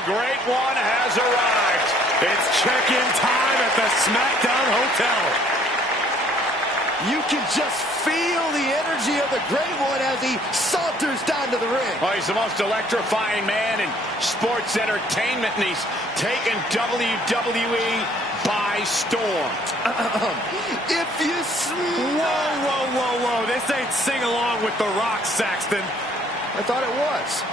The Great One has arrived. It's check-in time at the SmackDown Hotel. You can just feel the energy of the Great One as he saunters down to the ring. Oh, he's the most electrifying man in sports entertainment, and he's taken WWE by storm. If you Whoa, whoa, whoa, whoa. This ain't sing along with The Rock, Saxton. I thought it was.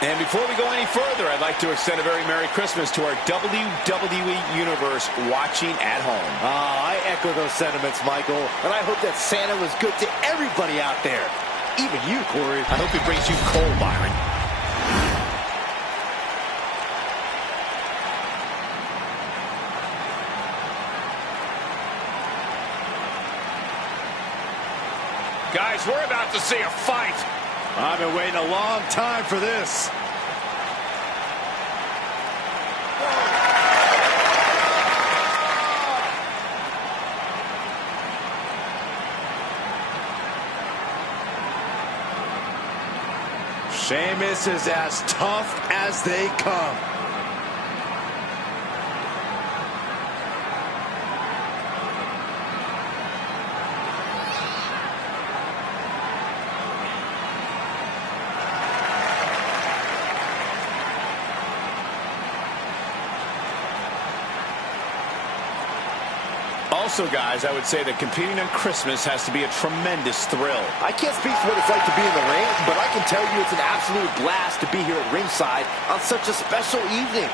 And before we go any further, I'd like to extend a very Merry Christmas to our WWE Universe watching at home. I echo those sentiments, Michael. And I hope that Santa was good to everybody out there. Even you, Corey. I hope he brings you coal, Byron. Guys, we're about to see a fight. I've been waiting a long time for this. Sheamus is as tough as they come. Also, guys, I would say that competing on Christmas has to be a tremendous thrill. I can't speak for what it's like to be in the ring, but I can tell you it's an absolute blast to be here at ringside on such a special evening.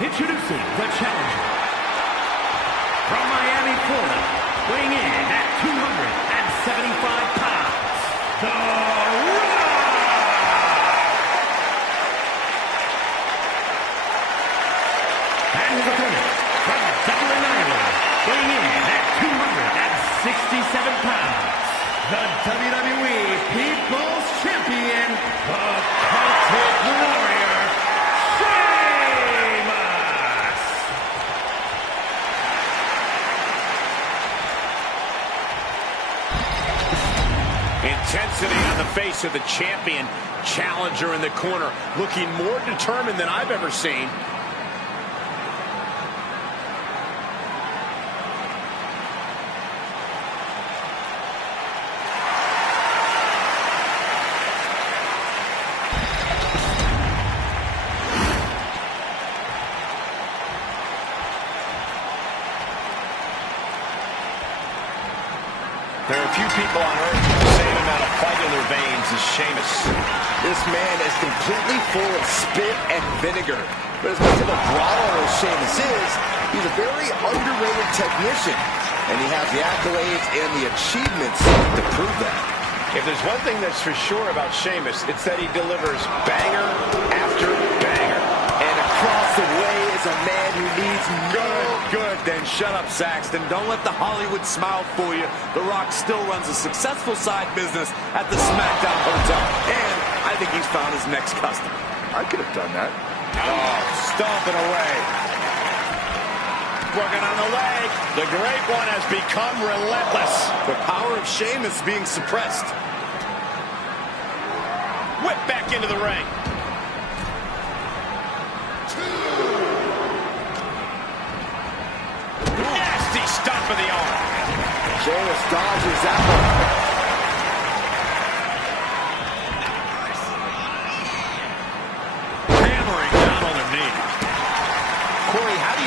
Introducing the challenger from Miami, Florida, weighing in at 275 pounds, The Rock! And his opponent from Dublin, Ireland, weighing in at 267 pounds, the WWE People's Champion, the Celtic Warrior, Intensity on the face of the champion. Challenger in the corner, looking more determined than I've ever seen. There are a few people on earth with the same amount of fight in their veins as Sheamus. This man is completely full of spit and vinegar. But as much of a brawler as Sheamus is, he's a very underrated technician. And he has the accolades and the achievements to prove that. If there's one thing that's for sure about Sheamus, it's that he delivers banger after banger. And across the way is a man who needs no... Good, then shut up, Saxton. Don't let the Hollywood smile fool you. The Rock still runs a successful side business at the SmackDown Hotel. And I think he's found his next customer. I could have done that. Oh, stomping away. Working on the leg. The Great One has become relentless. The power of Sheamus being suppressed. Whip back into the ring. Nasty stomp of the arm. Sheamus dodges that one.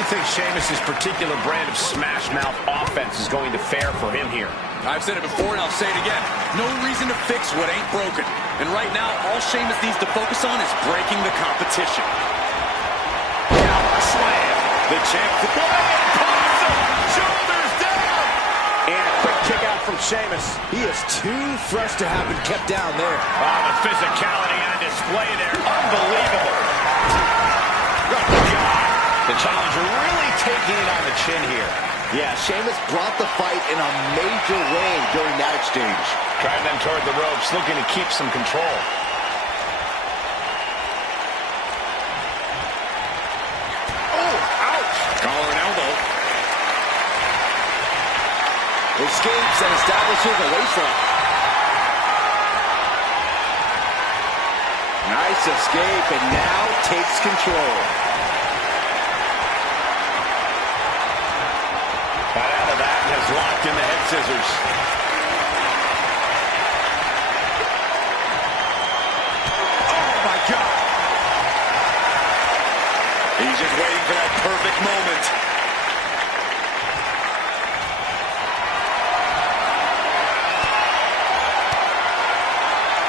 you think Sheamus' particular brand of smash mouth offense is going to fare for him here? I've said it before and I'll say it again. No reason to fix what ain't broken. And right now, all Sheamus needs to focus on is breaking the competition. Power slam. The champ. Shoulders down. And a quick kick out from Sheamus. He is too fresh to have been kept down there. Oh, the physicality on display there. Unbelievable. Good God. The challenger really taking it on the chin here. Yeah, Sheamus brought the fight in a major way during that exchange. Driving them toward the ropes, looking to keep some control. Oh, ouch! Collar and elbow. Escapes and establishes a waistlock. Nice escape, and now takes control. Got out of that and has locked in the head scissors. Oh, my God. He's just waiting for that perfect moment.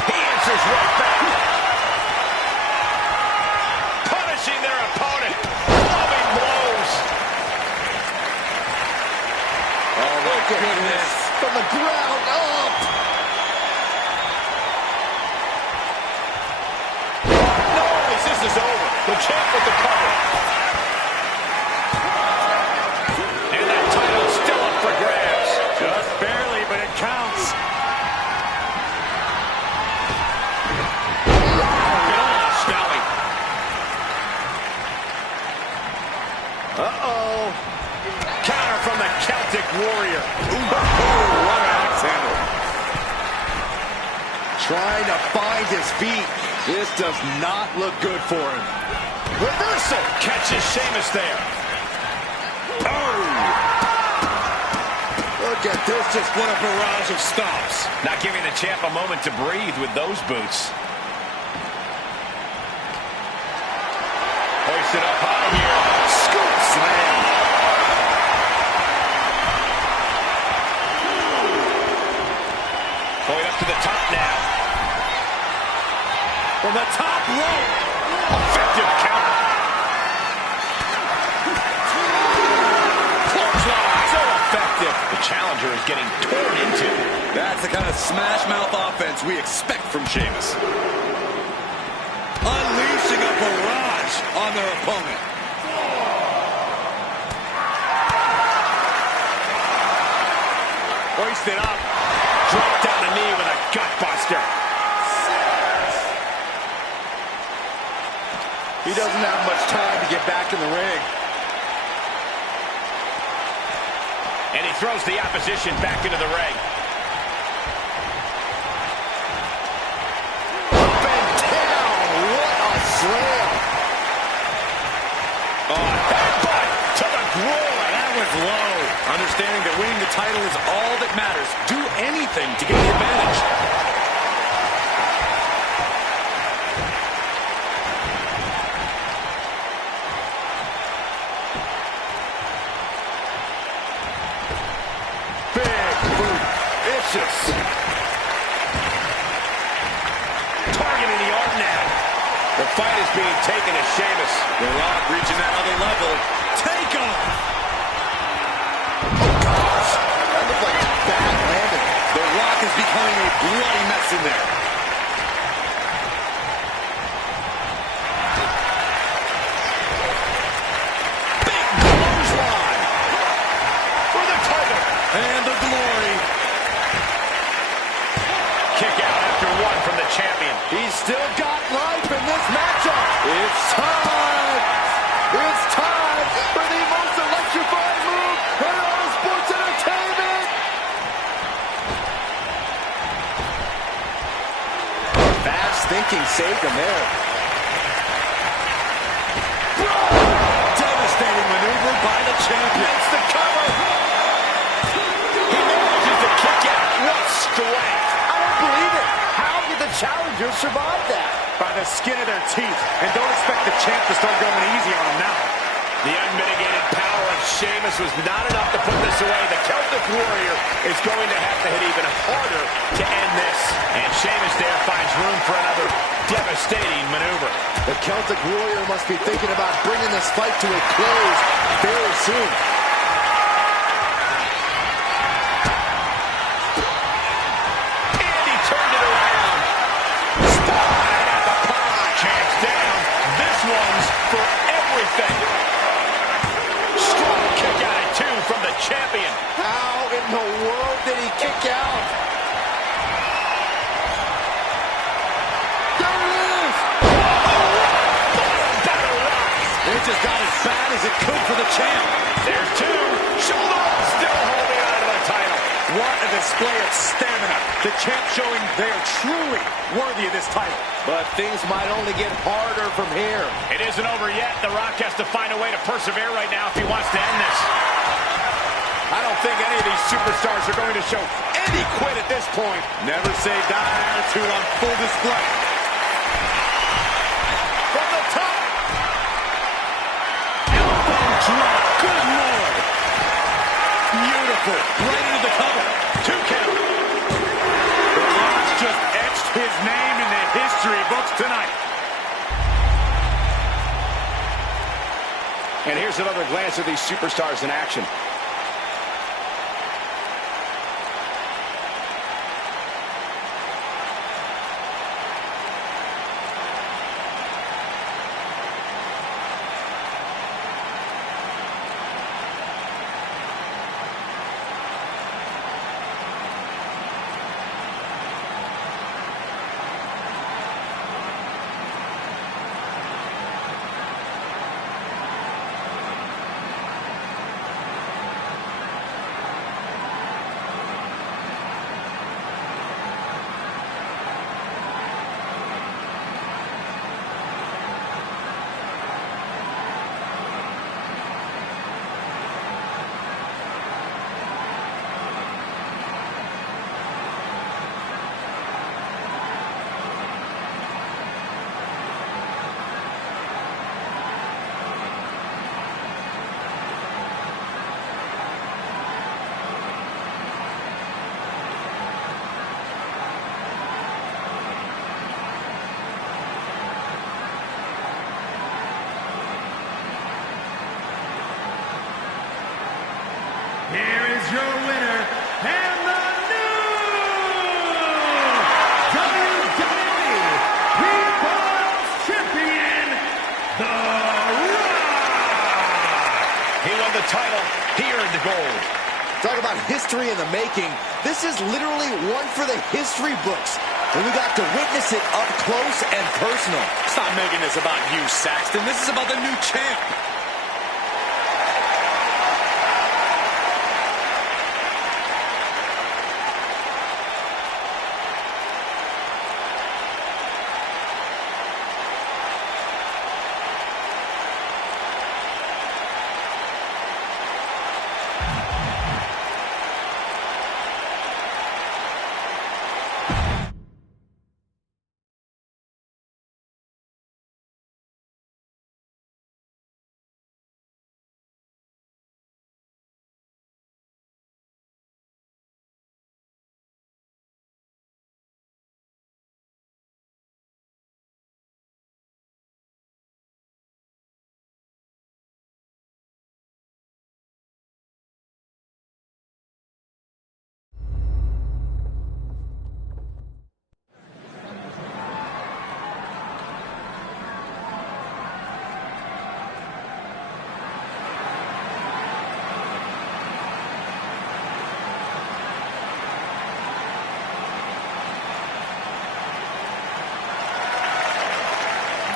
He answers right back. Punishing their opponent. Loving blows. Oh, my goodness. From the ground up. Noise, this is over. The champ with the cover. And that title still up for grabs. Just barely, but it counts. Snelly. Uh-oh. Counter from the Celtic Warrior. What an axe handle. Trying to find his feet. This does not look good for him. Reversal. Catches Sheamus there. Oh! Look at this, just what a barrage of stomps. Not giving the champ a moment to breathe with those boots. Hoisted up high here. Scoop slam. Going up to the top now. From the top rope. Effective counter. Clothesline. So effective. The challenger is getting torn into. That's the kind of smash mouth offense we expect from Sheamus. Unleashing a barrage on their opponent. Hoisted up. Dropped down the knee with a gutbuster. He doesn't have much time to get back in the ring. And he throws the opposition back into the ring. Up and down. What a slam. Oh, headbutt to the groin. That was low. Understanding that winning the title is all that matters. Do anything to get the advantage. Big boot. Vicious. Targeting the arm now. The fight is being taken to Sheamus. The Rock reaching that other level. Take off. Oh, gosh. That looked like a bad landing. The Rock is becoming a bloody mess in there. Big clothesline for the title. And the glory. Kick out after one from the champion. He's still got life in this matchup. It's time. It's time for the most electrifying move in all of sports entertainment. Fast thinking saved him there. Devastating maneuver by the champion. Makes the cover. He manages to kick out. What strength. I don't believe it. How did the challenger survive that? By the skin of their teeth. And don't expect the champ to start going easy on him now. The unmitigated power of Sheamus was not enough to put this away. The Celtic Warrior is going to have to hit even harder to end this. And Sheamus there finds room for another devastating maneuver. The Celtic Warrior must be thinking about bringing this fight to a close very soon. And he turned it around. Spine at the pie. Champ's down. This one's for everything. Strong kick out at 2 from the champion. How in the world did he kick out? There it is! Battle rock. It just got as bad as it could for the champ. There's 2. Shoulder up, still holding on to the title. What a display of stamina. The champ showing they are truly worthy of this title. But things might only get harder from here. It isn't over yet. The Rock has to find a way to persevere right now if he wants to end this. I don't think any of these superstars are going to show any quit at this point. Never say die attitude on full display. From the top. Elbow drop. Good Lord. Beautiful. Right into the cover. 2 count. The Rock's just etched his name in the history books tonight. And here's another glance at these superstars in action. Here is your winner, and the new WWE People's Champion, The Rock! He won the title. He earned the gold. Talk about history in the making. This is literally one for the history books. And we got to witness it up close and personal. Stop making this about you, Saxton. This is about the new champ.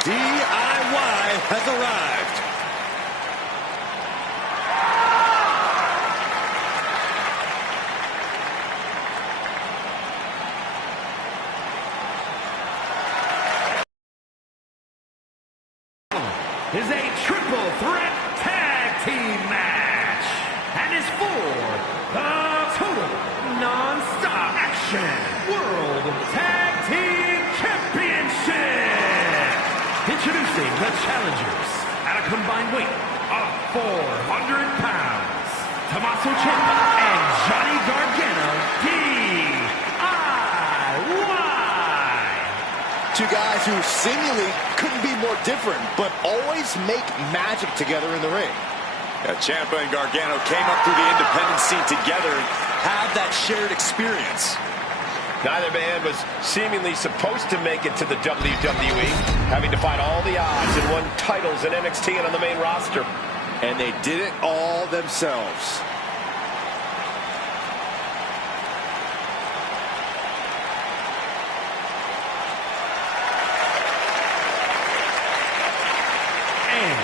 DIY has arrived. Is a triple threat tag team match and is for the total non-stop action World Tag Team Championship. Introducing the challengers at a combined weight of 400 pounds, Tommaso Ciampa and Johnny Gargano, DIY. Two guys who seemingly couldn't be more different, but always make magic together in the ring. Ciampa and Gargano came up through the independent scene together and have that shared experience. Neither man was seemingly supposed to make it to the WWE, having to fight all the odds and won titles in NXT and on the main roster. And they did it all themselves. And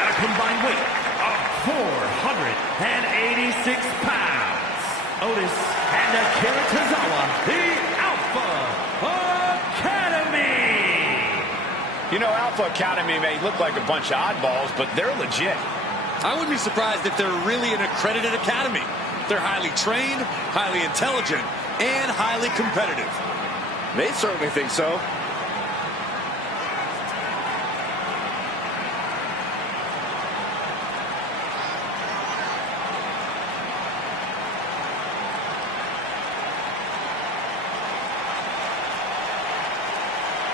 at a combined weight of 486 pounds, Otis and Akira Tozawa, the Alpha Academy. You know, Alpha Academy may look like a bunch of oddballs, but they're legit. I wouldn't be surprised if they're really an accredited academy. They're highly trained, highly intelligent, and highly competitive. They certainly think so.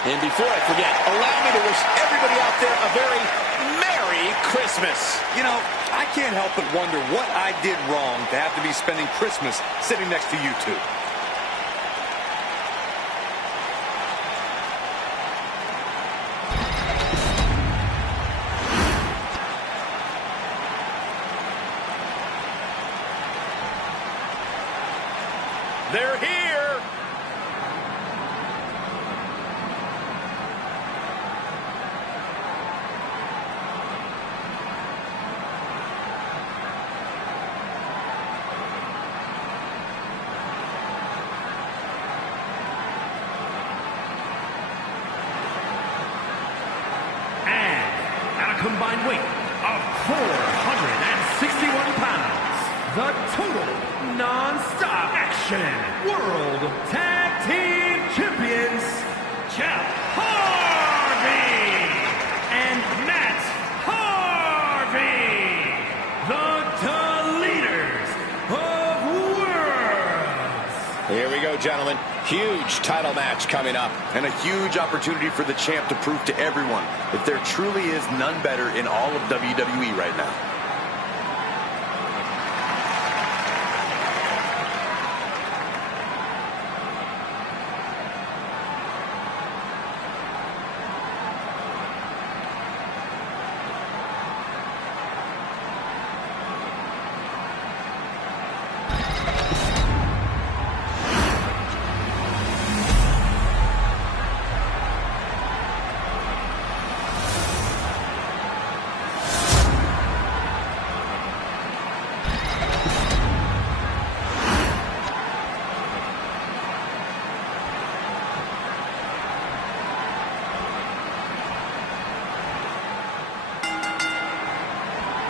And before I forget, allow me to wish everybody out there a very Merry Christmas. You know, I can't help but wonder what I did wrong to have to be spending Christmas sitting next to you two. They're here. Combined weight of 461 pounds. The total non-stop action World Tag Team Champions, Jeff Hardy and Matt Hardy, the leaders of worlds. Here we go, gentlemen. Huge title match coming up. And a huge opportunity for the champ to prove to everyone that there truly is none better in all of WWE right now.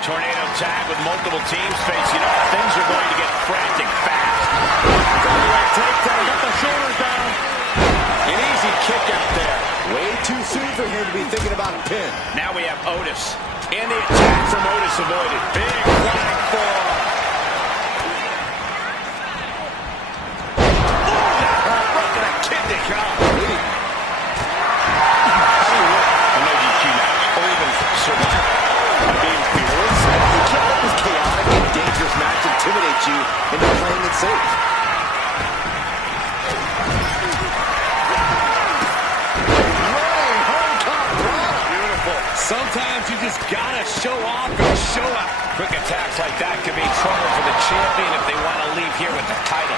Tornado tag with multiple teams facing off. Things are going to get frantic fast. Takedown, got the shoulders down. An easy kick out there. Way too soon for him to be thinking about a pin. Now we have Otis. And the attack from Otis avoided. Big flag fall. Right to that kidney. No DQ match. Or even survival. Chaotic and dangerous match intimidate you into playing it safe. Beautiful. Sometimes you just gotta show off and show up. Quick attacks like that could be trouble for the champion if they want to leave here with the title.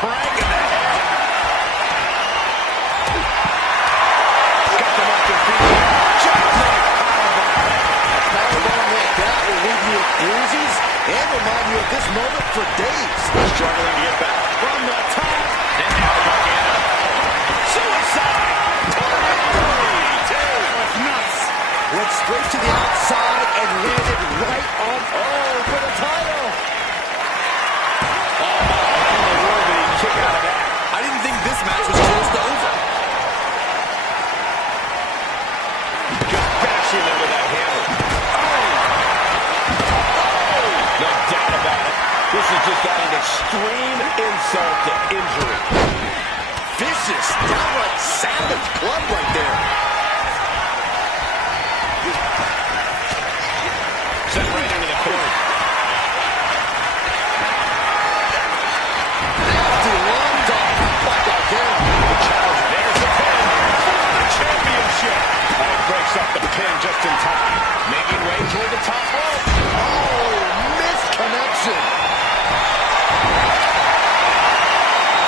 Crank in the head. Got them off their feet. Powerbomb like that will leave you with bruises and remind you of this moment for days. Struggling to get back from the top. And now Gargano. Suicide. That's nuts. Went straight to the outside and landed right on. Oh, for the title. Oh, how in the world did he kick out of that? I didn't think this match was close to over. punishing them with that hammer. No doubt about it. This is just adding extreme insult to injury. Vicious, downright savage club right there. Sent right into the corner. Nasty long dog by Gargano. The challenge, there's the pin for the championship. And breaks up the pin just in time. Making way toward the top rope. Oh, missed connection.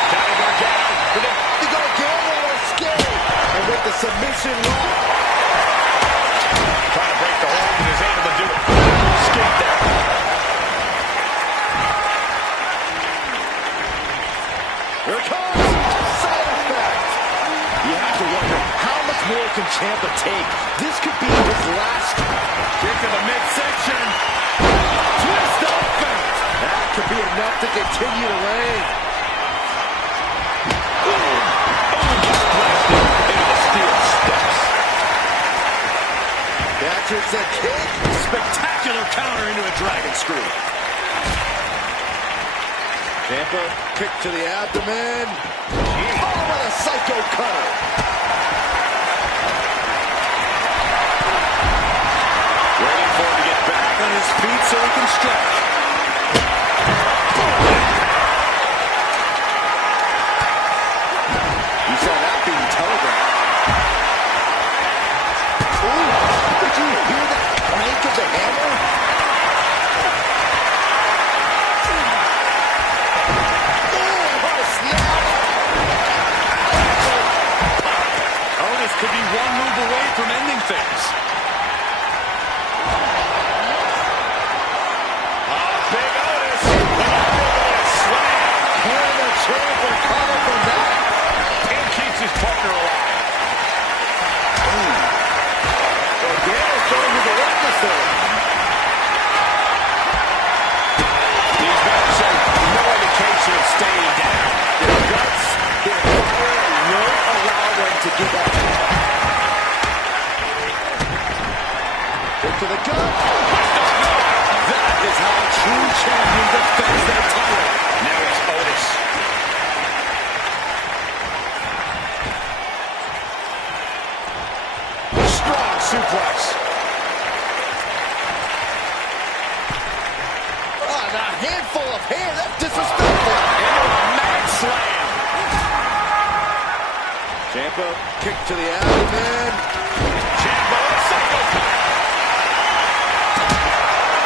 Johnny Gargano with it. The Gargano escape. And with the submission lock. Trying to break the hold and is able to do it. Escape there. Here it comes. Side effect. You have to wonder, how much more can Ciampa take? This could be his last. Kick to the midsection. Twist up fence. That could be enough to continue to reign. Blasted into the steel steps. Catches the kick. Spectacular counter into a dragon screw. Ciampa kick to the abdomen. Oh, what a psycho cutter. Waiting for him to get back on his feet so he can stretch. You saw that being telegraphed. Ooh, did you hear that clank of the hammer? Ooh, what a snap. Otis could be one move away from ending things. Big Otis. Big Otis slam. Can the champ recover from that? And keeps his partner alive. Gargano showing you the weakness there. These men show no indication of staying down. Their guts, their fire won't allow them to give up. Kick to the gut. That is how a true champion defends their title. Now it's Otis. Strong suplex. Oh, and a handful of hair. That's disrespectful. Into a mad slam. Ciampa kick to the abdomen. Ciampa with a psycho cut.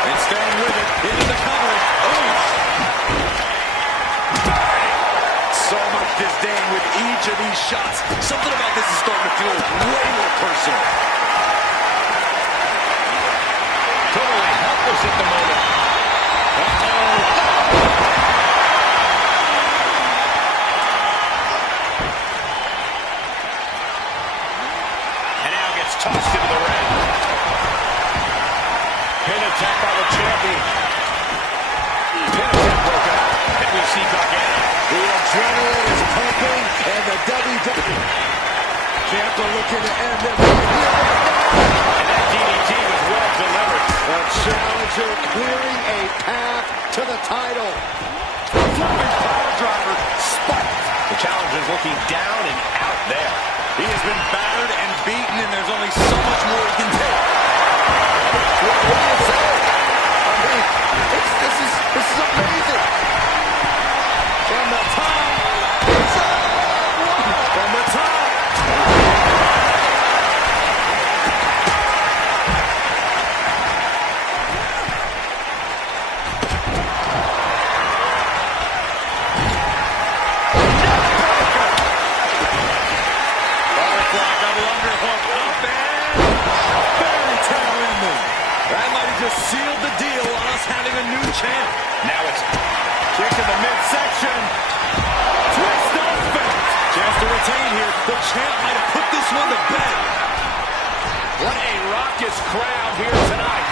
And staying with it into the cover. So much disdain with each of these shots. Something about this is starting to feel way more personal. Totally helpless at the moment. And now gets tossed into the ring. Pin attack by the champion. Pin attempt broken up. And we see Gargano. The adrenaline is pumping, and the WWE. Ciampa looking to end this right here, right now. And that DDT was well delivered. The challenger clearing a path to the title. Flipping power driver spiked. The challenger's looking down and out there. He has been battered and beaten, and there's only so much more he can take. What do you say? I mean, this is amazing. From the top, it's From the top. Butterfly double underhook up and fairy tale ending. That might have just sealed the deal on us having a new champ. Now it's Kick in the midsection. Twist up fence. Chance to retain here. The champ might have put this one to bed. what a raucous crowd here tonight.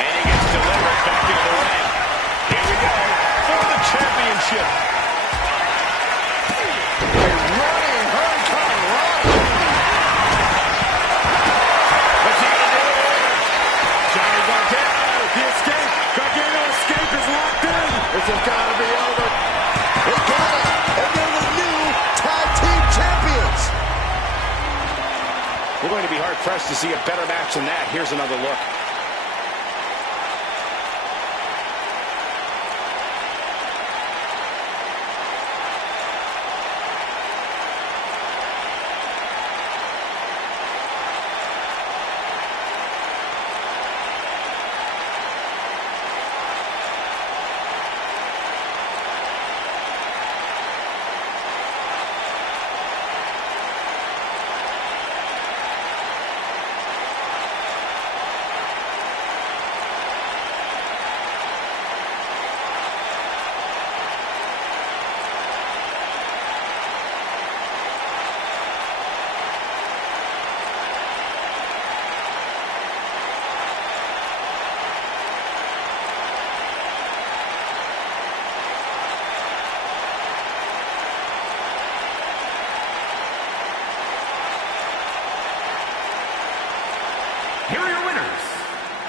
And he gets submission. A running hurricanrana. What's he gonna do here? Johnny Gargano, the escape. Gargano escape is locked in. This has got to be over. They got it, and they're the new tag team champions. We're going to be hard-pressed to see a better match than that. Here's another look. Here are your winners,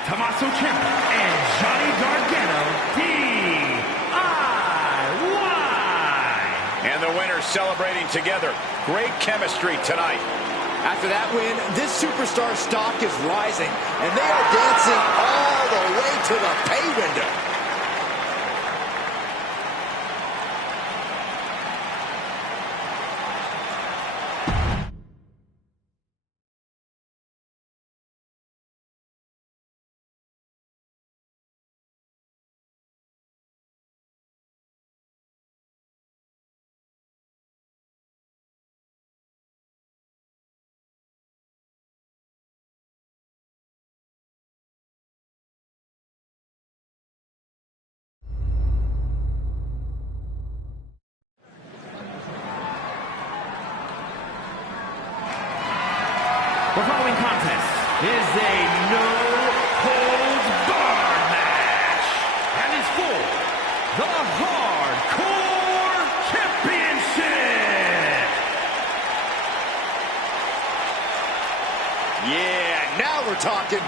Tommaso Ciampa and Johnny Gargano, DIY. And the winners celebrating together. Great chemistry tonight. After that win, this superstar stock is rising, and they are dancing all the way to the pay window. The following contest is a no-holds-barred match and is for the Hardcore Championship. Yeah, now we're talking.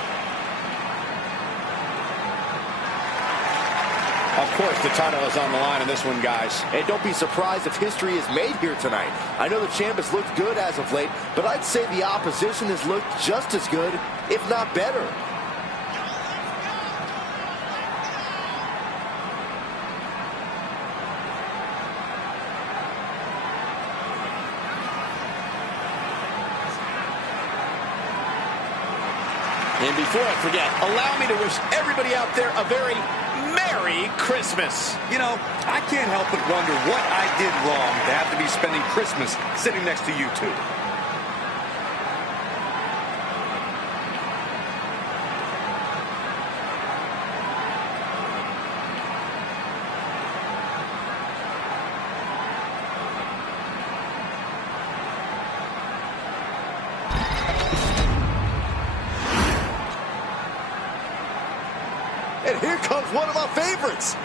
Of course, the title is on the line in this one, guys. And don't be surprised if history is made here tonight. I know the champ has looked good as of late, but I'd say the opposition has looked just as good, if not better. And before I forget, allow me to wish everybody out there a very Merry Christmas. You know, I can't help but wonder what I did wrong to have to be spending Christmas sitting next to you two. And here comes one of my favorites.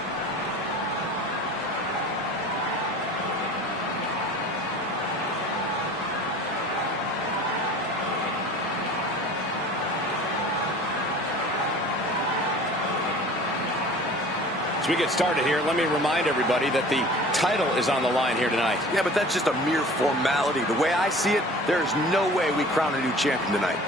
As we get started here, let me remind everybody that the title is on the line here tonight. Yeah, but that's just a mere formality. The way I see it, there's no way we crown a new champion tonight.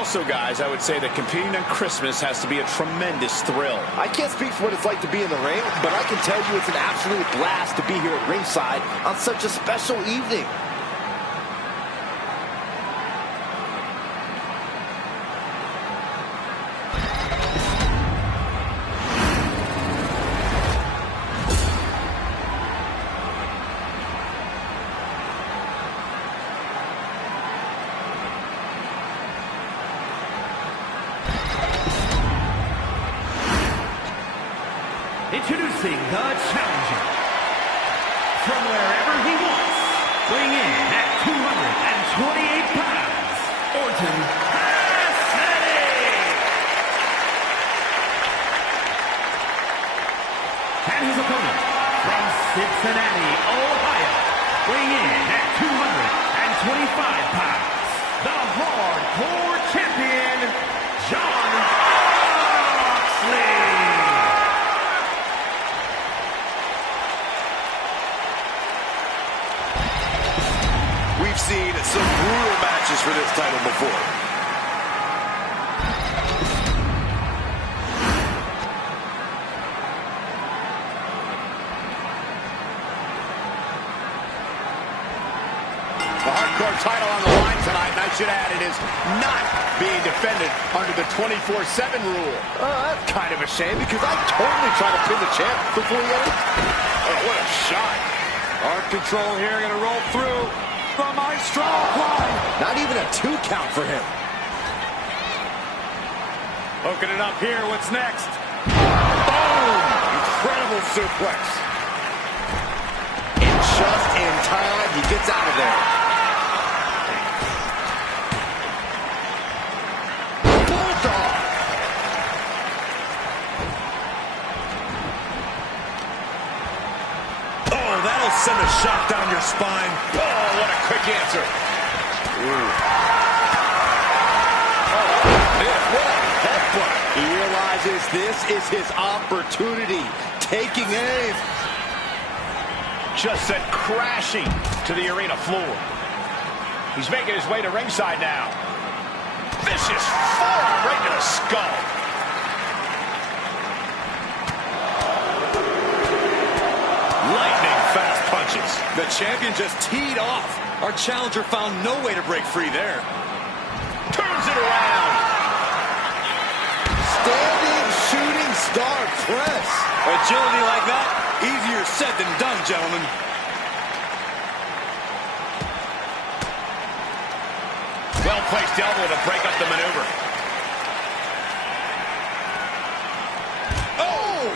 Also, guys, I would say that competing on Christmas has to be a tremendous thrill. I can't speak for what it's like to be in the ring, but I can tell you it's an absolute blast to be here at ringside on such a special evening. Introducing the challenger, from wherever he wants, weighing in at 228 pounds, Orton Cassidy! And his opponent, from Cincinnati, Ohio, weighing in at 225 pounds, the Hardcore Champion, Jon Moxley! We've seen some brutal matches for this title before. The hardcore title on the line tonight, and I should add, it is not being defended under the 24/7 rule. That's kind of a shame because I totally tried to pin the champ before he had it. Oh, what a shot. Arm control here, going to roll through. The Maestro apply. Not even a 2 count for him. Hooking it up here. What's next? Boom! Incredible suplex. And just in time, he gets out of there. Bulldog. Oh, that'll send a shot down your spine. Oh, what a quick answer. What a headbutt. He realizes this is his opportunity. Taking aim. Just sent crashing to the arena floor. He's making his way to ringside now. Vicious forearm right to the skull. Lightning fast punches. The champion just teed off. Our challenger found no way to break free there. Turns it around. Standing shooting star press. Agility like that, easier said than done, gentlemen. Well-placed elbow to break up the maneuver. Oh!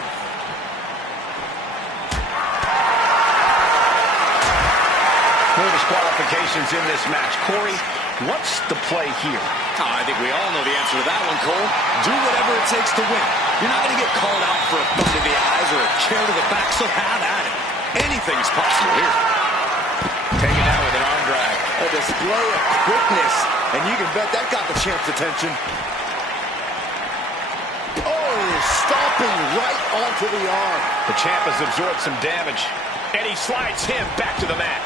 No disqualifications in this match. Corey, what's the play here? Oh, I think we all know the answer to that one, Cole. Do whatever it takes to win. You're not going to get called out for a thumb to the eyes or a chair to the back, so have at it. Anything's possible here. Taken out with an arm drag. A display of quickness, and you can bet that got the champ's attention. Oh, stomping right onto the arm. The champ has absorbed some damage, and he slides him back to the mat.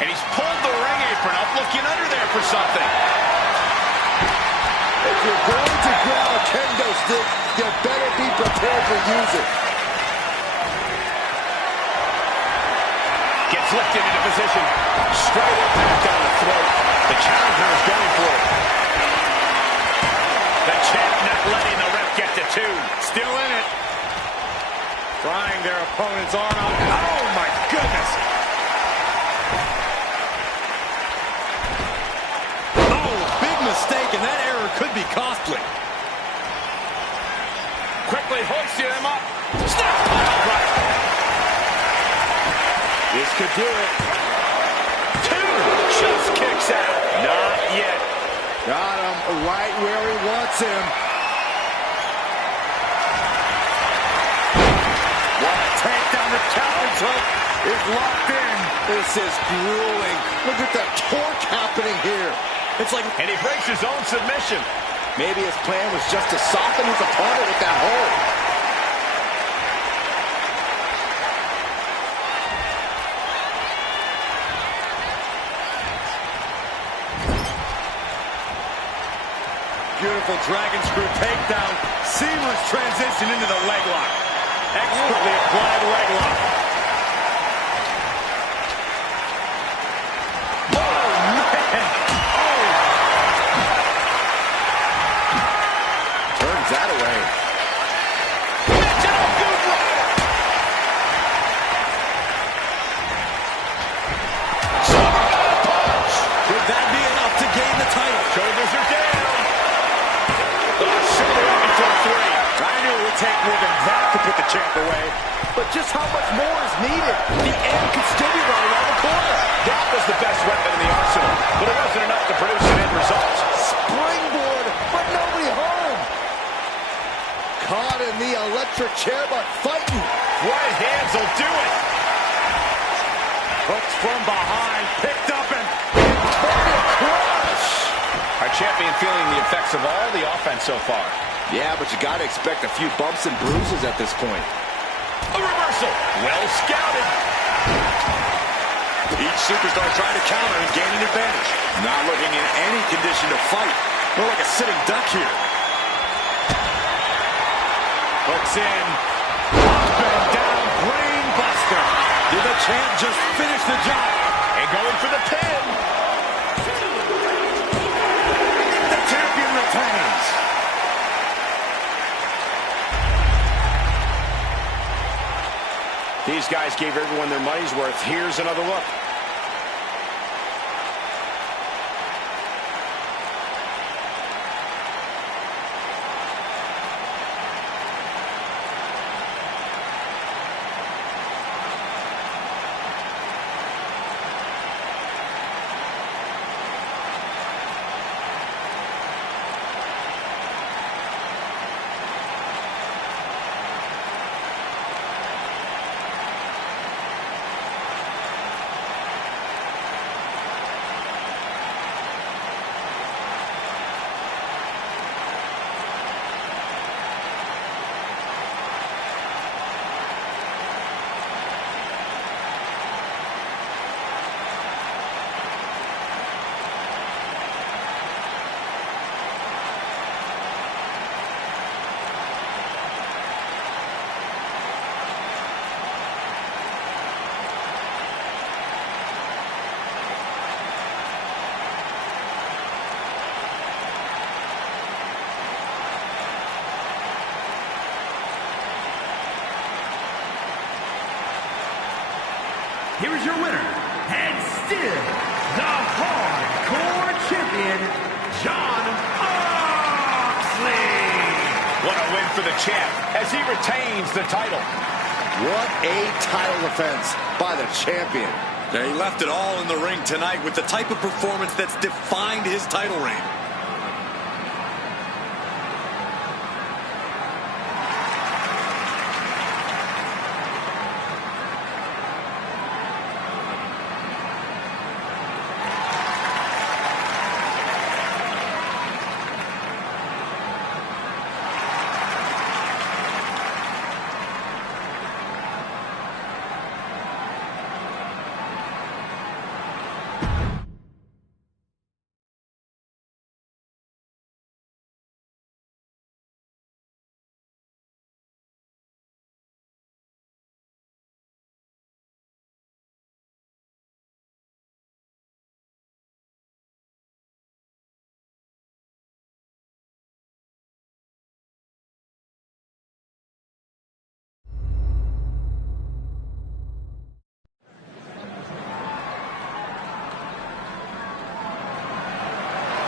And he's pulled the ring apron up, looking under there for something. If you're going to grab a kendo stick, you better be prepared to use it. Gets lifted into position. Straight impact down the throat. The challenger is going for it. The champ not letting the ref get to 2. Still in it. Prying their opponent's arm out. Oh, my goodness. Oh, big mistake, and that error could be costly. Quickly hoisting him up. Snap pile driver. This could do it. 2. Just kicks out. Not yet. Got him right where he wants him. What a takedown. The challenge hook is locked in. This is grueling. Look at the torque happening here. It's like, And he breaks his own submission. Maybe his plan was just to soften his opponent with that hold. beautiful dragon screw takedown. Seamless transition into the leg lock. Expertly applied leg lock. That away. Could that be enough to gain the title? Shoulders are down. Shoulder up for 3. I knew it would take more than that to put the champ away. But just how much more is needed? The end could still be right around the corner. That was the best weapon in the arsenal, but it wasn't enough to produce an end result. Springboard, but nobody home. Caught in the electric chair, but fighting. Right hands will do it. Hooks from behind, picked up and Inverted crush. Our champion feeling the effects of all the offense so far. Yeah, but you got to expect a few bumps and bruises at this point. A reversal. Well scouted. each superstar trying to counter and gain an advantage. Not looking in any condition to fight. More like a sitting duck here. Hooks in. Up and down, brain buster. Did the champ just finish the job? And going for the pin. The champion retains. These guys gave everyone their money's worth. Here's another look. Here is your winner, and still the Hardcore Champion, Jon Moxley. What a win for the champ as he retains the title. What a title defense by the champion. Yeah, he left it all in the ring tonight with the type of performance that's defined his title reign.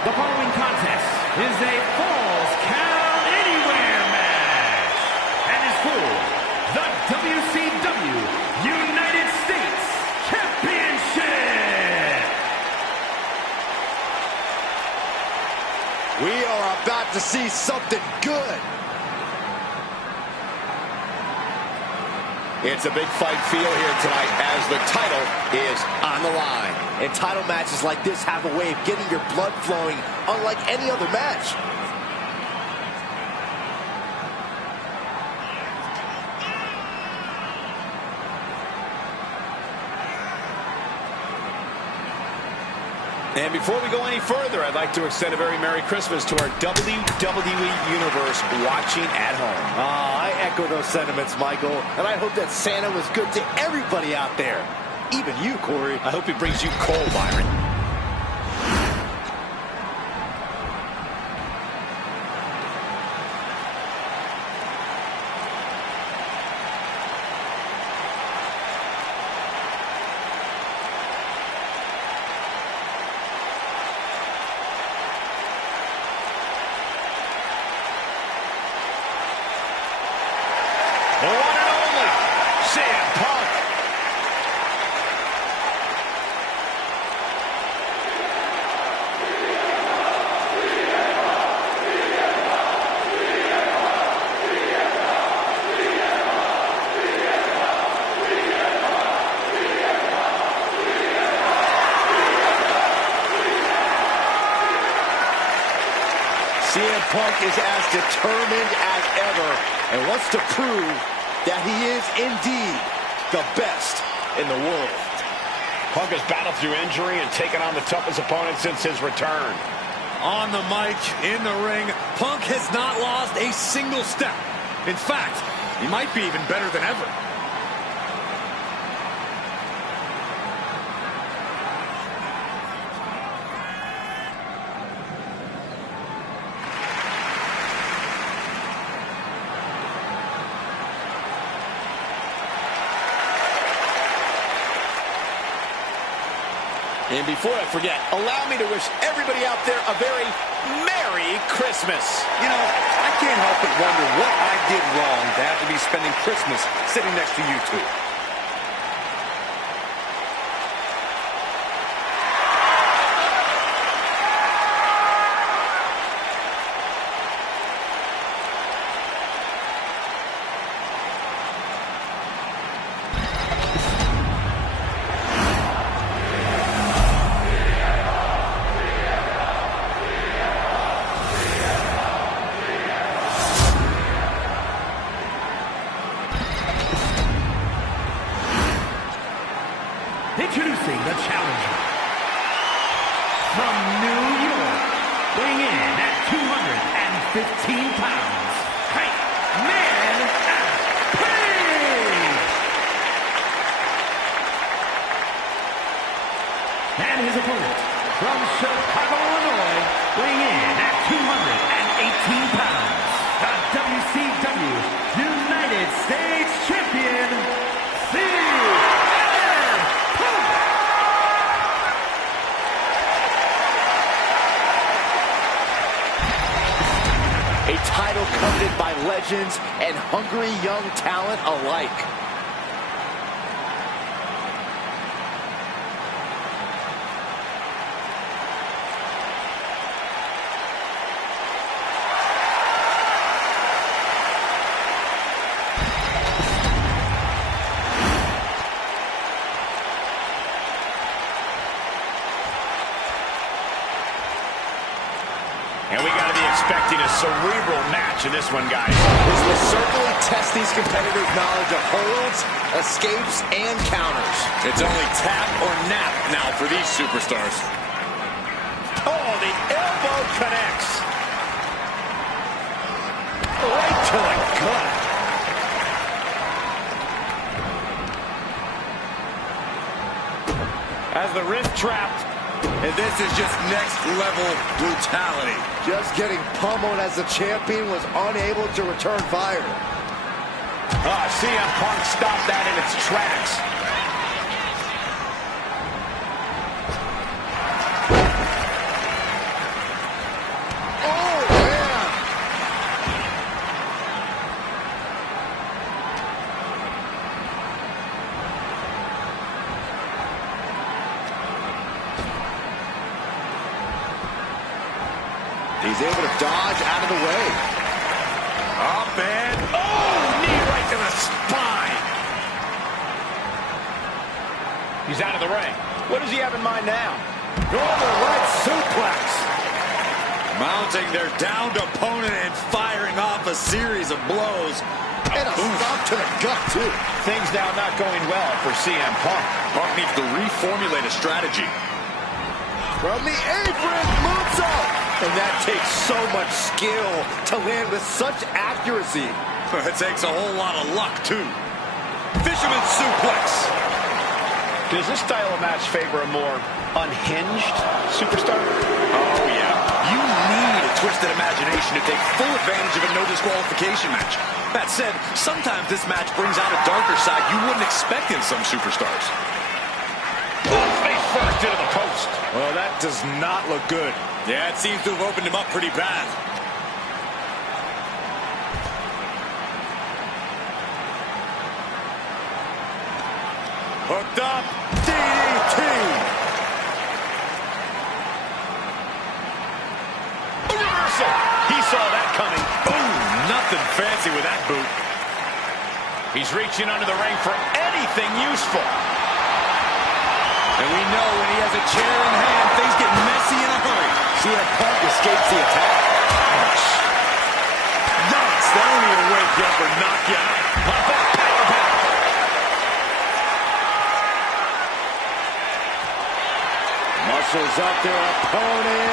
The following contest is a Falls Count Anywhere match and is for the WCW United States Championship. We are about to see something good. It's a big fight feel here tonight as the title is On the line. And title matches like this have a way of getting your blood flowing unlike any other match. And before we go any further, I'd like to extend a very Merry Christmas to our WWE Universe watching at home. I echo those sentiments, Michael. And I hope that Santa was good to everybody out there. Even you, Corey. I hope he brings you coal, Byron. The one and only CM Punk. CM Punk is as determined as ever and wants to prove that he is indeed the best in the world. Punk has battled through injury and taken on the toughest opponent since his return. On the mic, in the ring, Punk has not lost a single step. In fact, he might be even better than ever. And before I forget, allow me to wish everybody out there a very Merry Christmas. You know, I can't help but wonder what I did wrong to have to be spending Christmas sitting next to you two. Introducing the challenger from New York, weighing in at 215 pounds, Hype Man Page! And his opponent from Chicago, Illinois, weighing in at 218 pounds, the WCW United States Champion, A title coveted by legends and hungry young talent alike. And we got to be expecting a cerebral match in this one, guys. This will certainly test these competitors' knowledge of holds, escapes, and counters. It's only tap or nap now for these superstars. Oh, the elbow connects. Right to the gut. As the wrist trapped. And this is just next level brutality. Just getting pummeled as the champion was unable to return fire. CM Punk stopped that in its tracks. Oh, man! He's able to dodge out of the way. Up and Knee right to the spine. He's out of the ring. What does he have in mind now? Right suplex. mounting their downed opponent and firing off a series of blows. And a stop to the gut, too. Things now not going well for CM Punk. Punk needs to reformulate a strategy. From the apron, moonsault. And that takes so much skill to land with such accuracy. It takes a whole lot of luck, too. Fisherman suplex. Does this style of match favor a more unhinged superstar? Oh, yeah. You need a twisted imagination to take full advantage of a no disqualification match. That said, sometimes this match brings out a darker side you wouldn't expect in some superstars. Face first into the post. Well, that does not look good. Yeah, it seems to have opened him up pretty bad. Hooked up. DDT. A reversal. He saw that coming. Boom. Nothing fancy with that boot. He's reaching under the ring for anything useful. And we know when he has a chair in hand, things get messy in a hurry. CM Punk escapes the attack. Ouch. Yikes. That don't even wake you up or knock you out. Muscles up their opponent.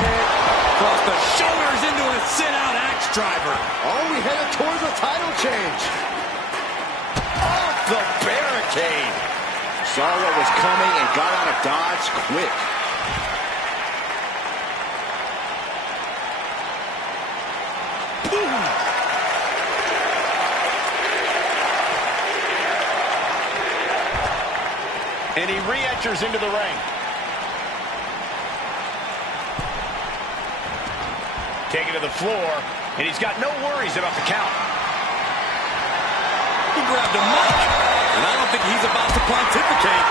Across the shoulders into a sit-out axe driver. Oh, we headed towards a title change. Off the barricade. Saw what was coming and got out of dodge quick. Boom. And he re-enters into the ring. Taken to the floor, and he's got no worries about the count. He grabbed a mic, and I don't think he's about to pontificate.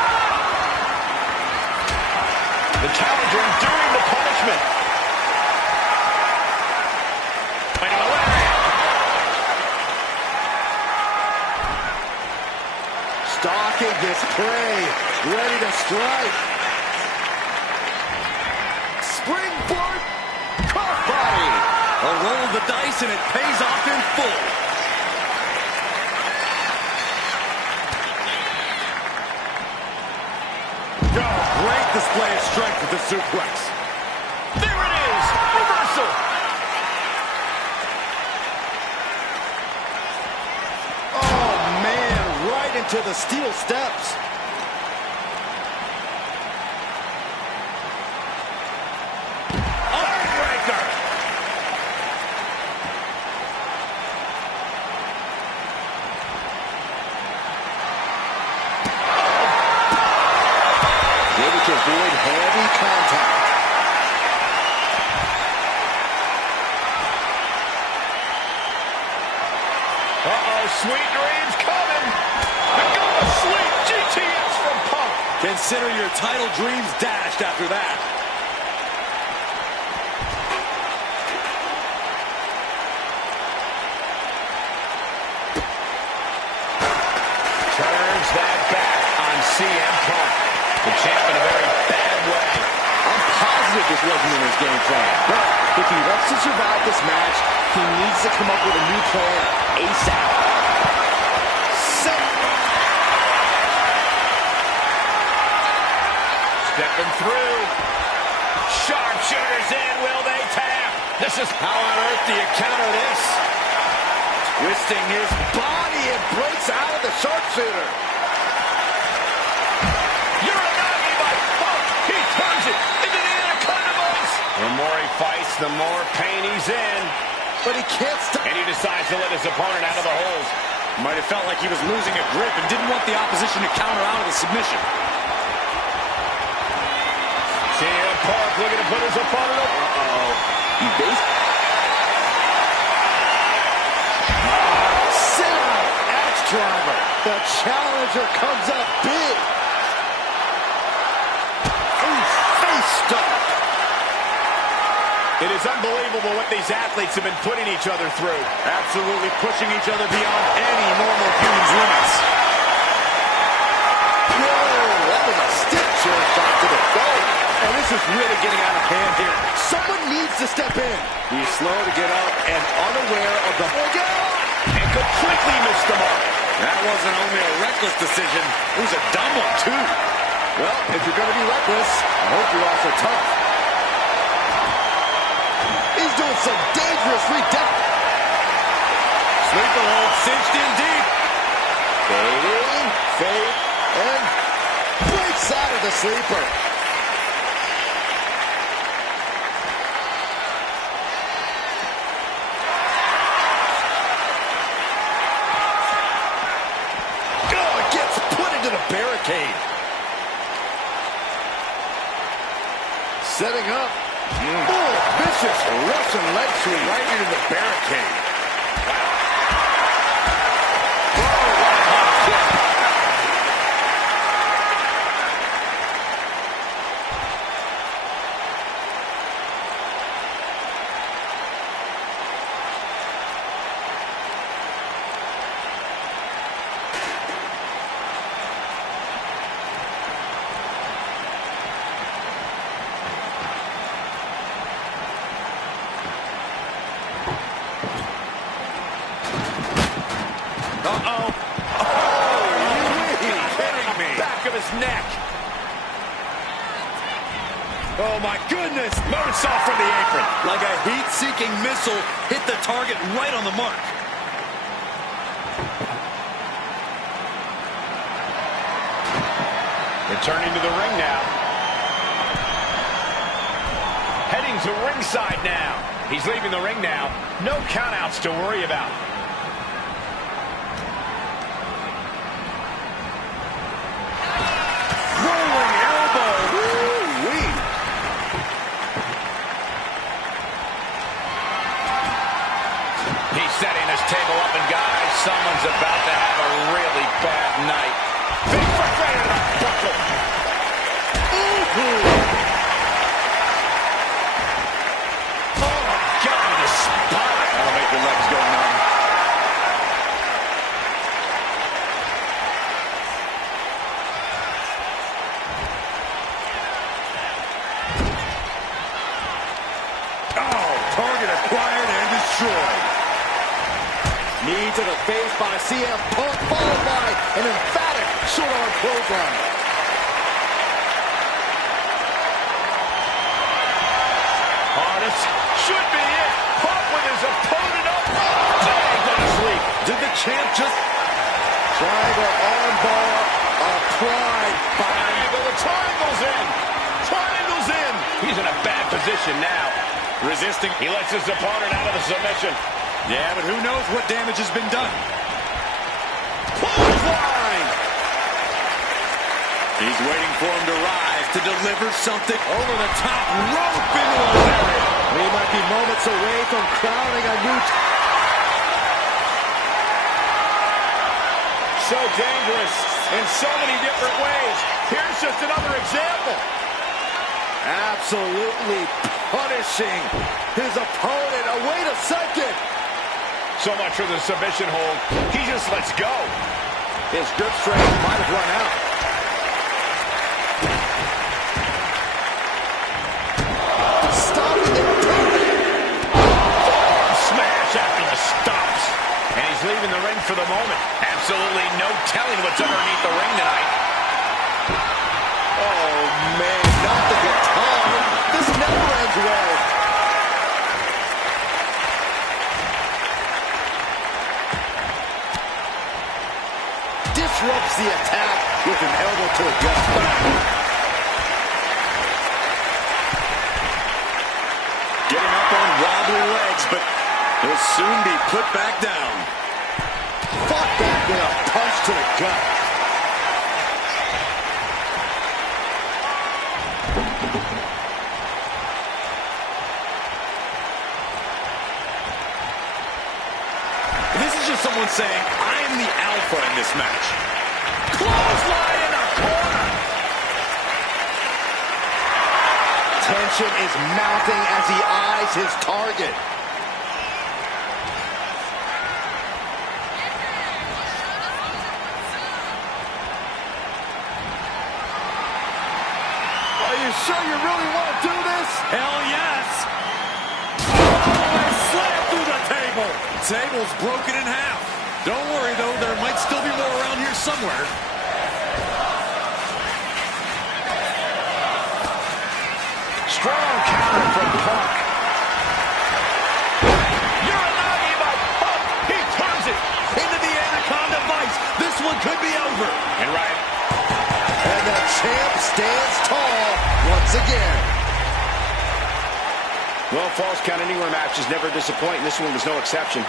The challenger enduring the punishment. Into a lariat. Stalking this prey, ready to strike. Springboard crossbody. A roll of the dice, and it pays off in full. Oh, great display of strength with the suplex. There it is. Reversal. Oh, man, right into the steel steps. Heartbreaker. Able to avoid heavy contact. Uh-oh, sweet dreams coming. And go to sleep. GTS from Punk. Consider your title dreams dashed after that. Turns that back on CM Punk. The champ in a very bad way. I'm positive this wasn't in his game plan. But if he wants to survive this match, he needs to come up with a new plan ASAP. Stepping through. Sharpshooters in. Will they tap? This is How on earth do you counter this? Twisting his body and breaks out of the sharpshooter. Uranagi by Punk. He turns it into the Anaconda Boss. The more he fights, the more pain he's in. But he can't stop. And he decides to let his opponent out of the holes. Might have felt like he was losing a grip and didn't want the opposition to counter out of the submission. CM Punk looking to put his opponent up. Uh-oh. He based. Sit out, axe driver. The challenger comes up big. Ooh, face stop. It is unbelievable what these athletes have been putting each other through. Absolutely pushing each other beyond any normal human's limits. Whoa, that was a stiff chair shot to the face. And this is really getting out of hand here. Someone needs to step in. He's slow to get up and unaware of the... And completely missed the mark. That wasn't only a reckless decision, it was a dumb one, too. Well, if you're going to be reckless, I hope you're also tough. some dangerous Sleeper hold cinched in deep. Fading, fade, and breaks out of the sleeper. Oh, gets put into the barricade. Setting up. Oh, vicious Russian leg sweep right into the barricade. Uh-oh. Oh, you're kidding me. Back of his neck. Oh, my goodness. Moonsault from the apron. Like a heat-seeking missile, hit the target right on the mark. Returning to the ring now. Heading to ringside now. He's leaving the ring now. No countouts to worry about. Rolling elbow. Woo-wee. He's setting this table up, and guys, someone's about to have a really bad night. Big foot right into the buckle. Ooh. Oh, my God, the spot. That'll make your legs go numb. Oh, target acquired and destroyed. Knee to the face by CM Punk, followed by an emphatic short arm clothesline. Oh, this should be it. Punk with his opponent up. Dang, go to sleep. Did the champ just... Triangle armbar applied by... Triangle, the triangle's in. Triangle's in. He's in a bad position now. Resisting. He lets his opponent out of the submission. Yeah, but who knows what damage has been done. Clothesline. He's waiting for him to rise to deliver something over the top rope into a area. We might be moments away from crowning a new... So dangerous in so many different ways. Here's just another example. Absolutely punishing his opponent. Oh, wait a second. So much for the submission hold. He just lets go. His grip strength might have run out. Stopping it. Smash after the stops. And he's leaving the ring for the moment. Absolutely no telling what's underneath the ring tonight. Oh, man, not the guitar. This never ends well. Disrupts the attack with an elbow to the gut. Getting up on wobbly legs, but he'll soon be put back down. Fought back with a punch to the gut. This is just someone saying, I am the alpha in this match. Clothesline in the corner. Tension is mounting as he eyes his target. Are you sure you really want to do this? Hell yes! Oh, and slam through the table! Table's broken in half. Don't worry, though, there might still be more around here somewhere. Strong counter from Punk. once again. Well, falls count anywhere matches never disappoint, and this one was no exception.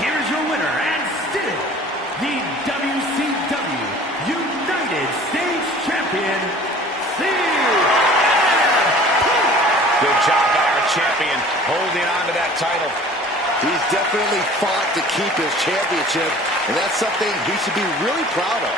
Here is your winner, and still the WCW United States Champion, CM Punk. Good job by our champion, holding on to that title. He's definitely fought to keep his championship, and that's something he should be really proud of.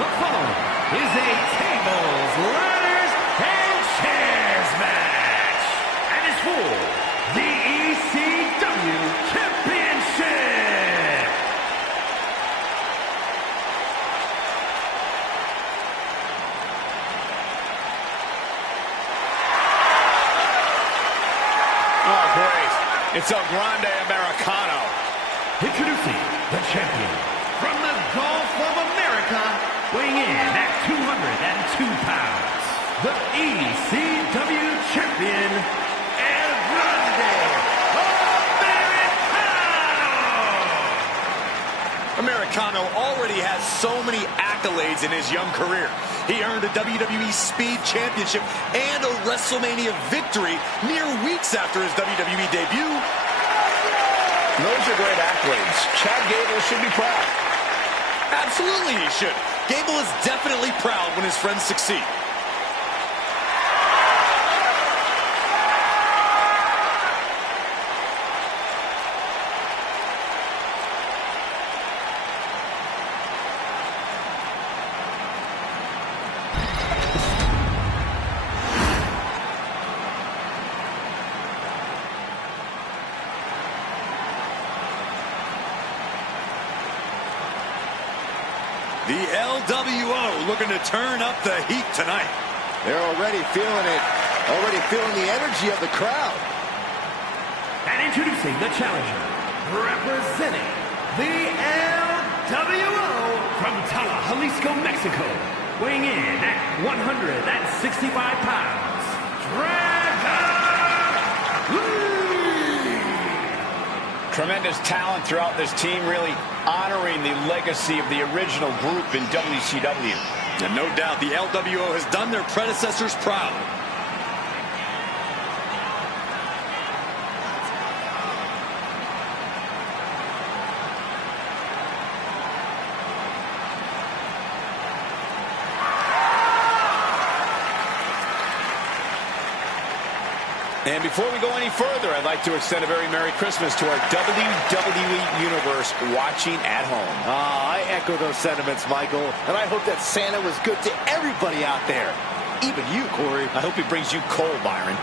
The following is a tables, ladders, and chairs match, and is for the ECW Championship. Oh, great. It's El Grande Americano. Introducing the champion from the Gulf of America, weighing in at 202 pounds, the ECW Champion, El Grande Americano! Americano already has so many accolades in his young career. He earned a WWE Speed Championship and a WrestleMania victory mere weeks after his WWE debut. Those are great accolades. Chad Gable should be proud. Absolutely he should. Gable is definitely proud when his friends succeed. The LWO looking to turn up the heat tonight. They're already feeling it, already feeling the energy of the crowd. And introducing the challenger, representing the LWO from Tala, Jalisco, Mexico, weighing in at 165 pounds, Dragon Lee! Tremendous talent throughout this team, really honoring the legacy of the original group in WCW. And no doubt the LWO has done their predecessors proud. And before we go any further, I'd like to extend a very Merry Christmas to our WWE Universe watching at home. I echo those sentiments, Michael, and I hope that Santa was good to everybody out there. Even you, Corey. I hope he brings you coal, Byron.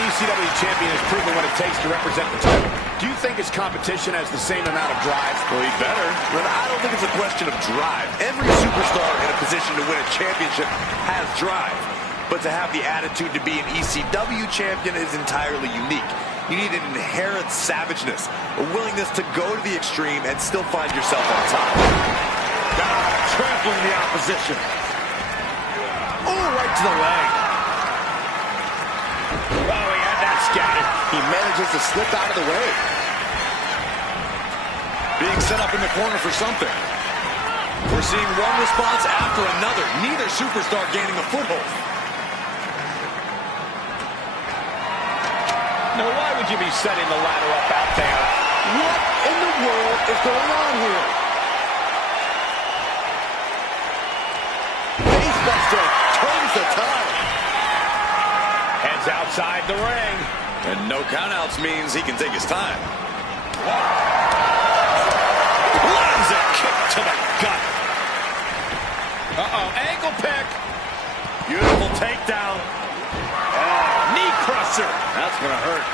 ECW champion has proven what it takes to represent the title. Do you think his competition has the same amount of drive? Well, he better. But I don't think it's a question of drive. Every superstar in a position to win a championship has drive. But to have the attitude to be an ECW champion is entirely unique. You need an inherent savageness, a willingness to go to the extreme and still find yourself on top. Trampling the opposition. Oh, right to the leg. He manages to slip out of the way. Being set up in the corner for something. We're seeing one response after another. Neither superstar gaining a foothold. Now, why would you be setting the ladder up out there? What in the world is going on here? Facebuster turns the tide. Heads outside the ring. And no countouts means he can take his time. Lands a kick to the gut. Uh-oh, ankle pick. Beautiful takedown. Oh, knee crusher. That's going to hurt.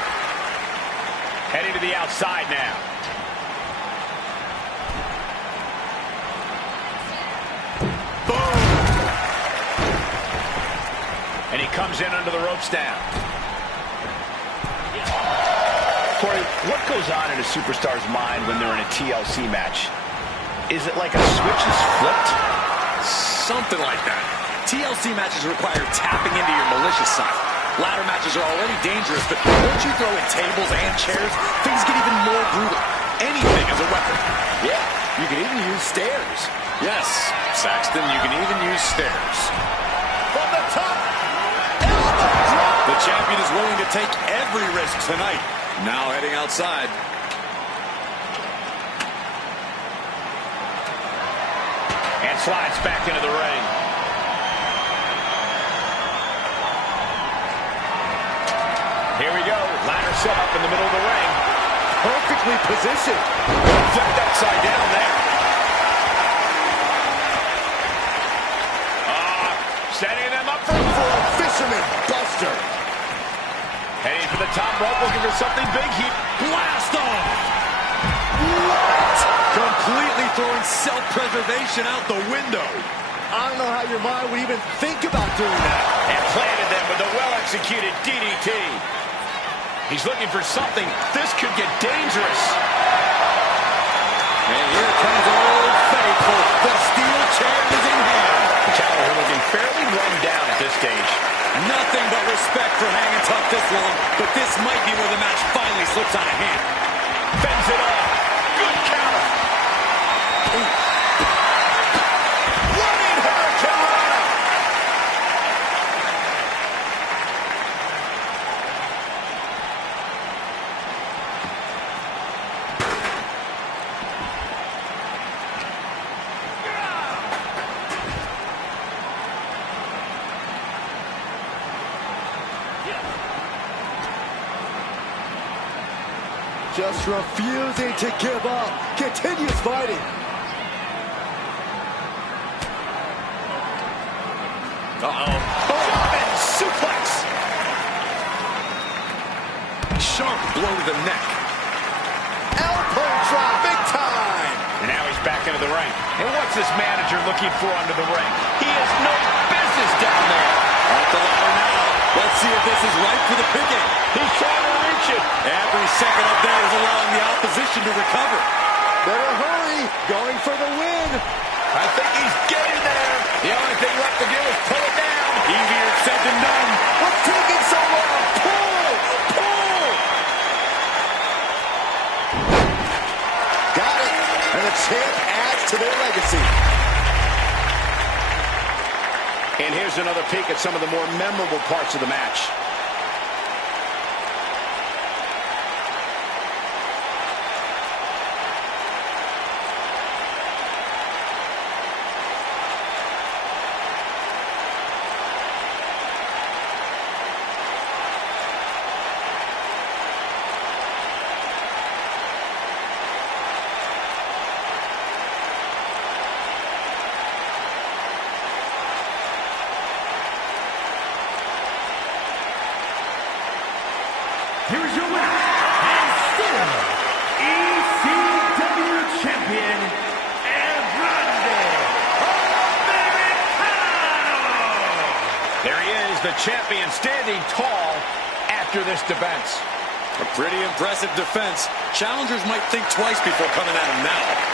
Heading to the outside now. Boom. And he comes in under the ropes now. Corey, what goes on in a superstar's mind when they're in a TLC match? Is it like a switch is flipped? Something like that. TLC matches require tapping into your malicious side. Ladder matches are already dangerous, but once you throw in tables and chairs, things get even more brutal. Anything is a weapon. Yeah, you can even use stairs. Yes, Saxton, you can even use stairs. From the top, elbow drop. The champion is willing to take every risk tonight. Now heading outside. And slides back into the ring. Here we go. Ladder set up in the middle of the ring. Perfectly positioned. Flipped upside down there. Setting them up for a fisherman buster. Heading for the top rope, looking for something big. He blast off. What? Completely throwing self-preservation out the window. I don't know how your mind would even think about doing that. And planted them with a well-executed DDT. He's looking for something. This could get dangerous. And here comes Old Faithful. The steel chair is in hand. The challenger looking fairly run down at this stage. Nothing but respect for hanging tough this long, but this might be where the match finally slips out of hand. Fends it off. Good counter. Running Hurricanrana. Just refusing to give up. Continues fighting. Uh-oh. German suplex. Sharp blow to the neck. Elbow drop, big time. And now he's back into the ring. And what's this manager looking for under the ring? He has no business down there. At the ladder now. Let's see if this is right for the picking. He's trying to reach it. Every second up there is allowing the opposition to recover. Better hurry. Going for the win. I think he's getting there. The only thing left to do is pull it down. Easier said than done. What's taking so long? Pull! Pull! Got it. And the champ adds to their legacy. And here's another peek at some of the more memorable parts of the match. here is your winner, and still ECW champion, El Grande Americano. There he is, the champion, standing tall after this defense. A pretty impressive defense. Challengers might think twice before coming at him now.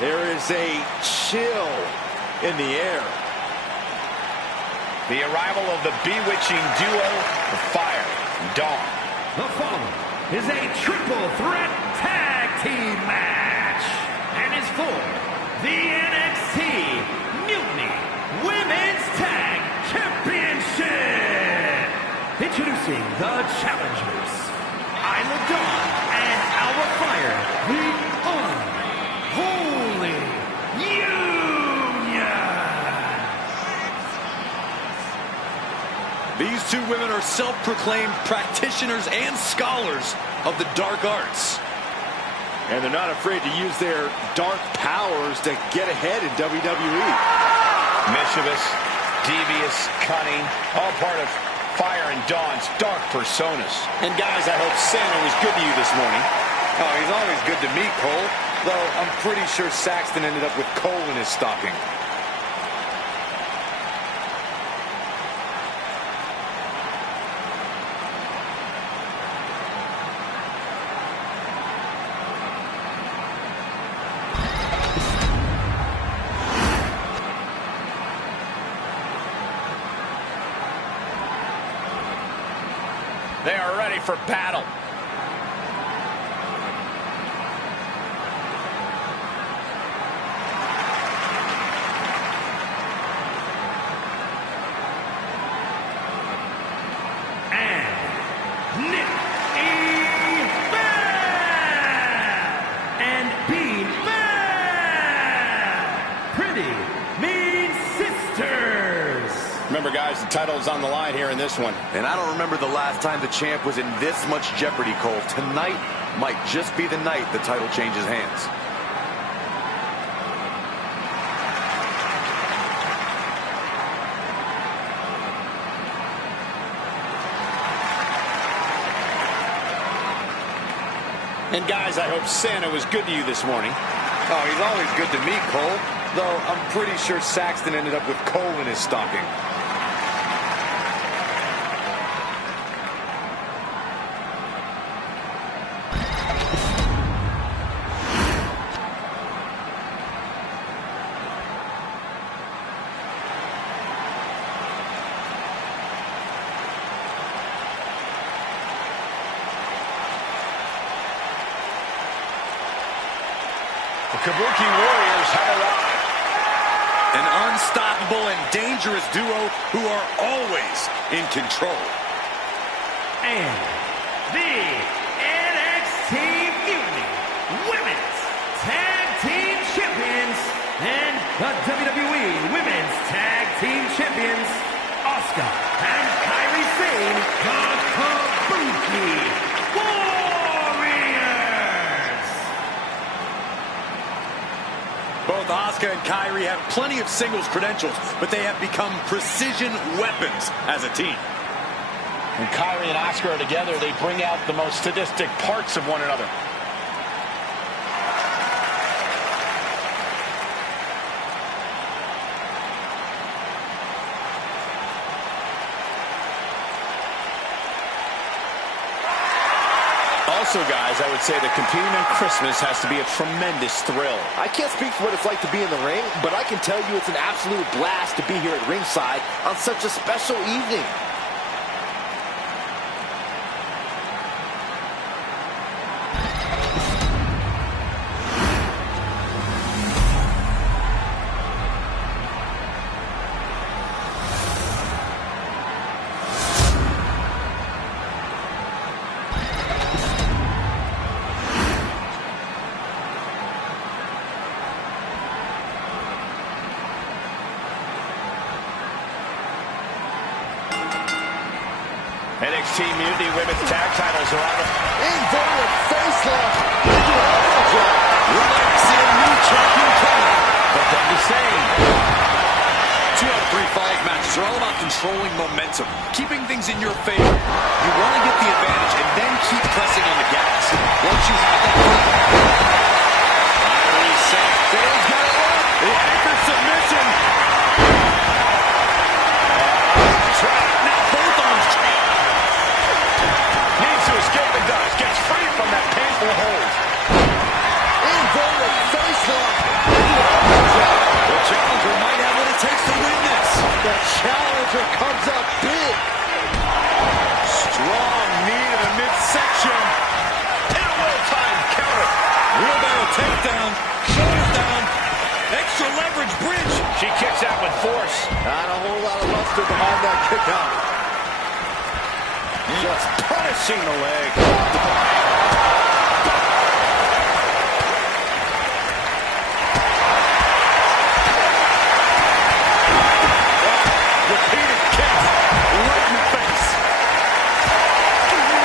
There is a chill in the air. The arrival of the bewitching duo of Fire and Dawn. The following is a triple threat tag team match and is for the NXT Mutiny Women's Tag Championship. Introducing the challengers, Isla Dawn and Alba Fire, the Unholy Union. These two women are self-proclaimed practitioners and scholars of the dark arts. And they're not afraid to use their dark powers to get ahead in WWE. Mischievous, devious, cunning, all part of Fire and Dawn's dark personas. And guys, I hope Santa was good to you this morning. Oh, he's always good to me, Cole. Though I'm pretty sure Saxton ended up with coal in his stocking. They are ready for battle. Remember, guys, the title is on the line here in this one. And I don't remember the last time the champ was in this much jeopardy, Cole. Tonight might just be the night the title changes hands. And guys, I hope Santa was good to you this morning. Oh, he's always good to me, Cole. Though I'm pretty sure Saxton ended up with coal in his stocking. The Kabuki Warriors have arrived. An unstoppable and dangerous duo who are always in control. And the NXT Mutiny Women's Tag Team Champions and the WWE Women's Tag Team Champions, Asuka and Kairi Sane, the Kabuki Warriors. Both Asuka and Kairi have plenty of singles credentials, but they have become precision weapons as a team. When Kairi and Asuka are together, they bring out the most sadistic parts of one another. Also, guys, I would say that competing on Christmas has to be a tremendous thrill. I can't speak for what it's like to be in the ring, but I can tell you it's an absolute blast to be here at ringside on such a special evening. NXT Mutiny Women's Tag Titles are on the... Inverted facelock. We might see a new champion coming. But then the same. 2 out of 3 falls matches are all about controlling momentum, keeping things in your favor. You want to get the advantage and then keep pressing on the gas. Once you have that lead, There's got it up. The anchor submission. Now both arms trapped. Needs to escape and does. Gets free from that painful hold. Inverted facelock. The challenger might have what it takes to win this. The challenger comes up big. Strong knee to the midsection. And a well-timed counter. Wheelbarrow takedown. Shoulders down. Extra leverage bridge. She kicks out with force. Not a whole lot of luster behind that kick out. Just punishing the leg. Repeated kicks right in the face.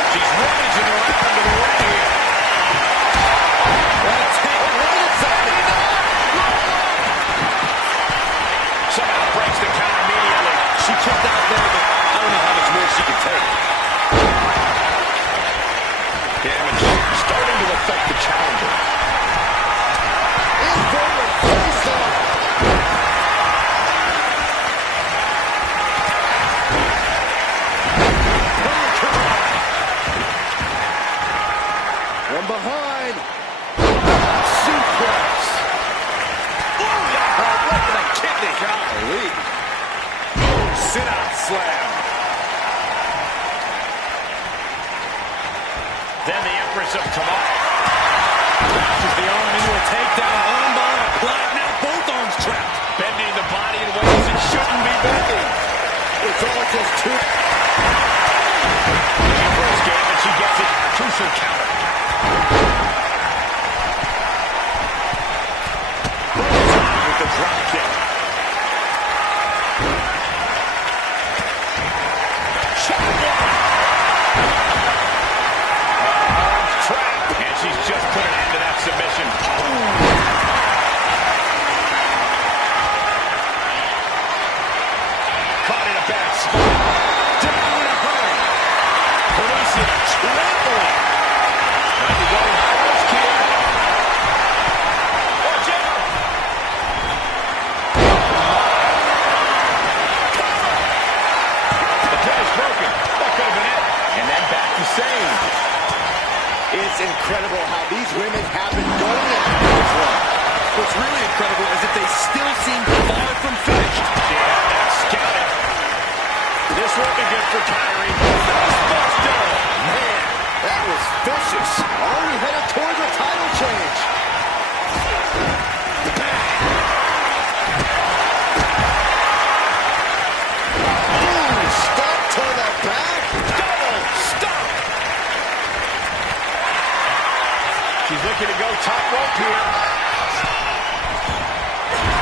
She's rummaging around in the ring here. Somehow breaks the count immediately. She kicked out there, but I don't know how much more she can take. Damage starting to affect the challenger. Inverted facelock. From behind. Suplex. Right to the kidney. Golly. Sit-out slam. Then the Empress of Tomorrow. Bounces the arm into a takedown. Armbar applied. Now both arms trapped. Bending the body in ways it shouldn't be bending. It's all just too... First game, and she gets it. Crucial counter. With the drop kick. Shot block. Trap. And she's just put an end to that submission. Caught in a bad spot. Down in a hurry. Producing a trampling. Might be going high risk here. Watch out. The pin is broken. That could have been it. And then back to same. It's incredible how these women have been going at this one. What's really incredible is that they still seem far from finished. Yeah, that's scouted. This won't be good for Kyrie. Buster. Man, that was vicious. Are we headed towards a title change? Ooh, stop to the back. Double stop. She's looking to go top rope here.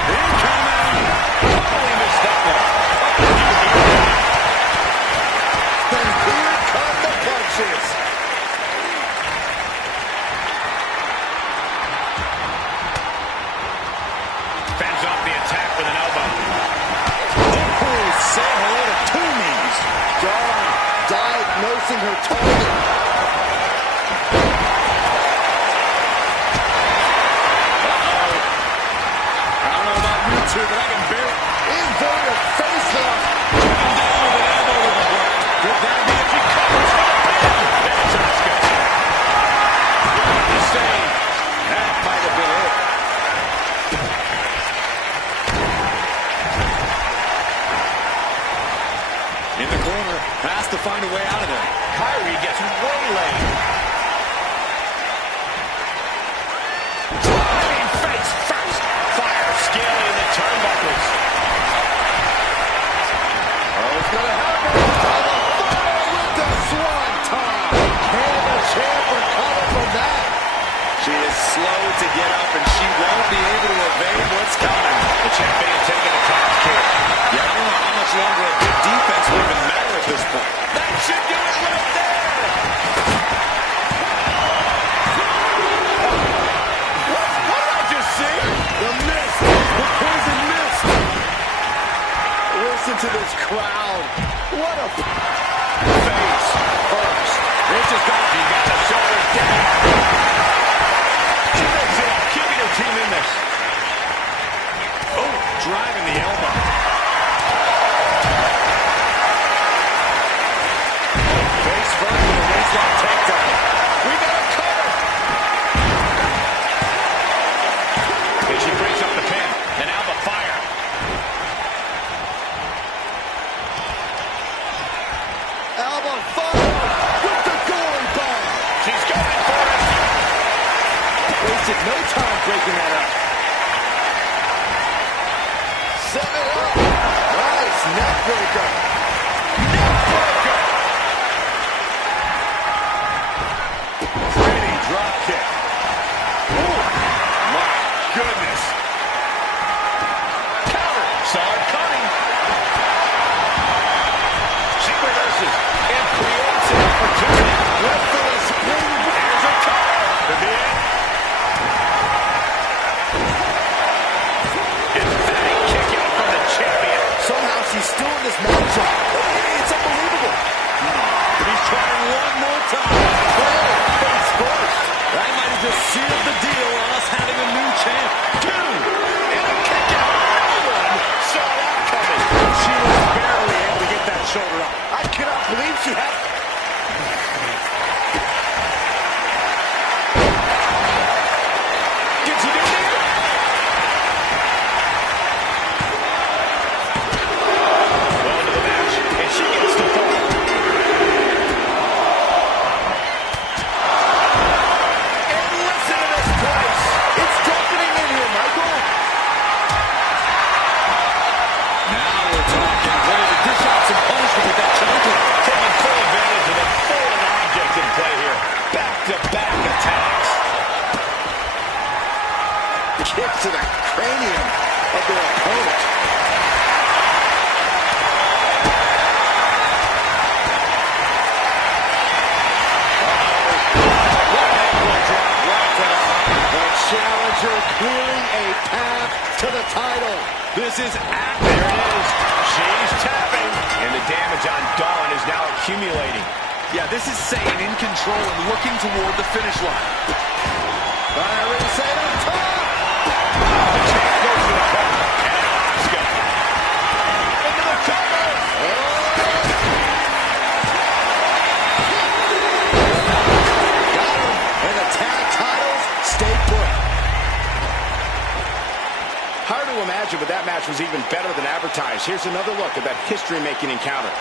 Incoming. Totally missed that one. And here come the punches. Fends off the attack with an elbow. Oh, say hello to two knees. Dawn diagnosing her target. I don't know about you two, but I can bear it. Inverted facelock. Taken down with an elbow to the heart. With that match, he covers for the pin. That's Asuka. to get up, and she won't be able to evade what's coming. The champion taking the top kick. Yeah, I don't know how much longer a good defense will even matter at this point. That should do it right there. What did I just see? The mist, the poison mist. Listen to this crowd. What a Face first. This is going to be got the shoulders down. She makes it up, keeping her team in this. Oh, driving the elbow. Face first with a waistlock takedown. We got a cover. And she breaks up the pin. And now the fire. elbow follow with the goalie bomb. She's going for it. Wasted no time breaking that up. Set it up. Nice neck breaker. Neck breaker. Pretty drop kick. Oh, my goodness. Counter. Saw it coming. She reverses and creates an opportunity. Went for the spring. There's a cover. Could be it. Emphatic kick out from the champion. Somehow she's still in this matchup. It's unbelievable. He's trying one more time. Face first. That might have just sealed the deal on us having a new champ. Two. And a kick out. No one saw that coming. She was barely able to get that shoulder up. I cannot believe she had. Gets it in there. Well into the match, and she gets the fall. And listen to this place. It's deafening in here, Michael. Now we're talking. Ready to dish out some punishment with that chocolate. Taking full advantage of the foreign object in play here. Back-to-back attacks. Kick to the cranium of their opponent. The challenger clearing a path to the title. This is active. There it is. She's tapping. And the damage on Dawn is now accumulating. Yeah, this is Sane in control and looking toward the finish line. Fire inside on top. The champ goes to the cover. And Asuka. Into the cover. Got him. And the tag titles stay put. Hard to imagine, but that match was even better than advertised. Here's another look at that history-making encounter.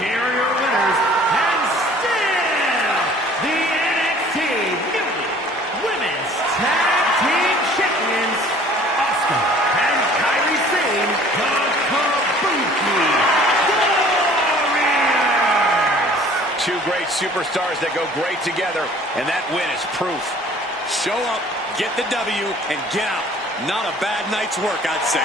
Here are your winners, and still the NXT Women's Tag Team Champions, Asuka and Kairi Sane, the Kabuki Warriors. Two great superstars that go great together, and that win is proof. Show up, get the W, and get out. Not a bad night's work, I'd say.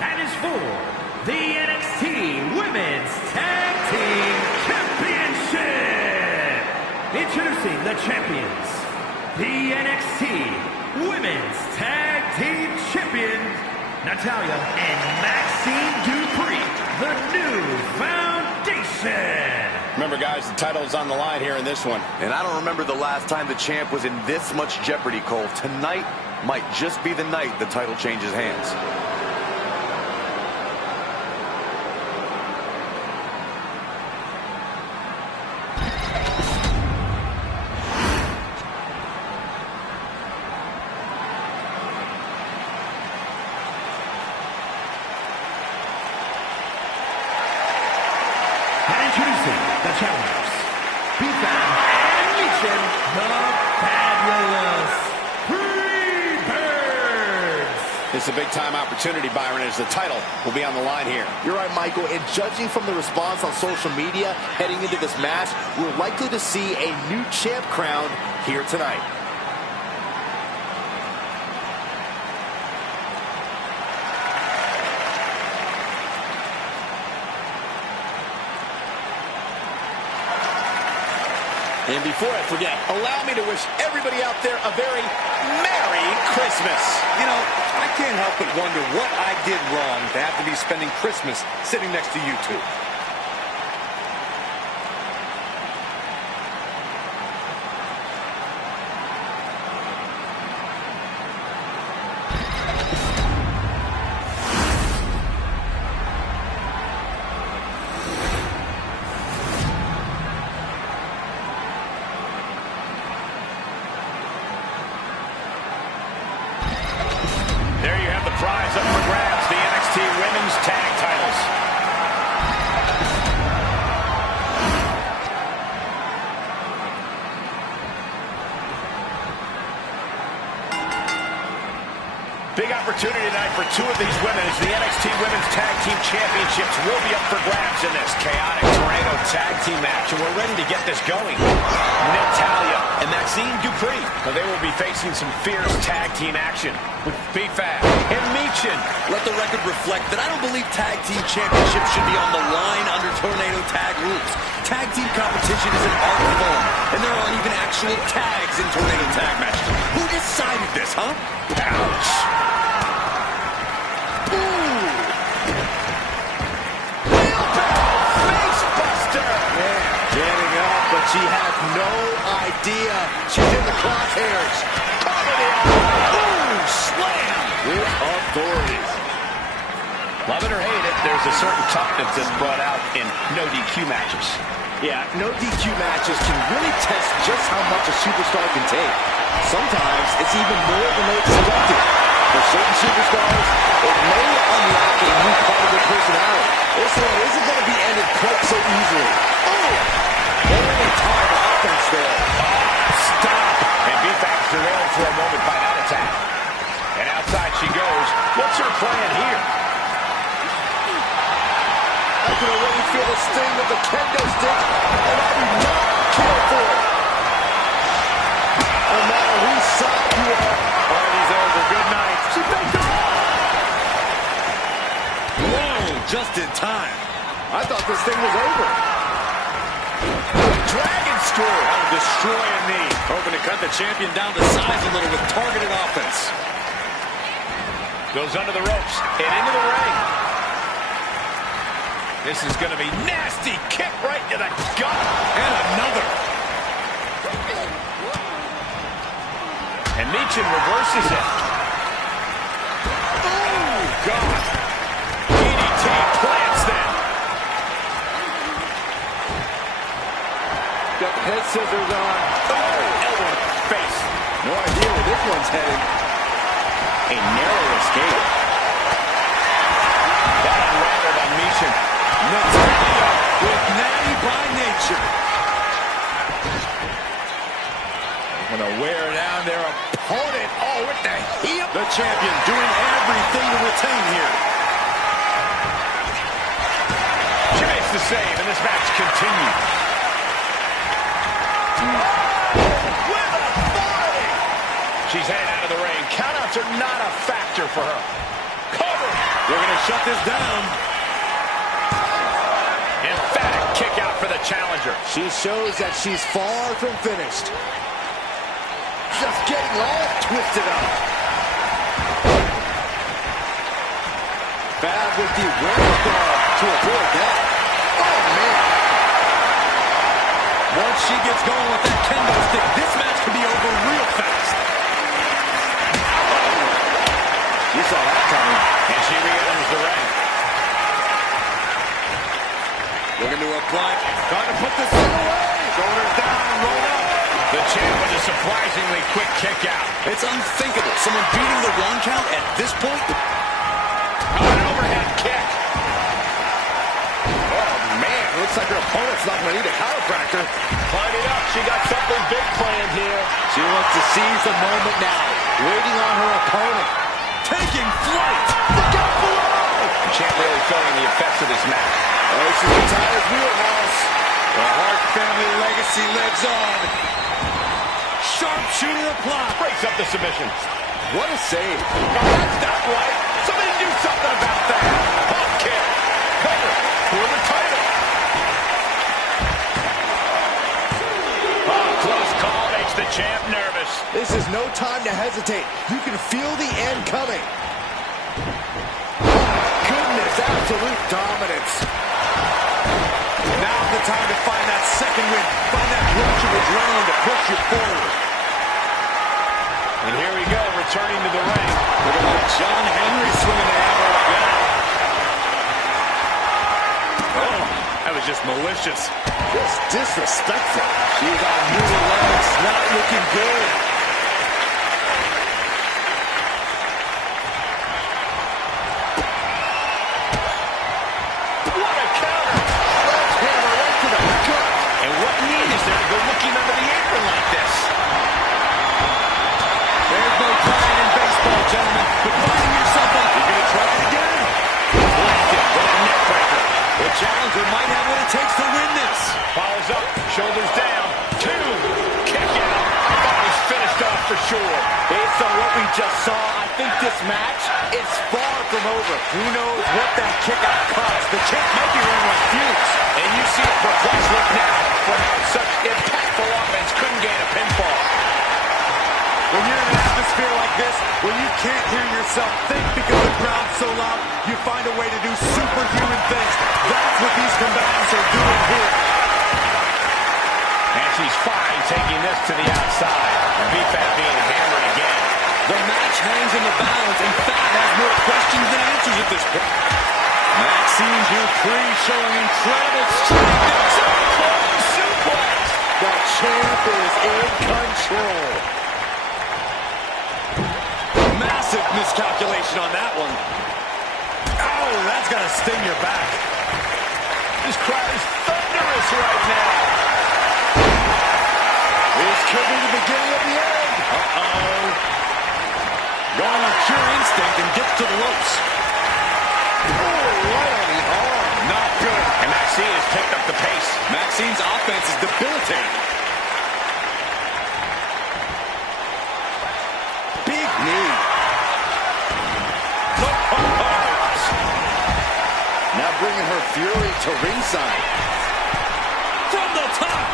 that is for the NXT Women's Tag Team Championship. Introducing the champions, the NXT Women's Tag Team Champions, Natalya and Maxine Dupree, the new foundation. Remember, guys, the title is on the line here in this one. And I don't remember the last time the champ was in this much jeopardy, Cole. Tonight might just be the night the title changes hands. Introducing the challengers, Beefman and Meechin, the fabulous Freebirds. This is a big-time opportunity, Byron, as the title will be on the line here. You're right, Michael, and judging from the response on social media heading into this match, we're likely to see a new champ crowned here tonight. And before I forget, allow me to wish everybody out there a very Merry Christmas. You know, I can't help but wonder what I did wrong to have to be spending Christmas sitting next to you two. There you have the prize up for grabs, the NXT Women's Tag Titles. Big opportunity tonight for two of these women as the NXT Women's Tag Team Championships will be up for grabs in this chaotic tornado tag team match, and we're ready to get this going. Natalya and Maxine Dupree, well, they will be facing some fierce tag team action with B-Fab and Meechin. Let the record reflect that I don't believe tag team championships should be on the line under tornado tag rules. Tag team competition is an art form, and there aren't even actual tags in tornado tag matches. Who decided this, huh? Ouch. She has no idea she's in the crosshairs. Boom! Slam! With authority. Love it or hate it, there's a certain toughness that's brought out in no DQ matches. Yeah, no DQ matches can really test just how much a superstar can take. Sometimes it's even more than they expected. For certain superstars, it may unlock a new part of their personality. This one isn't going to be ended quite so easily. Very entire offense there. Stop! And B-Fab's derailed for a moment by that attack. And outside she goes. What's her plan here? I can already feel the sting of the kendo stick, and I do not care for it. No matter whose side you are. Party's over. Good night. She faked it all. Whoa, just in time. I thought this thing was over. Dragon screw. That would destroy a knee. Hoping to cut the champion down to size a little with targeted offense. Goes under the ropes and into the ring. This is going to be nasty. Kick right to the gut. And another. And Meechin reverses it. Oh, God. DDT plants them. Got the head scissors on. Oh, elbow to the face. No idea where this one's heading. A narrow escape. That unraveled on Meechin. Natalya with natty by nature. Gonna wear down their opponent. Oh, with the heel. The champion doing everything to retain here. She makes the save, and this match continues. With authority. She's headed out of the ring. Countouts are not a factor for her. Cover. They're going to shut this down. Emphatic kick out for the challenger. She shows that she's far from finished. Just getting all twisted up. Fab with the wherewithal to avoid that. Oh, man. Once she gets going with that kendo stick, this match could be over real fast. You saw that coming. And she re-enters the ring. Looking to apply. Trying to put this thing away. Shoulders down, roll up. The champ with a surprisingly quick kick out. It's unthinkable. Someone beating the 1 count at this point. Oh, an overhead kick. Oh, man. Looks like her opponent's not going to need a chiropractor. Climbing up. She got something big planned here. She wants to seize the moment now. Waiting on her opponent. Taking flight. Look out below. Champ really feeling the effects of this match. Oh, she's inside his wheelhouse. The Hart family legacy lives on. Sharpshooter applied. Breaks up the submission. What a save. Oh, that's not right. Somebody do something about that. Pop kick. Cover for the title. Oh, close call makes the champ nervous. This is no time to hesitate. You can feel the end coming. Goodness, absolute dominance. Now's the time to find that second win. Find that rush of adrenaline to push you forward. And here we go, returning to the ring. Look at that John Henry swinging the hammer like that. Oh, that was just malicious. Just disrespectful. She's on new legs, not looking good. What a counter. Sledgehammer right to the gut. And what need is there to go looking under the apron like this? There's no crying in baseball, gentlemen. But finding yourself up, you're going to try it again. Blasted with a neck breaker. The challenger might have what it takes to win this. Follows up, shoulders down. 2. Kick out. I thought it was finished off for sure. Based on what we just saw, I think this match is far from over. Who knows what that kick out cost? The champ might be running on fumes. And you see a perplexed look now for how such impactful offense couldn't gain a pinfall. When you're in an atmosphere like this, when you can't hear yourself think because the crowd's so loud, you find a way to do superhuman things. That's what these combatants are doing here. And she's fine taking this to the outside. VFAT being hammered again. The match hangs in the balance, and Fat has more questions than answers at this point. Maxine Dupree showing incredible strength. It's a close suplex. The champ is in control. Massive miscalculation on that one. Oh, that's got to sting your back. This crowd is thunderous right now. This could be the beginning of the end. Uh-oh. Going on pure instinct and gets to the ropes. Oh, right on the arm. Not good. And Maxine has picked up the pace. Maxine's offense is debilitating. Big knee. Now bringing her fury to ringside. From the top.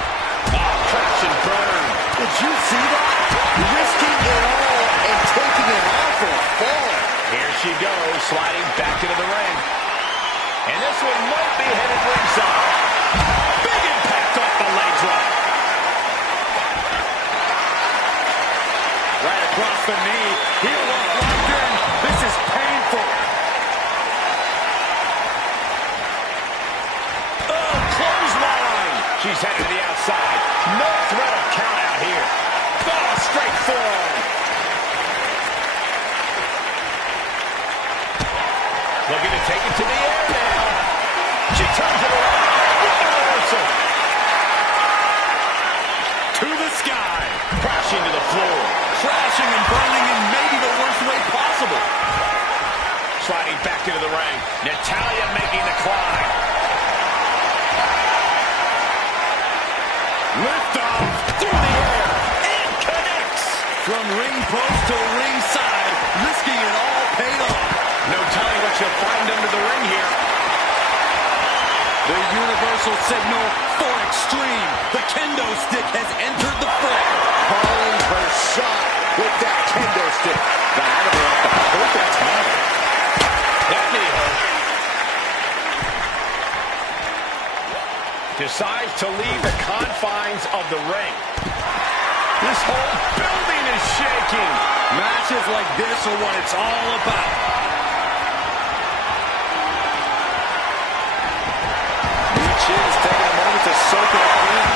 Oh, crash and burn. Did you see that? Risking it all and taking an awful fall. Here she goes, sliding back into the ring. And this one might be headed ringside. Big impact off the leg drop. Right across the knee. Heel lock locked in. This is painful. Oh, clothesline. She's headed to the outside. No threat of count out here. Oh, straight forearm. Looking to take it to the air now. She turns it around. What a reversal. To the sky. Crashing to the floor. Crashing and burning in maybe the worst way possible. Sliding back into the ring. Natalya making the climb. Lift off. Through the air. And connects. From ring post to ringside. Risking it all paid off. No telling what she'll find under universal signal for extreme. The kendo stick has entered the fray. Calling her shot with that kendo stick. Got out of there at the perfect time. That knee hurt. Decides to leave the confines of the ring. This whole building is shaking. Matches like this are what it's all about. Each is taking a moment to soak it all in.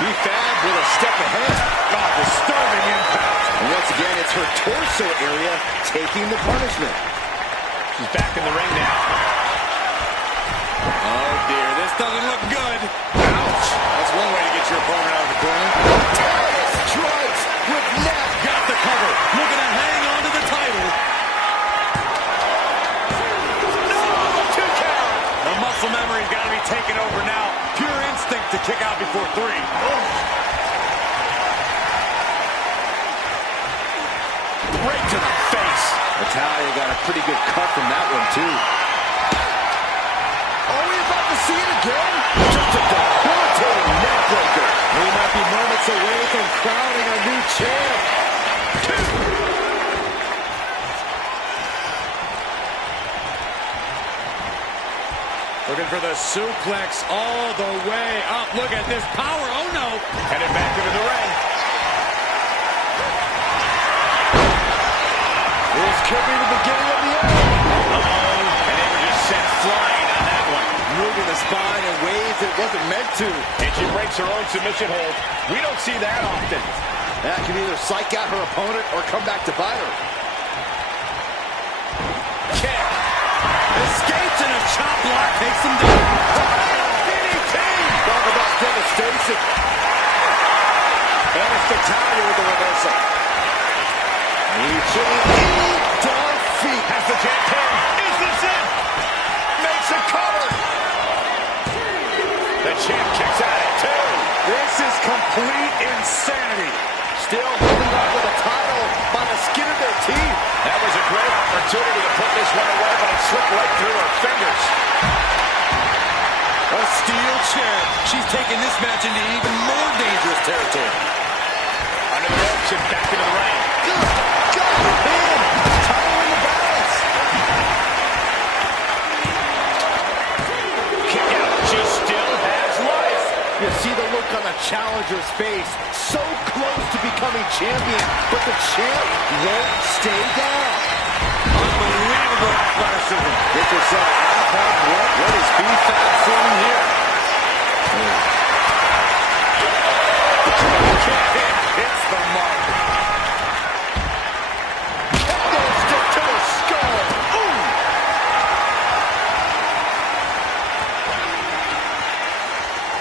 B-Fab with a step ahead. Oh, disturbing impact. And once again, it's her torso area taking the punishment. She's back in the ring now. Oh, dear. This doesn't look good. Ouch. That's one way to get your opponent out of the corner. Dallas strikes with net. Got the cover. Looking to hang on to the title. No, 2 count. The muscle memory's got to be taken over now. Pure instinct to kick out before 3. Right to the face. Natalya got a pretty good cut from that one, too. Are we about to see it again? Just a debilitating neck breaker. We might be moments away from crowning our new champ. Looking for the suplex all the way up. Look at this power. Oh, no. Headed back into the ring. This could be the beginning of the end. And they were just sent flying on that one. Moving the spine in ways it wasn't meant to. And she breaks her own submission hold. We don't see that often. That can either psych out her opponent or come back to bite her. Kick. Escapes and a chop block takes him down. DDT. Talk about devastation. And it's Natalya with the reversal. Defeat. Has the champ pinned. Is this it? Makes a cover. The champ kicks at it, too. This is complete insanity. Still holding on to the title by the skin of their teeth. That was a great opportunity to put this one away, but it slipped right through her fingers. A steel chair. She's taking this match into even more dangerous territory. Under the ropes and back into the ring. Good God, man. Title in the balance. Kick out. She still has life. You see the look on the challenger's face. So close to becoming champion, but the champ won't stay down. Unbelievable athleticism. Get yourself half what is B-Fab seeing here? Hits the mark. Kendo stick to the skull. Ooh.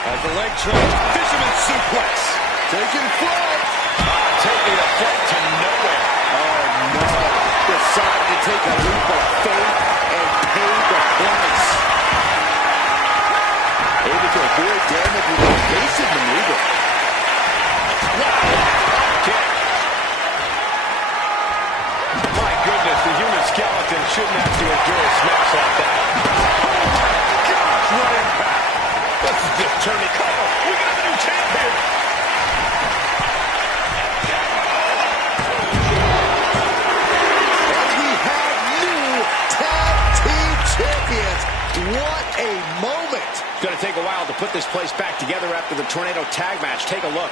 As the leg trade, fisherman suplex. Taking flight. Taking a flight to nowhere. Oh, no. Decided to take a leap of faith and pay the price. Able to avoid damage with a basic maneuver. Kick. My goodness, the human skeleton shouldn't have to endure a smash like that. Oh, my gosh, what impact. This is just turning. We got a new champ here. And we have new tag team champions. What a moment. It's going to take a while to put this place back together after the Tornado tag match. Take a look.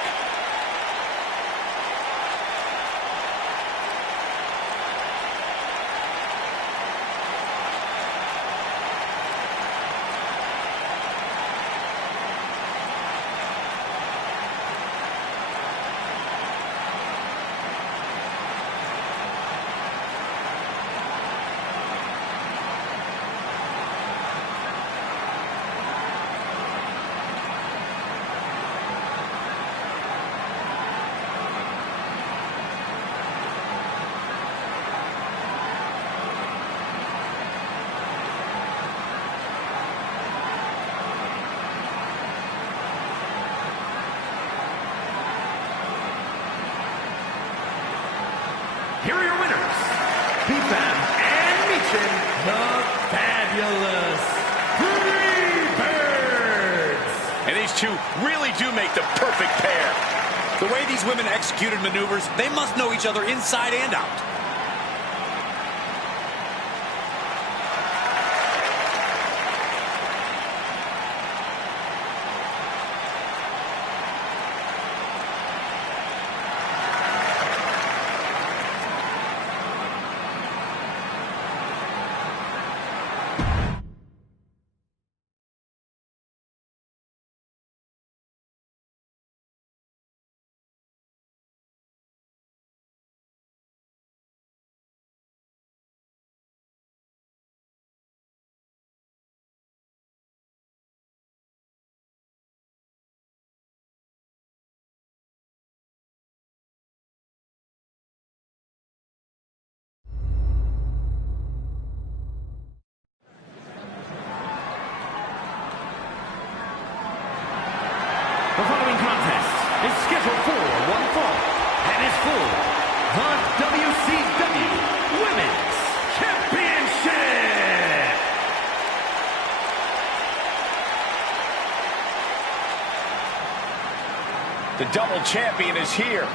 Here are your winners, B-Fab and Michin, the Fabulous. two really do make the perfect pair. The way these women executed maneuvers, they must know each other inside and out. The following contest is scheduled for one fall and is for the WCW Women's Championship. The double champion is here,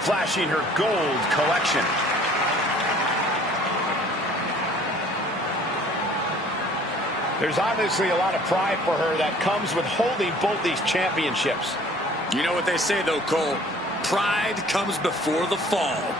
flashing her gold collection. There's obviously a lot of pride for her that comes with holding both these championships. You know what they say, though, Cole? Pride comes before the fall.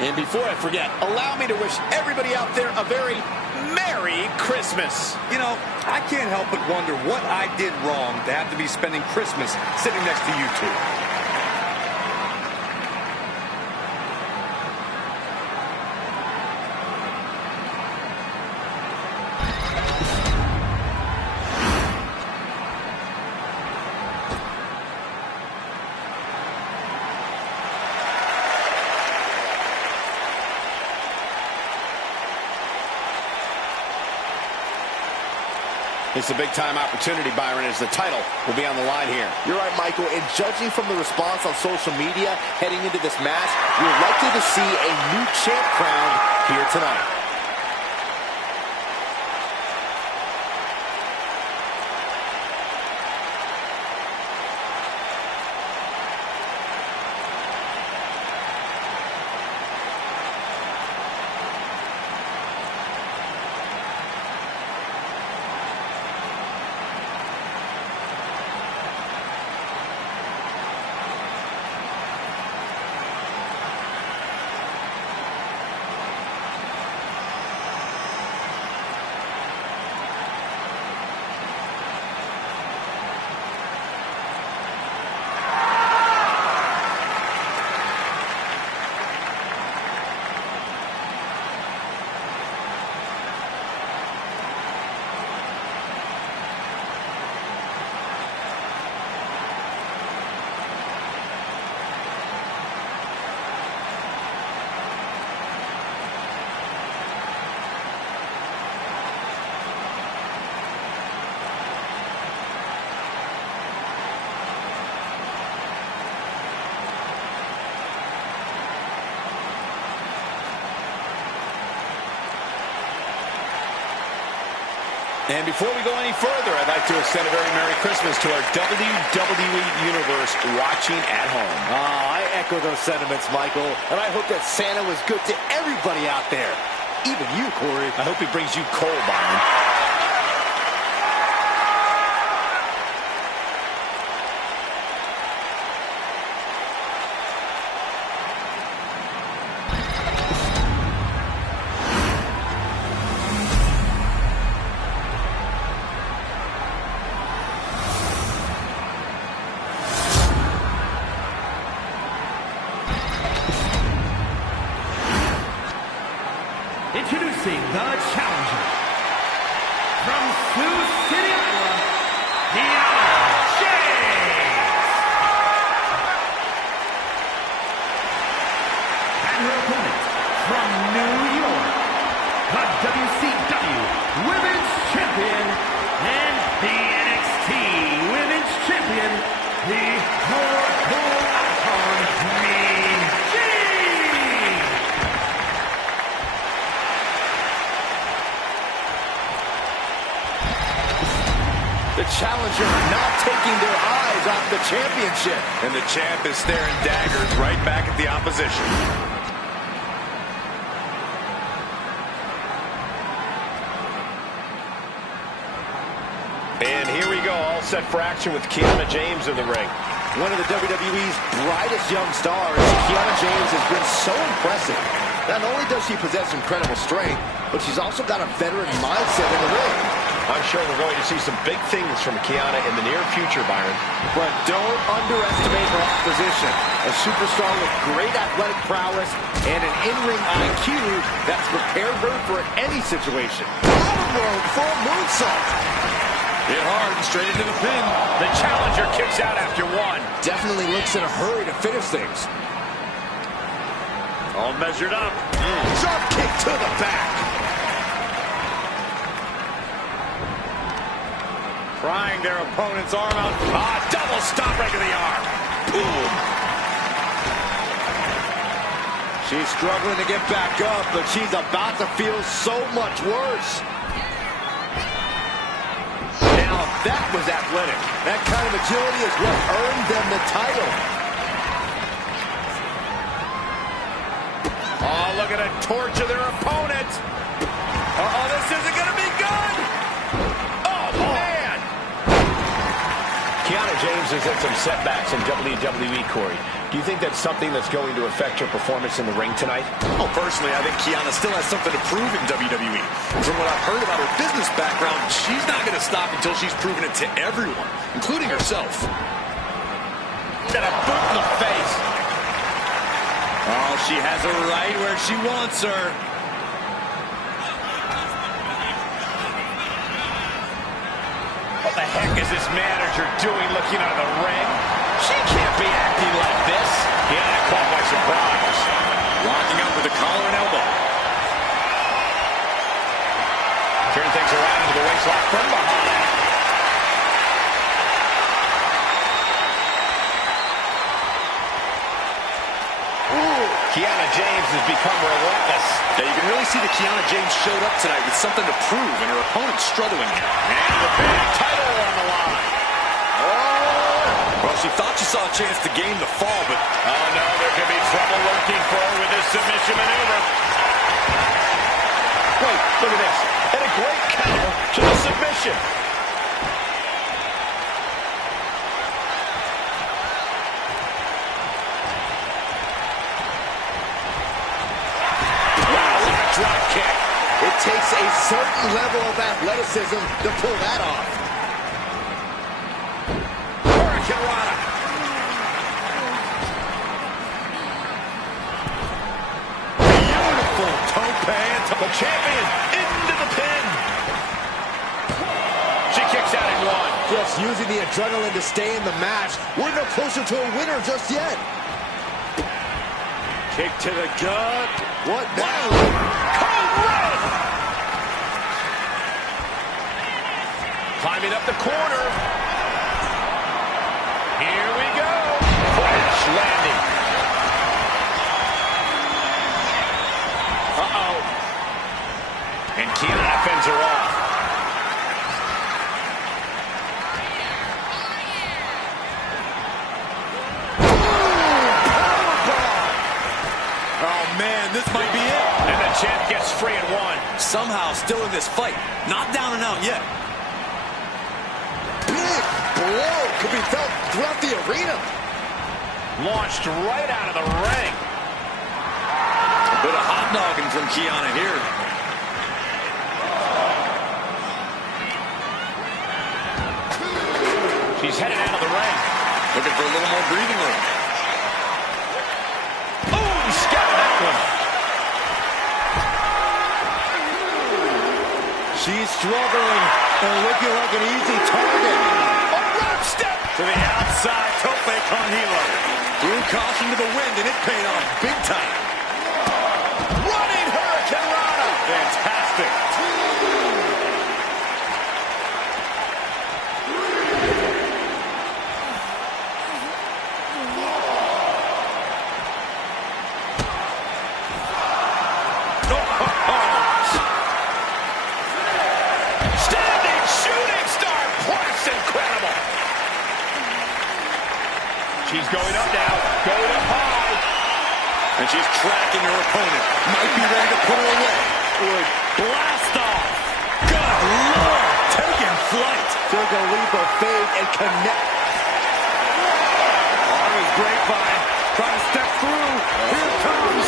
And before I forget, allow me to wish everybody out there a very Merry Christmas. You know, I can't help but wonder what I did wrong to have to be spending Christmas sitting next to you two. It's a big-time opportunity, Byron, as the title will be on the line here. You're right, Michael, and judging from the response on social media heading into this match, you're likely to see a new champ crowned here tonight. And before we go any further, I'd like to extend a very Merry Christmas to our WWE Universe watching at home. I echo those sentiments, Michael, and I hope that Santa was good to everybody out there, even you, Corey. I hope he brings you coal, Byron. Introducing the challenger from Sioux City, her opponent from New York, the WCW Women's Champion and the NXT Women's Champion, the Hardcore Icon, Mean Gene. The challenger not taking their eyes off the championship. And the champ is staring daggers right back at the opposition. And here we go, all set for action with Kiana James in the ring. One of the WWE's brightest young stars, Kiana James has been so impressive. Not only does she possess incredible strength, but she's also got a veteran mindset in the ring. I'm sure we're going to see some big things from Kiana in the near future, Byron. But don't underestimate her opposition. A superstar with great athletic prowess and an in-ring IQ that's prepared her for any situation. Bottom rope for a moonsault. Hit hard and straight into the pin. The challenger kicks out after one. Definitely looks in a hurry to finish things. All measured up. Drop kick to the back. Prying their opponent's arm out. Double stop right to the arm. Boom. She's struggling to get back up, but she's about to feel so much worse. Now that was athletic. That kind of agility is what earned them the title. Oh, look at it torture their opponent. Uh-oh, this isn't going to be good. Oh, man. Kiana James has had some setbacks in WWE, Corey. Do you think that's something that's going to affect her performance in the ring tonight? Oh, personally, I think Kiana still has something to prove in WWE. From what I've heard about her business background, she's not going to stop until she's proven it to everyone, including herself. Got a boot in the face. Oh, she has her right where she wants her. What the heck is this manager doing looking out of the ring? She can't be acting like this. Yeah, caught by surprise. Locking up with a collar and elbow. Turn things around into the waistlock from behind. Kiana James has become relentless. Yeah, you can really see that Kiana James showed up tonight with something to prove, and her opponent's struggling here. And the big title on the line. Well, she thought she saw a chance to gain the fall, but... Oh, no, there could be trouble lurking for her with this submission maneuver. Wait, look at this. And a great counter to the submission. Drop kick. It takes a certain level of athleticism to pull that off. Hurricane Rana. Beautiful tope. The champion into the pin. She kicks out in one. Just using the adrenaline to stay in the match. We're no closer to a winner just yet. Kick to the gut. What now? Climbing up the corner. Here we go. Crash landing. Uh-oh. And Kiana fends her off. Oh, man, this might be it. And the champ gets free in one. Somehow still in this fight. Not down and out yet. Blow could be felt throughout the arena. Launched right out of the ring. A bit of hot dogging from Kiana here. She's headed out of the ring. Looking for a little more breathing room. Boom! Scattered that one. She's struggling and looking like an easy target. Step to the outside, tope con hilo. Threw caution to the wind, and it paid off big time. She's going up now, going up high. And she's tracking her opponent. Might be ready to put her away. Would blast off. Good Lord, taking flight. Took a leap of faith and connect. On his grapevine, trying to step through. Here it comes.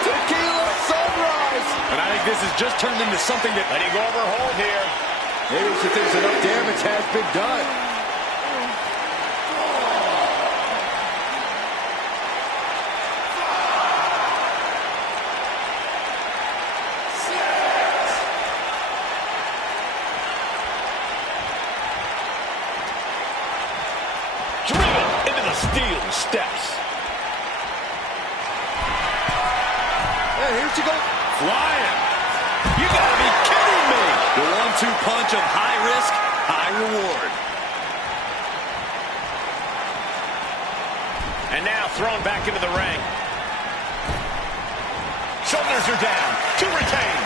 Tequila sunrise. And I think this has just turned into something that... Letting go of her hold here. Maybe she thinks enough damage has been done. Driven into the steel steps. And here she goes. Flying. You gotta be kidding me. The 1-2 punch of high risk, high reward. And now thrown back into the ring. Shoulders are down to retain.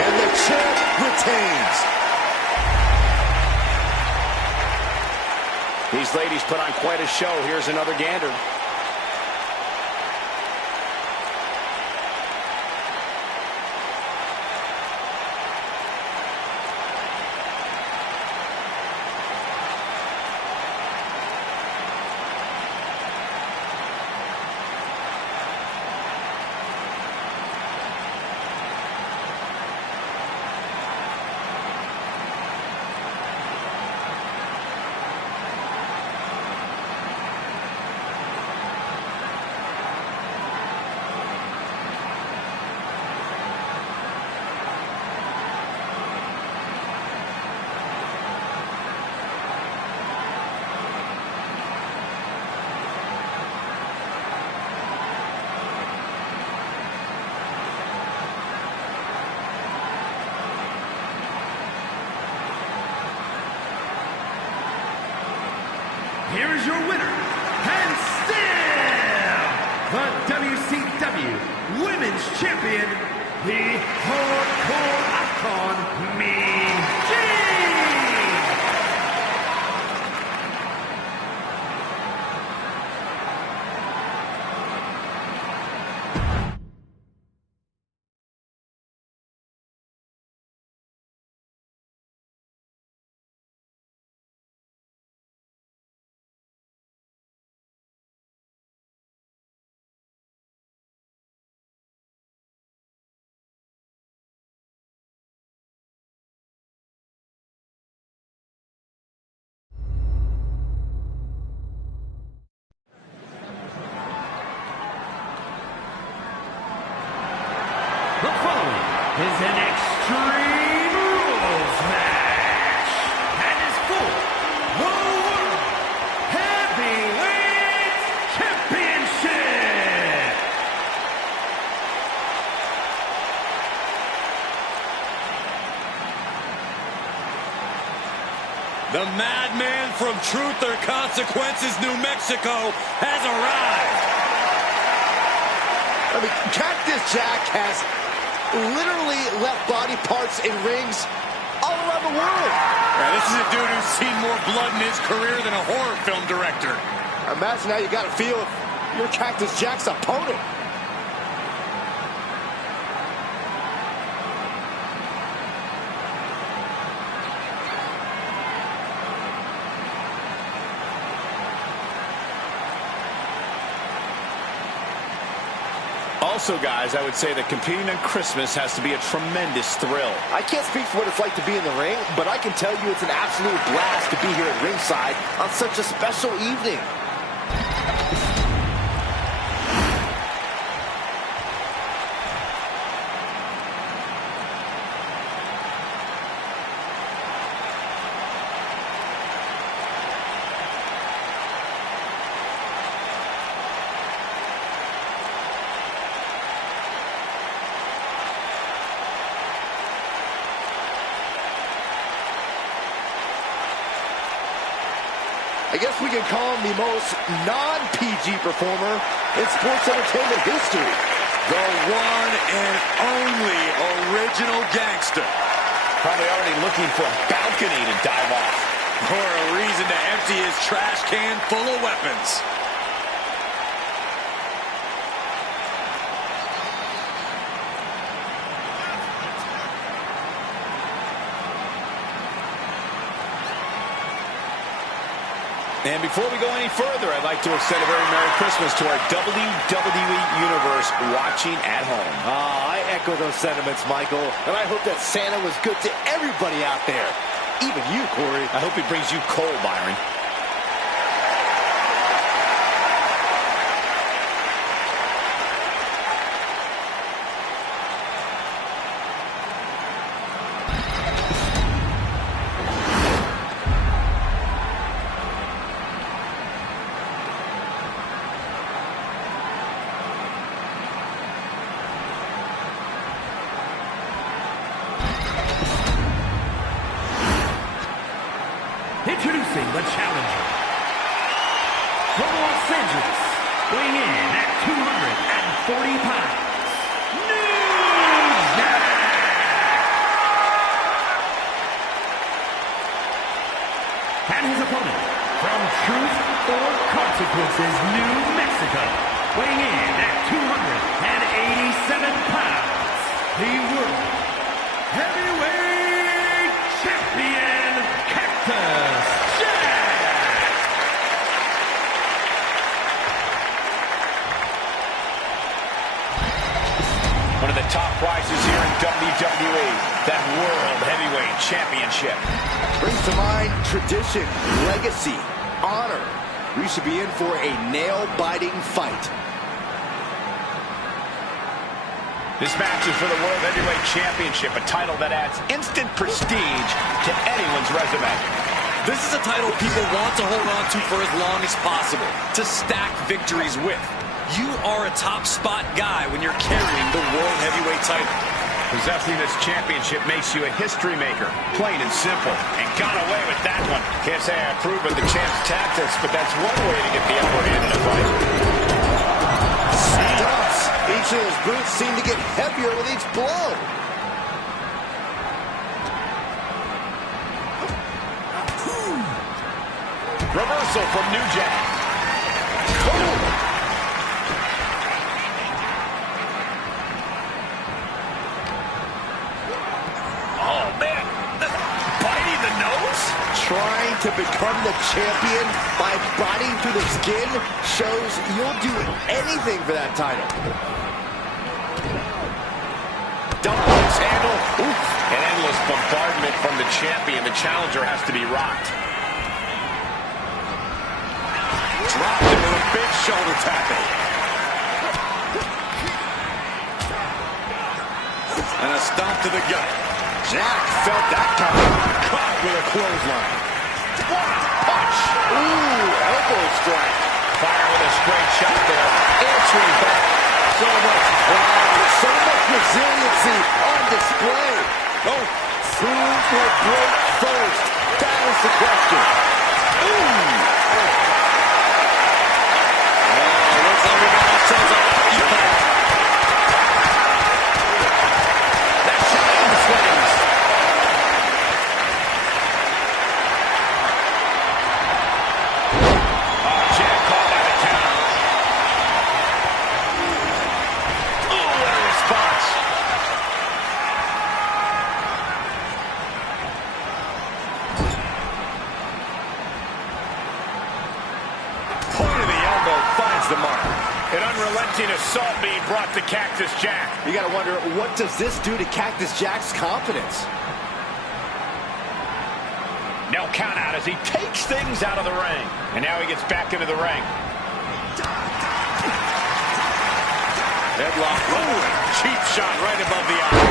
And the champ retains. These ladies put on quite a show. Here's another gander. Here is your winner, and still the WCW Women's Champion, the Hardcore Icon, Mean Gene! The following is an Extreme Rules match and is for the World Heavyweight Championship. The madman from Truth or Consequences, New Mexico, has arrived. I mean, Cactus Jack has literally left body parts in rings all around the world. Now, this is a dude who's seen more blood in his career than a horror film director. Imagine how you got to feel if you're Cactus Jack's opponent. Also, guys, I would say that competing on Christmas has to be a tremendous thrill. I can't speak for what it's like to be in the ring, but I can tell you it's an absolute blast to be here at ringside on such a special evening. I guess we can call him the most non-PG performer in sports entertainment history. The one and only original gangster. Probably already looking for a balcony to dive off. Or a reason to empty his trash can full of weapons. And before we go any further, I'd like to extend a very Merry Christmas to our WWE Universe watching at home. I echo those sentiments, Michael. And I hope that Santa was good to everybody out there. Even you, Corey. I hope he brings you coal, Byron. Introducing the challenger. From Los Angeles, weighing in at 240 pounds, New Jack! And his opponent, from Truth or Consequences, New Mexico, weighing in at 287 pounds, the World Heavyweight Champion, Cactus Jack! One of the top prizes here in WWE, that World Heavyweight Championship. Brings to mind tradition, legacy, honor. We should be in for a nail-biting fight. This match is for the World Heavyweight Championship, a title that adds instant prestige to anyone's resume. This is a title people want to hold on to for as long as possible, to stack victories with. You are a top spot guy when you're carrying the World Heavyweight title. Possessing this championship makes you a history maker, plain and simple. And got away with that one. Can't say I approve of the champ's tactics, but that's one way to get the upper hand in a fight. Stunts. Each of his boots seem to get heavier with each blow. Reversal from New Jack. Oh, man. Biting the nose? Trying to become the champion by biting through the skin shows you'll do anything for that title. Double axe handle. Oof. An endless bombardment from the champion. The challenger has to be rocked. Dropped him with a big shoulder tackle. And a stomp to the gut. Jack felt that coming. Caught with a clothesline. What a punch. Ooh, elbow strike. Fire with a straight shot there. Answering back. So much pride, so much resiliency on display. Oh, who will break first? That is the question. Ooh. Looks like we got ourselves a hockey fight. That shot in the swings. Oh, Jack caught by the counter. Oh, what a response. Point of the elbow finds the mark. An unrelenting assault being brought to Cactus Jack. You got to wonder, what does this do to Cactus Jack's confidence? No count out as he takes things out of the ring. And now he gets back into the ring. Headlock. Ooh, cheap shot right above the eye.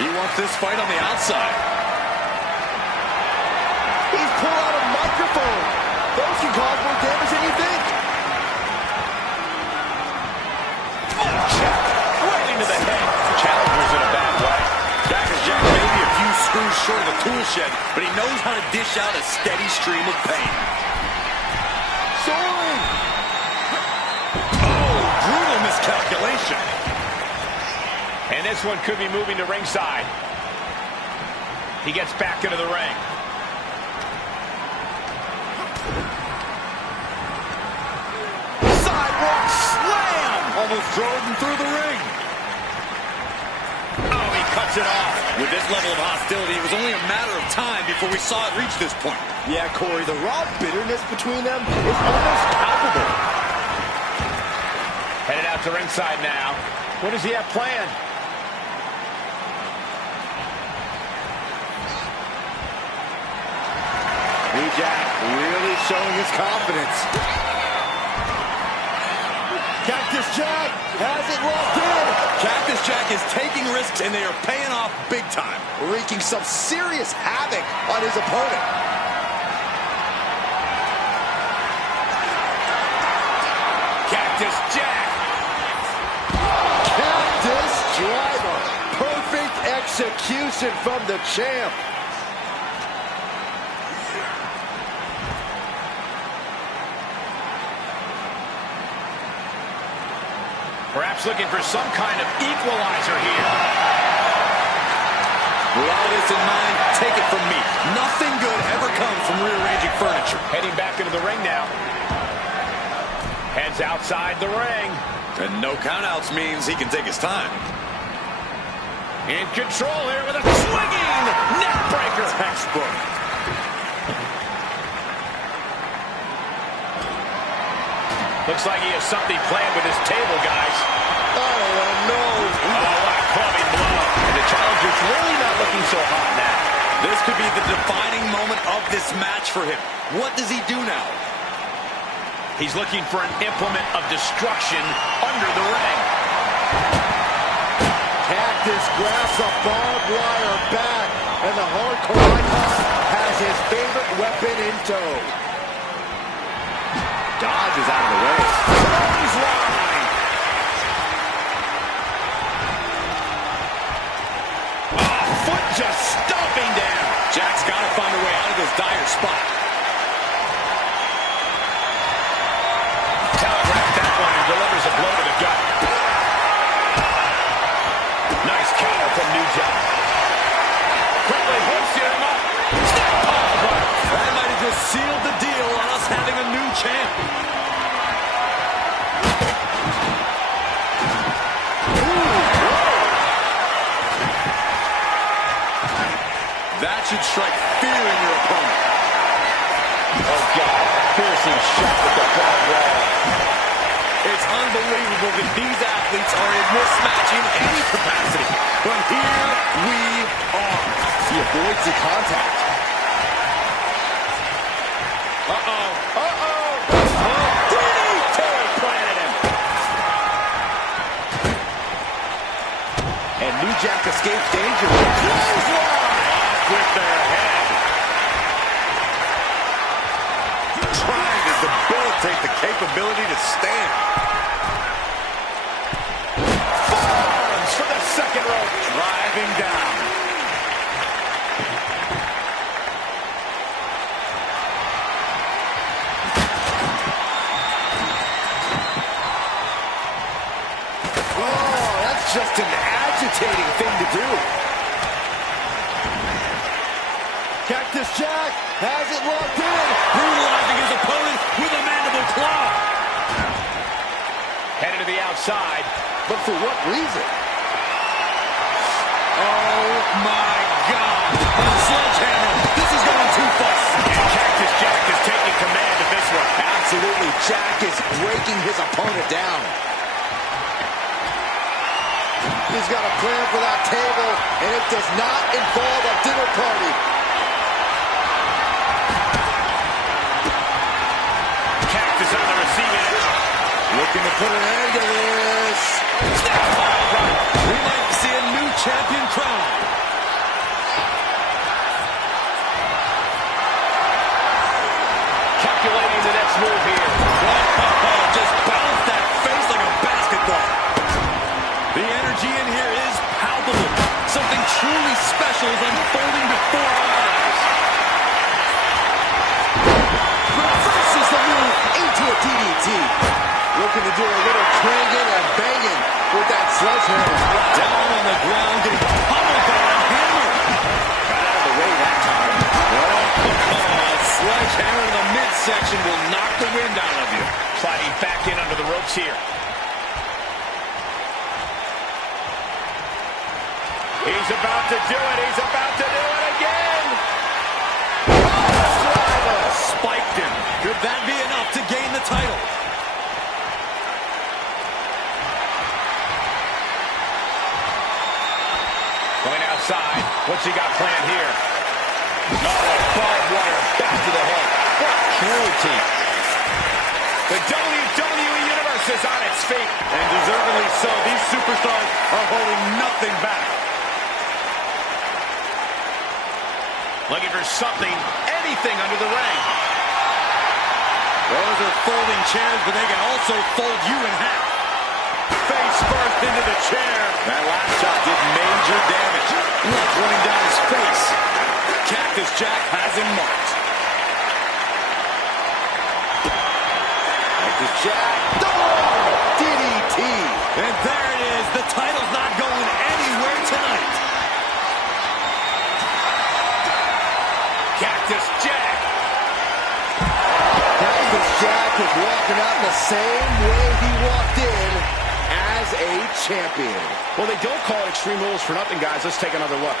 He wants this fight on the outside. He's pulled out a microphone. Those can cause more damage than you think. Check. Right into the head. Challenger's in a bad way. Cactus Jack may be a few screws short of a tool shed, but he knows how to dish out a steady stream of pain. Soaring. Oh, brutal miscalculation. And this one could be moving to ringside. He gets back into the ring. Sidewalk slam! Almost drove him through the ring. Oh, he cuts it off. With this level of hostility, it was only a matter of time before we saw it reach this point. Yeah, Corey, the raw bitterness between them is almost palpable. Headed out to ringside now. What does he have planned? New Jack really showing his confidence. Cactus Jack has it locked in. Cactus Jack is taking risks, and they are paying off big time. Wreaking some serious havoc on his opponent. Cactus Jack. Cactus driver. Perfect execution from the champ. Perhaps looking for some kind of equalizer here. With all this in mind, take it from me. Nothing good ever comes from rearranging furniture. Heading back into the ring now. Heads outside the ring. And no countouts means he can take his time. In control here with a swinging neck breaker. Textbook. Looks like he has something planned with his table, guys. Oh, no. Oh, what a clubbing blow. And the challenger's really not looking so hot now. This could be the defining moment of this match for him. What does he do now? He's looking for an implement of destruction under the ring. Cactus grabs a barbed wire bat, and the hardcore icon has his favorite weapon in tow. Dodges out of the way. Clothesline. Oh, foot just stomping down. Jack's got to find a way out of this dire spot. Telegraphed that one and delivers a blow to the gut. Nice counter from New Jack. Quickly hooks him up. Snap pile driver. That might have just sealed the deal on us having a new champ. That should strike fear in your opponent. Oh, God. Piercing shot with the far wall. It's unbelievable that these athletes are in this match in any capacity. But here we are. He avoids the contact. Uh-oh. Uh-oh. DDT planted him. And New Jack escapes danger. Clothesline. Off with their head. Trying to debilitate the capability to stand. Forearms for the second rope. Driving down. Oh, that's just an agitating thing to do. Cactus Jack has it locked in. Brutalizing his opponent with a mandible claw. Headed to the outside. But for what reason? Oh my God. A sledgehammer. This is going too far. And Cactus Jack is taking command of this one. Absolutely, Jack is breaking his opponent down. He's got a plan for that table, and it does not involve a dinner party. Cactus on the receiving end. Looking to put an end to this. Snap pile driver. We might see a new champion crowned. Calculating the next move here. Just bounced that face like a basketball. The energy in here is palpable. Something truly special is unfolding before our eyes. Reverses the move into a DDT. Looking to do a little clanging and banging with that sledgehammer. Down on the ground, getting pummeled by a hammer. Got out of the way knock the wind out of you. Sliding back in under the ropes here. He's about to do it. He's about to do it again. Oh, spiked him. Could that be enough to gain the title? Going outside. What's he got planned here? Oh, barbed wire back to the head. What cruelty. The WWE Universe is on its feet. And deservedly so. These superstars are holding nothing back. Looking for something, anything under the ring. Those are folding chairs, but they can also fold you in half. Face first into the chair. That last shot did major damage. Blood running down his face. Cactus Jack has him marked. Cactus Jack. Oh! DDT. And there it is. The title's not going anywhere tonight. Cactus Jack. Cactus Jack is walking out the same way he walked in as a champion. Well, they don't call it Extreme Rules for nothing, guys. Let's take another look.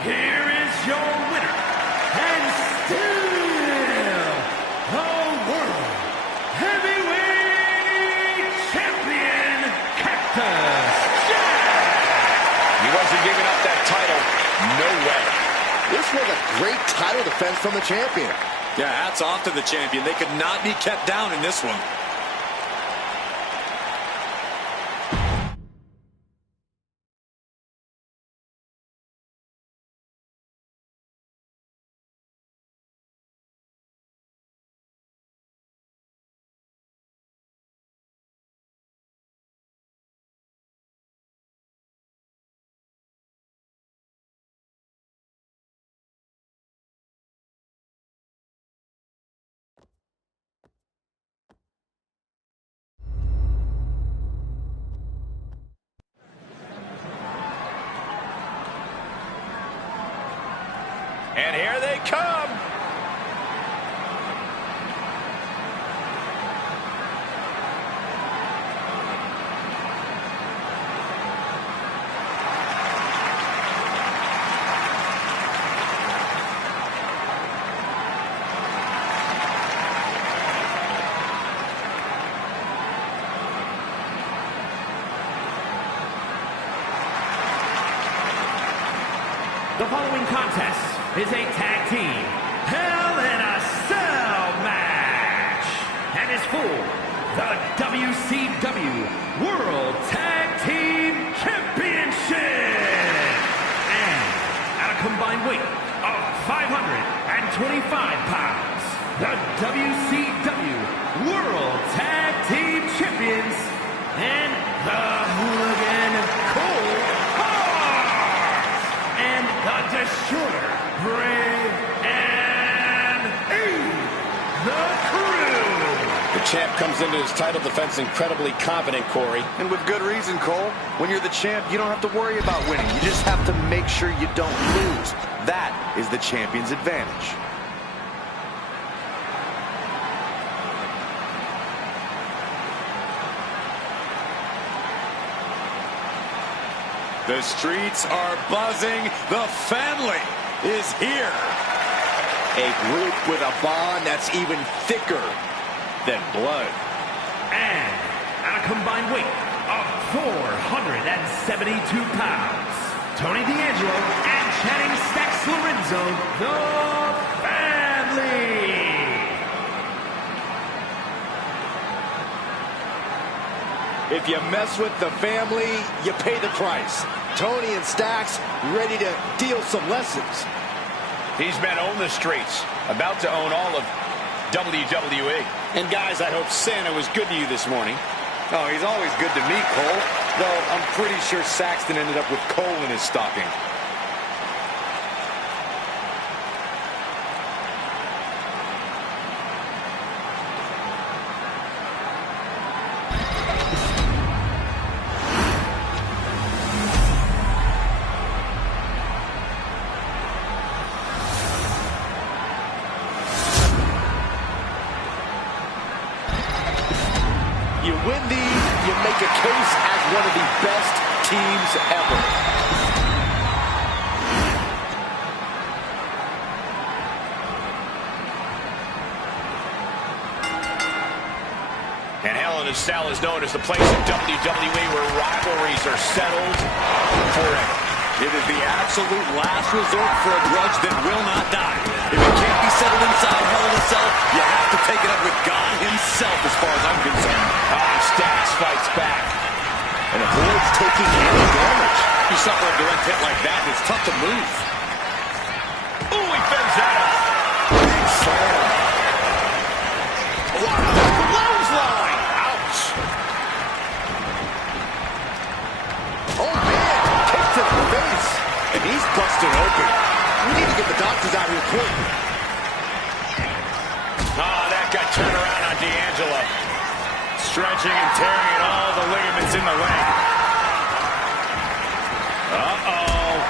Here is your winner, and still the World Heavyweight Champion, Cactus Jack! He wasn't giving up that title. No way. This was a great title defense from the champion. Yeah, hats off to the champion. They could not be kept down in this one. And here they come. The following contest is a tag team Hell in a Cell match and is for the WCW World Tag Team Championship. And at a combined weight of 525 pounds, the WCW World Tag Team Champions and the Hooligan Cold Hearts and the Destroyer, Brave and the Crew. The champ comes into his title defense incredibly confident, Corey. And with good reason, Cole. When you're the champ, you don't have to worry about winning. You just have to make sure you don't lose. That is the champion's advantage. The streets are buzzing. The family is here. A group with a bond that's even thicker than blood. And at a combined weight of 472 pounds, Tony D'Angelo and Channing Stacks Lorenzo, the family. If you mess with the family, you pay the price. Tony and Stacks ready to deal some lessons. These men own the streets, about to own all of WWE. And guys, I hope Santa was good to you this morning. Oh, he's always good to me, Cole. Though I'm pretty sure Saxton ended up with coal in his stocking. You win these, you make a case as one of the best teams ever. And Hell in a Cell is known as the place in WWE where rivalries are settled forever. It is the absolute last resort for a grudge that will not die. If it can't be settled inside Hell in a Cell, you have to take it up with God himself as far as I'm concerned. Stacks fights back. And avoids taking any damage. You suffer a direct hit like that, it's tough to move. Ooh, he fends that up. Big slam. What a clothesline! Ouch! Oh, man. Kick to the face. And he's busted open. We need to get the doctors out here quick. Oh, that got turned around on D'Angelo. Stretching and tearing at all the ligaments in the leg. Uh-oh.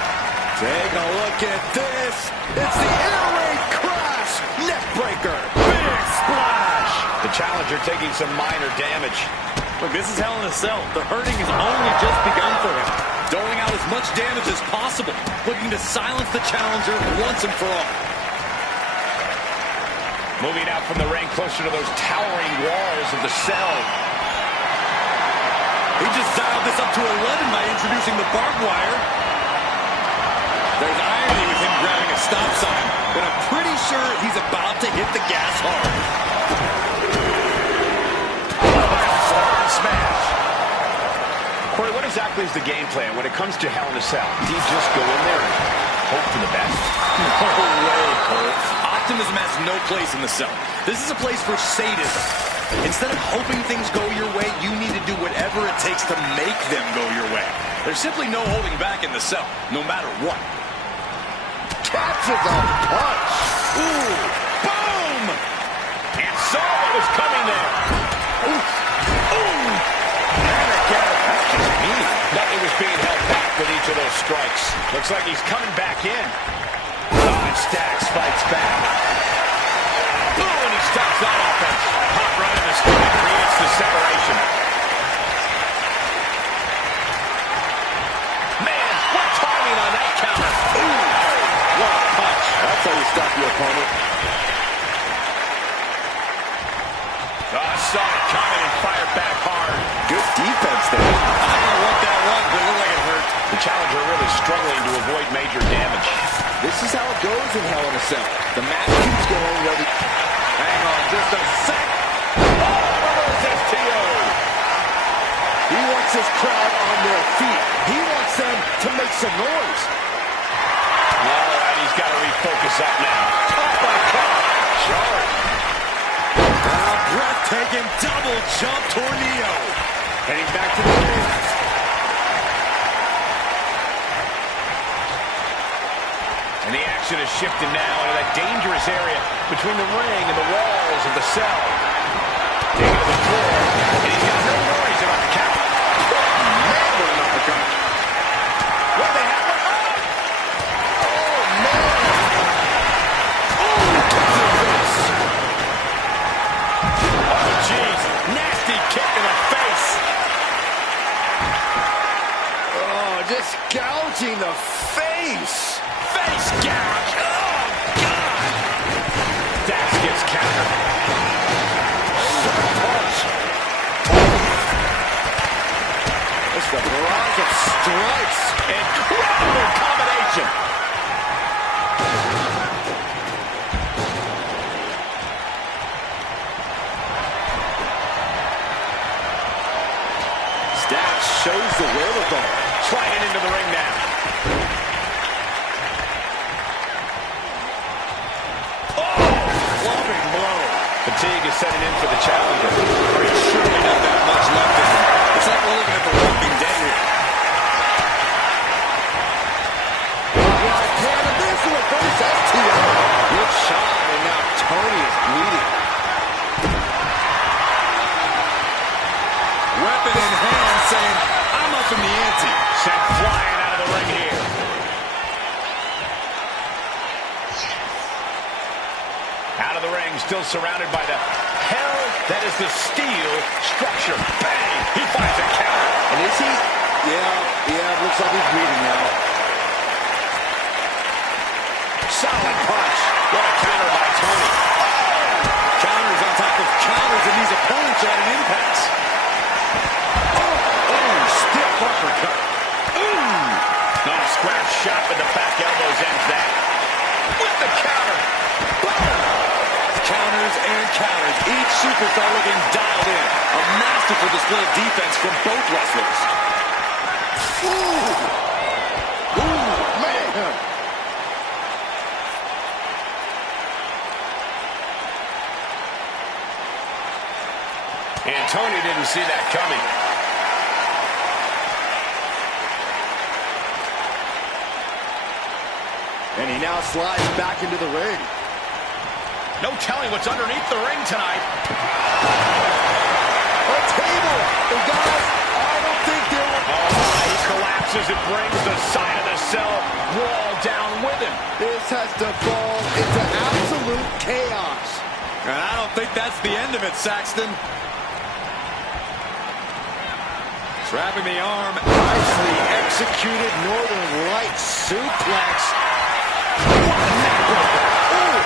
Take a look at this. It's the air raid crash. Neck breaker. Big splash. The challenger taking some minor damage. Look, this is Hell in a Cell. The hurting has only just begun for him. Doling out as much damage as possible. Looking to silence the challenger once and for all. Moving out from the ring closer to those towering walls of the cell. He just dialed this up to 11 by introducing the barbed wire. There's irony with him grabbing a stop sign, but I'm pretty sure he's about to hit the gas hard. Smash. Corey, what exactly is the game plan when it comes to Hell in a Cell? Do you just go in there and hope for the best? No way, Cole. Optimism has no place in the cell. This is a place for sadism. Instead of hoping things go your way, you need to do whatever it takes to make them go your way. There's simply no holding back in the cell, no matter what. Catches a punch. Ooh, boom! And saw what was coming there. Ooh, ooh. And again, that's just mean. Nothing was being held back with each of those strikes. Looks like he's coming back in. And Stacks fights back. Boom, and he stops that offense. Hot right in the stomach creates the separation. Man, what timing on that counter. Ooh, what a punch. That's how you stop your opponent. Saw it coming and fired back hard. Good defense there. I don't know what that was, but it looked like it hurt. The challenger really struggling to avoid major damage. This is how it goes in Hell in a Cell. The match keeps going ready. Hang on just a sec. Reverse STO. He wants his crowd on their feet. He wants them to make some noise. All right, he's got to refocus up now. Oh, my God. Charge. A breathtaking double jump tornado. Heading back to the ring. And the action is shifted now into that dangerous area between the ring and the walls of the cell. Taking to the floor, and he's got no worries about the count. Man, what an uppercut. What do they have? Oh, man. Oh, jeez. Nasty kick in the face. Oh, just strikes. Incredible combination. That shows the wherewithal. Sliding into the ring now. Oh! Clubbing blow. Fatigue is setting in for the challenger. He surely doesn't have much left in him. It's like we're looking at the Walking Dead here. Plan of this in the first S3E. Good shot, and now Tony is bleeding. Weapon in hand, saying, I'm up in the ante. Sent flying out of the ring here. Out of the ring, still surrounded by the hell that is the steel structure. Bang! He finds a counter. And is he? Yeah, looks like he's bleeding now. Solid punch. What a counter by Tony. Counters on top of counters, and these opponents are at an impasse. Stiff uppercut. Ooh! Not a square shot, but the back elbows ends that. With the counter. Boom! Counters and counters. Each superstar looking dialed in. A masterful display of defense from both wrestlers. Man! And Tony didn't see that coming. And he now slides back into the ring. No telling what's underneath the ring tonight. A table! And guys, I don't think there will... He collapses and brings the side of the cell wall down with him. This has devolved into absolute chaos. And I don't think that's the end of it, Saxton. Trapping the arm. Nicely executed Northern Lights suplex. What a neckbreaker. Ooh.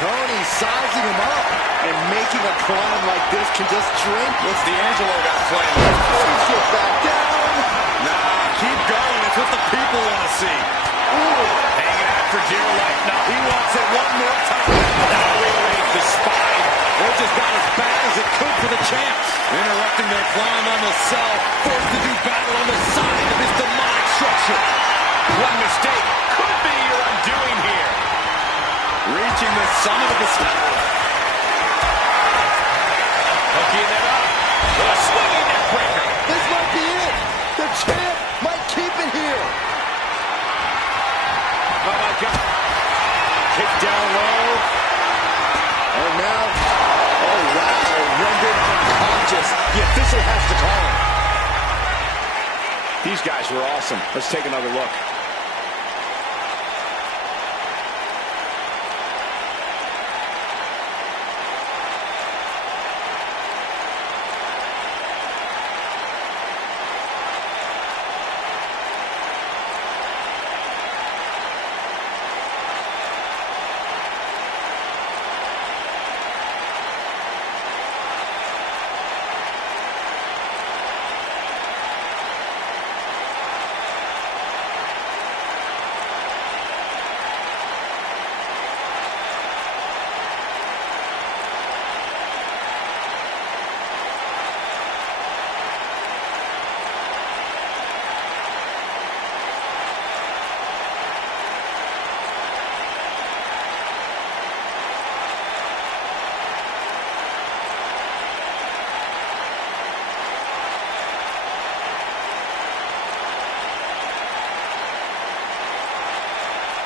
Tony sizing him up and making a climb like this can just drink. What's D'Angelo got playing? Please get back down. Nah, keep going. It's what the people want to see. Ooh. Hanging out for dear life now. He wants it one more time. Now rearrange the spine. It just got as bad as it could for the champs. Interrupting their climb on the cell. Forced to do battle on the side of his demonic structure. One mistake could be your undoing here. Reaching the summit of the cell. Hooking it up. With a swinging neck breaker. This might be it. The champ might keep it here. Oh, my God. Kick down low. And now, oh wow, rendered unconscious. The official has to call him. These guys were awesome. Let's take another look.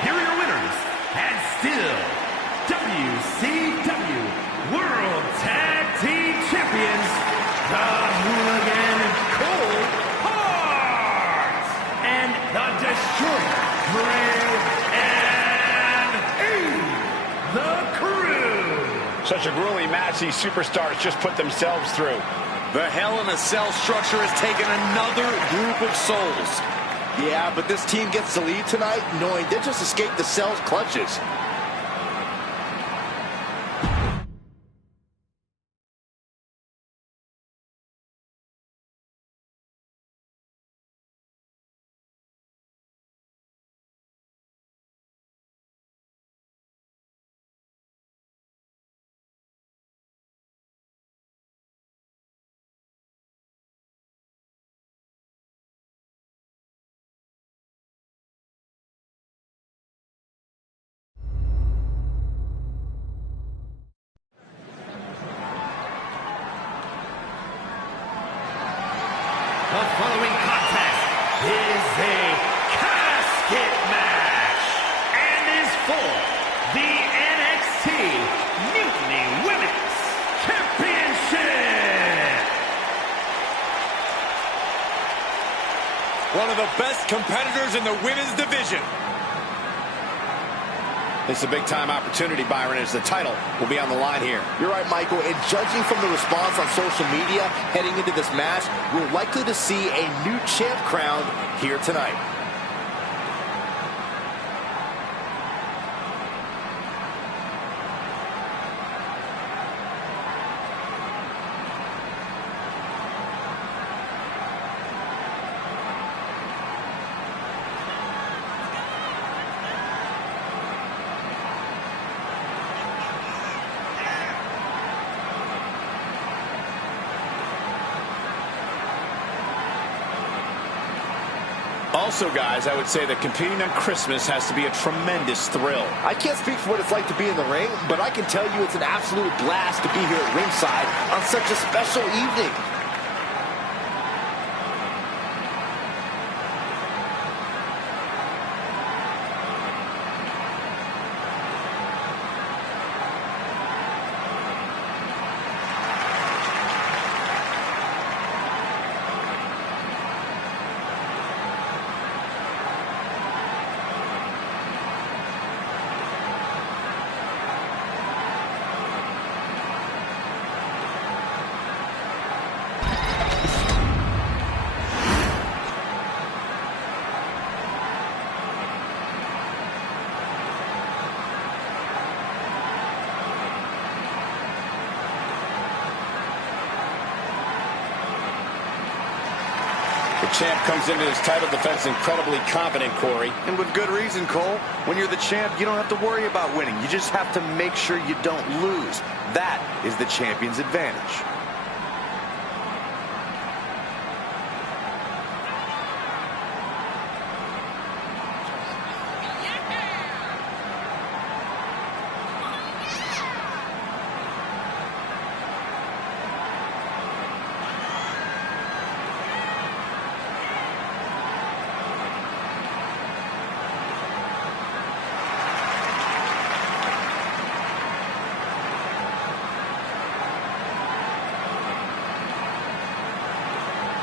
Here are your winners, and still WCW World Tag Team Champions, the Hooligan Cold Hearts, and the Destroyer, Brave and the Crew. Such a grueling match these superstars just put themselves through. The Hell in a Cell structure has taken another group of souls. Yeah, but this team gets the lead tonight knowing they just escaped the Cell's clutches. The following contest is a casket match and is for the NXT Mutiny Women's Championship. One of the best competitors in the women's division. It's a big-time opportunity, Byron, as the title will be on the line here. You're right, Michael. And judging from the response on social media heading into this match, we're likely to see a new champ crowned here tonight. Also, guys, I would say that competing on Christmas has to be a tremendous thrill. I can't speak for what it's like to be in the ring, but I can tell you it's an absolute blast to be here at ringside on such a special evening. The champ comes into his title defense incredibly confident, Corey. And with good reason, Cole. When you're the champ, you don't have to worry about winning. You just have to make sure you don't lose. That is the champion's advantage.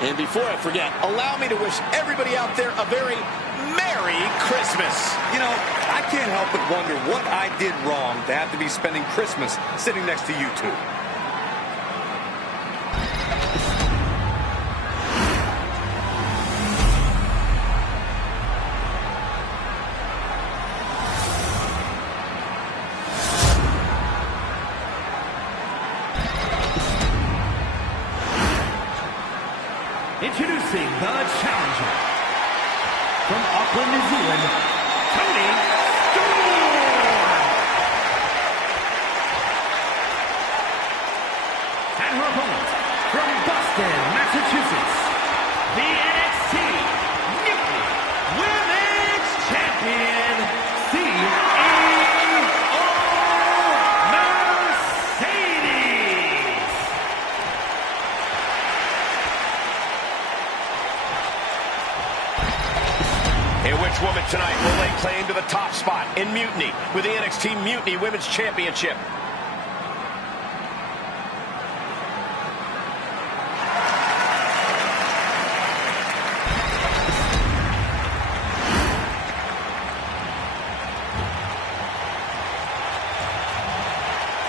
And before I forget, allow me to wish everybody out there a very Merry Christmas. You know, I can't help but wonder what I did wrong to have to be spending Christmas sitting next to you two. Introducing the challenger from Auckland, New Zealand, Tony Storm. And her opponent from Boston, Massachusetts, the NXT Mutiny Women's Champion, Which woman tonight will lay claim to the top spot in Mutiny with the NXT Mutiny Women's Championship?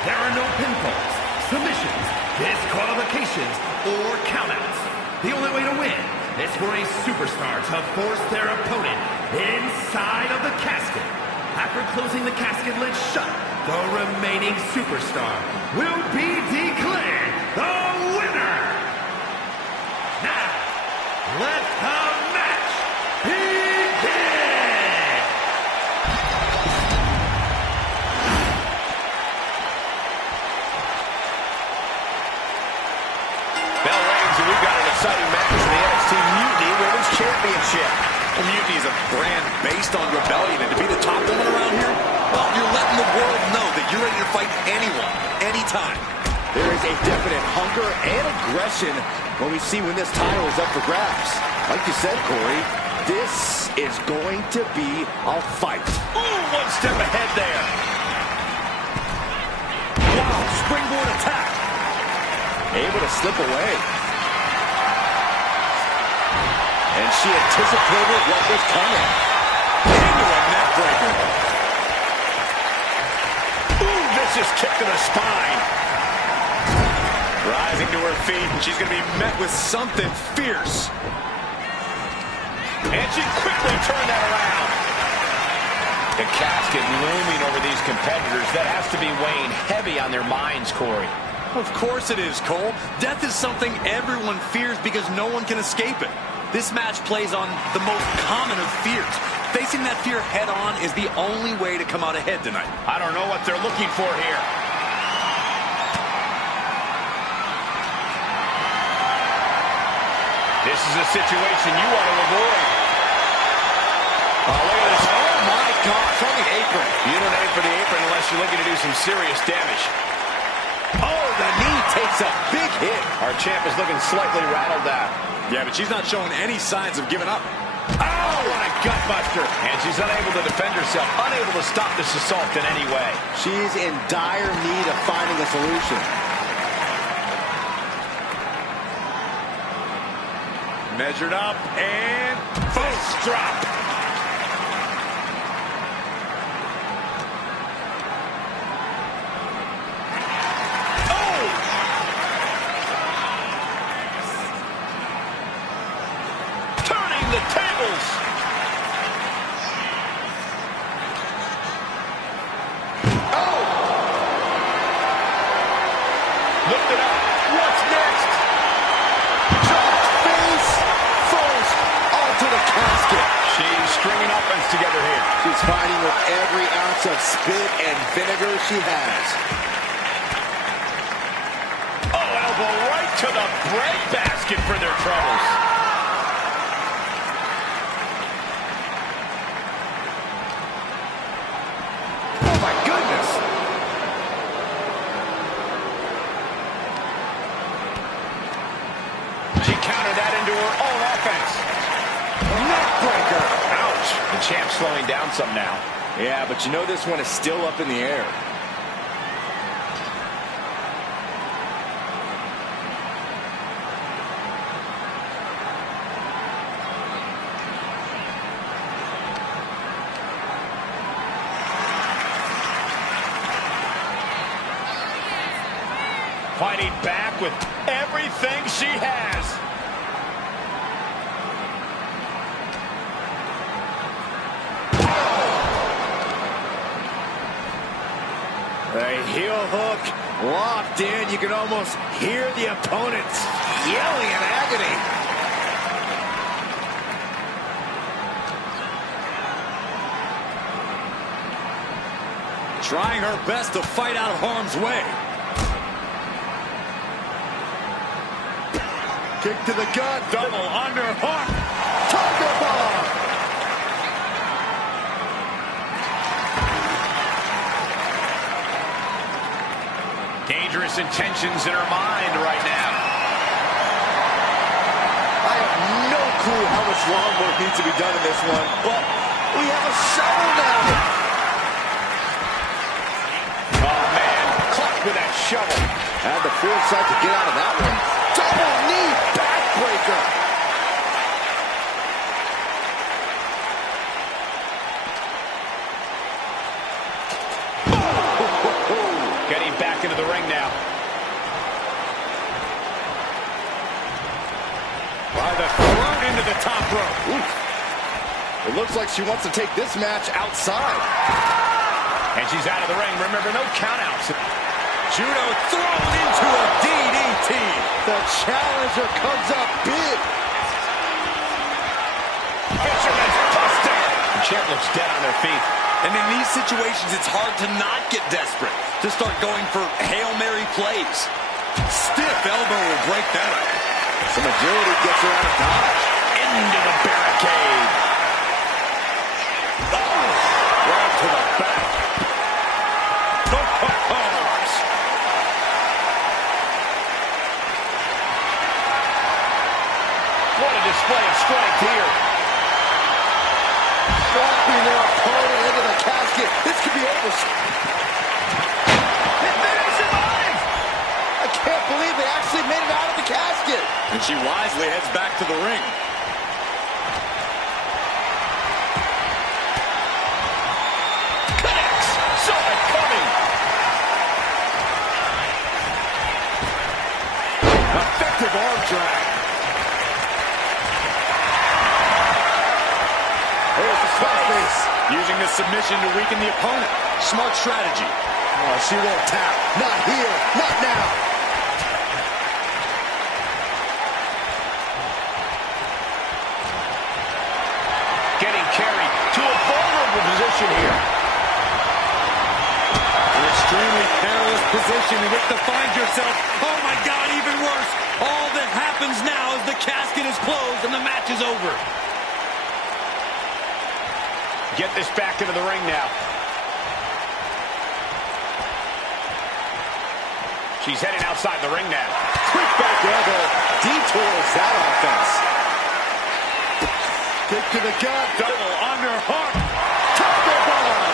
There are no pinfalls, submissions, disqualifications, or countouts. The only way to win is for a superstar to force their opponent inside of the casket. After closing the casket lid shut, the remaining superstar will be declared the winner. Now, let the match begin! Bell rings, and we've got an exciting match for the NXT Mutiny Women's Championship. Mutiny is a brand based on rebellion, and to be the top woman around here, well, you're letting the world know that you're ready to fight anyone, anytime. There is a definite hunger and aggression what we see when this title is up for grabs. Like you said, Corey, this is going to be a fight. Ooh, one step ahead there. Wow, springboard attack. Able to slip away. And she anticipated what was coming. Into a neck breaker. Ooh, vicious kick to the spine. Rising to her feet, and she's going to be met with something fierce. And she quickly turned that around. The casket looming over these competitors. That has to be weighing heavy on their minds, Corey. Of course it is, Cole. Death is something everyone fears because no one can escape it. This match plays on the most common of fears. Facing that fear head-on is the only way to come out ahead tonight. I don't know what they're looking for here. This is a situation you want to avoid. Oh, look at this. Oh, my gosh, on the apron. You don't aim for the apron unless you're looking to do some serious damage. Oh, the knee takes a big hit. Our champ is looking slightly rattled out. Yeah, but she's not showing any signs of giving up. Oh, what a gutbuster. And she's unable to defend herself, unable to stop this assault in any way. She's in dire need of finding a solution. Measured up and fist drop. Oh! Turning the tables. Oh! Lift it up. What's next? She's stringing offense together here. She's fighting with every ounce of spit and vinegar she has. Oh, elbow right to the breadbasket for their troubles. Oh, my goodness. She countered that into her own offense. Neckbreaker. Ouch. The champ's slowing down some now. Yeah, but you know this one is still up in the air. Fighting back with everything she has. A heel hook locked in. You can almost hear the opponents yelling in agony. Trying her best to fight out of harm's way. Kick to the gut. Double underhook. Tiger bomb. Dangerous intentions in her mind right now. I have no clue how much lawn work needs to be done in this one, but we have a shovel now. Oh, man. Caught with that shovel. Had the foresight to get out of that one. Double knee backbreaker. Getting back into the ring now. By the throat into the top rope. Oof. It looks like she wants to take this match outside. And she's out of the ring. Remember, no countouts. Judo thrown into a DDT. The challenger comes up big. Fisherman's buster. The champ looks dead on their feet. And in these situations, it's hard to not get desperate, to start going for Hail Mary plays. Stiff elbow will break that up. Some agility gets her out of dodge. Into the barricade. Oh! Right to the back. display of strength here. Dropping their opponent into the casket. This could be over. They survive! I can't believe they actually made it out of the casket. And she wisely heads back to the ring. Connects! Saw it coming! Effective arm drag. There's the face. Using the submission to weaken the opponent. Smart strategy. Oh, she won't tap. Not here. Not now. Getting carried to a vulnerable position here. An extremely perilous position in which to find yourself. Oh my God, even worse. All that happens now is the casket is closed and the match is over. Get this back into the ring now. She's heading outside the ring now. Quick back elbow. Detours that offense. Kick to the gut. Double underhook. Tackle bomb.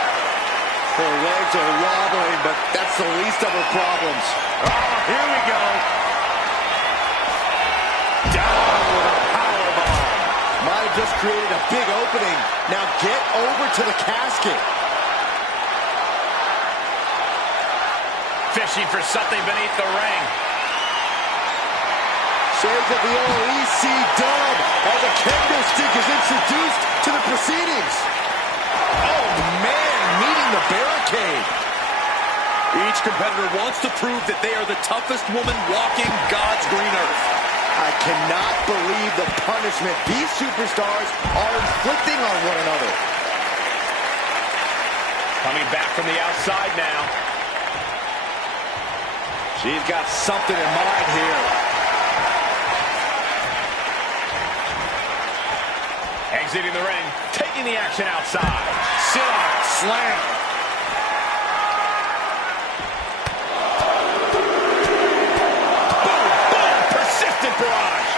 Her legs are wobbling, but that's the least of her problems. Oh, here we go. Down with a powerbomb. Might have just created a big opening. Now get over to the casket. Fishing for something beneath the ring. Shades of the old EC dub as a kendo stick is introduced to the proceedings. Oh man, meeting the barricade. Each competitor wants to prove that they are the toughest woman walking God's green earth. I cannot believe the punishment these superstars are inflicting on one another. Coming back from the outside now. She's got something in mind here. Exiting the ring, taking the action outside. Sit-on, slam. Boom, boom, persistent barrage.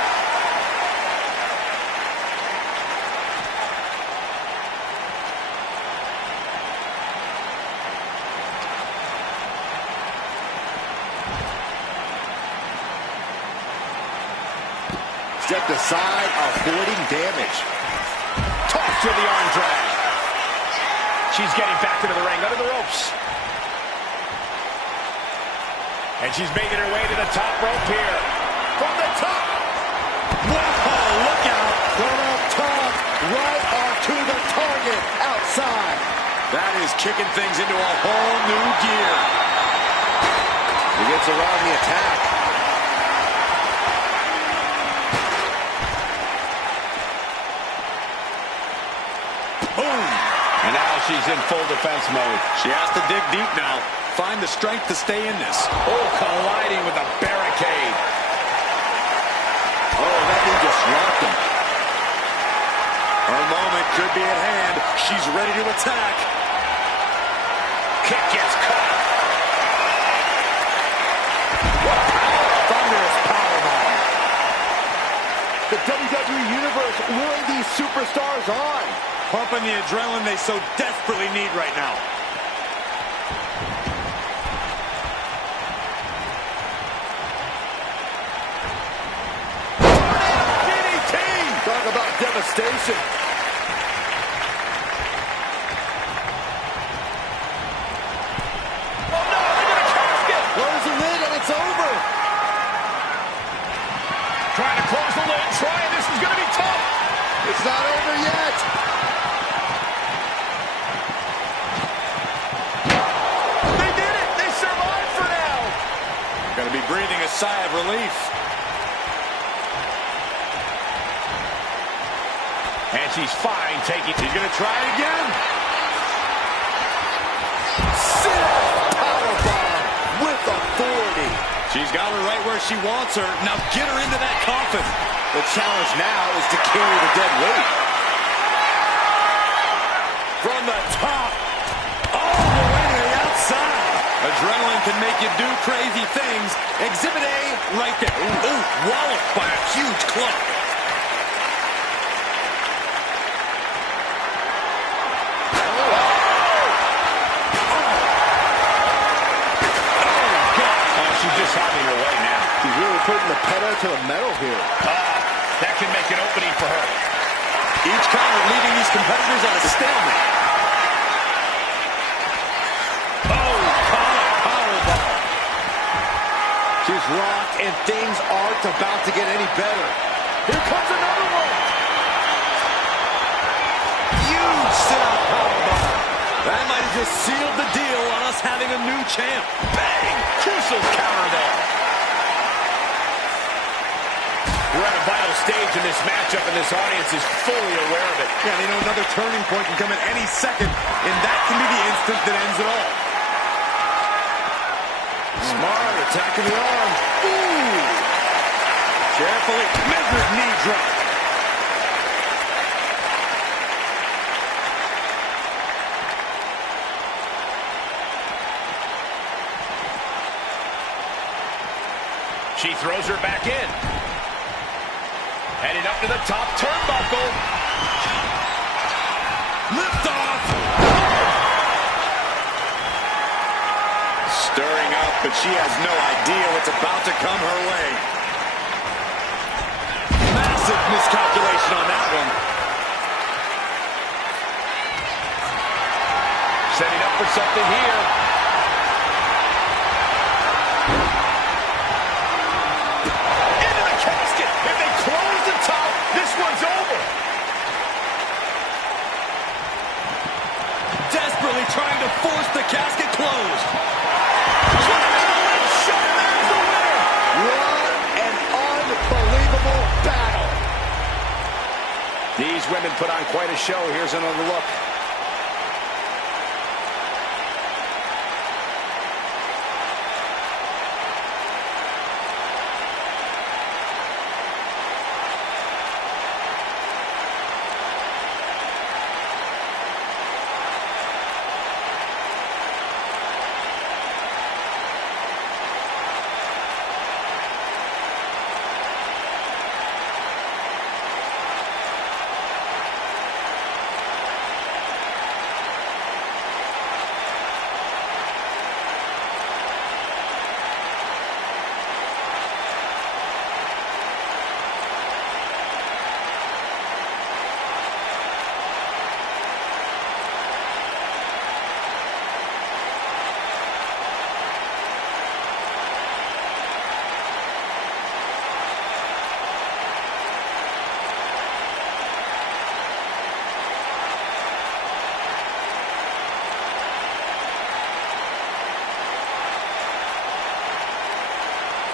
Stepped aside, avoiding damage. Toss to the arm drag. She's getting back into the ring, under the ropes. And she's making her way to the top rope here. From the top. Whoa, look out. From up top, right onto the target, outside. That is kicking things into a whole new gear. He gets around the attack. Boom. And now she's in full defense mode. She has to dig deep now. Find the strength to stay in this. Oh, colliding with the barricade. Oh, that knee just locked him. Her moment could be at hand. She's ready to attack. Kick gets caught. Thunderous powerbomb. The WWE Universe luring these superstars on. Pumping the adrenaline they so desperately need right now. DDT! Talk about devastation. Oh no, into the casket! Close the lid and it's over. Trying to close the lid, trying. This is going to be tough. It's not over yet. They did it. They survived for now. Gonna be breathing a sigh of relief. And she's fine taking. She's gonna try it again. Powerbomb with authority. She's got her right where she wants her. Now get her into that coffin. The challenge now is to carry the dead weight. From the top, all the way to the outside. Adrenaline can make you do crazy things. Exhibit A, right there. Ooh, walloped by a huge club. She's really putting the pedal to the metal here. That can make an opening for her. Each counter leaving these competitors at a stalemate. Oh, caught a powerbomb. She's rocked, and things aren't about to get any better. Here comes another one. Huge sit-out powerbomb. That might have just sealed the deal on us having a new champ. Bang! Crucial counter there. We're at a vital stage in this matchup, and this audience is fully aware of it. Yeah, they know another turning point can come at any second, and that can be the instant that ends it all. Smart, attacking the arm. Ooh! Carefully measured knee drop. She throws her back in. Headed up to the top turnbuckle. Lift off. Stirring up, but she has no idea what's about to come her way. Massive miscalculation on that one. Setting up for something here. Into the casket. If they close the top, this one's over. Desperately trying to force the casket closed. What an unbelievable battle. These women put on quite a show. Here's another look.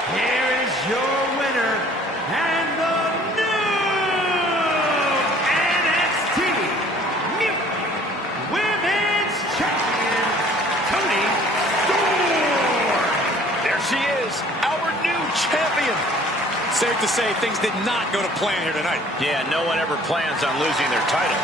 Here is your winner, and the new NXT Women's Champion, Toni Storm. There she is, our new champion. Safe to say things did not go to plan here tonight. Yeah, no one ever plans on losing their title.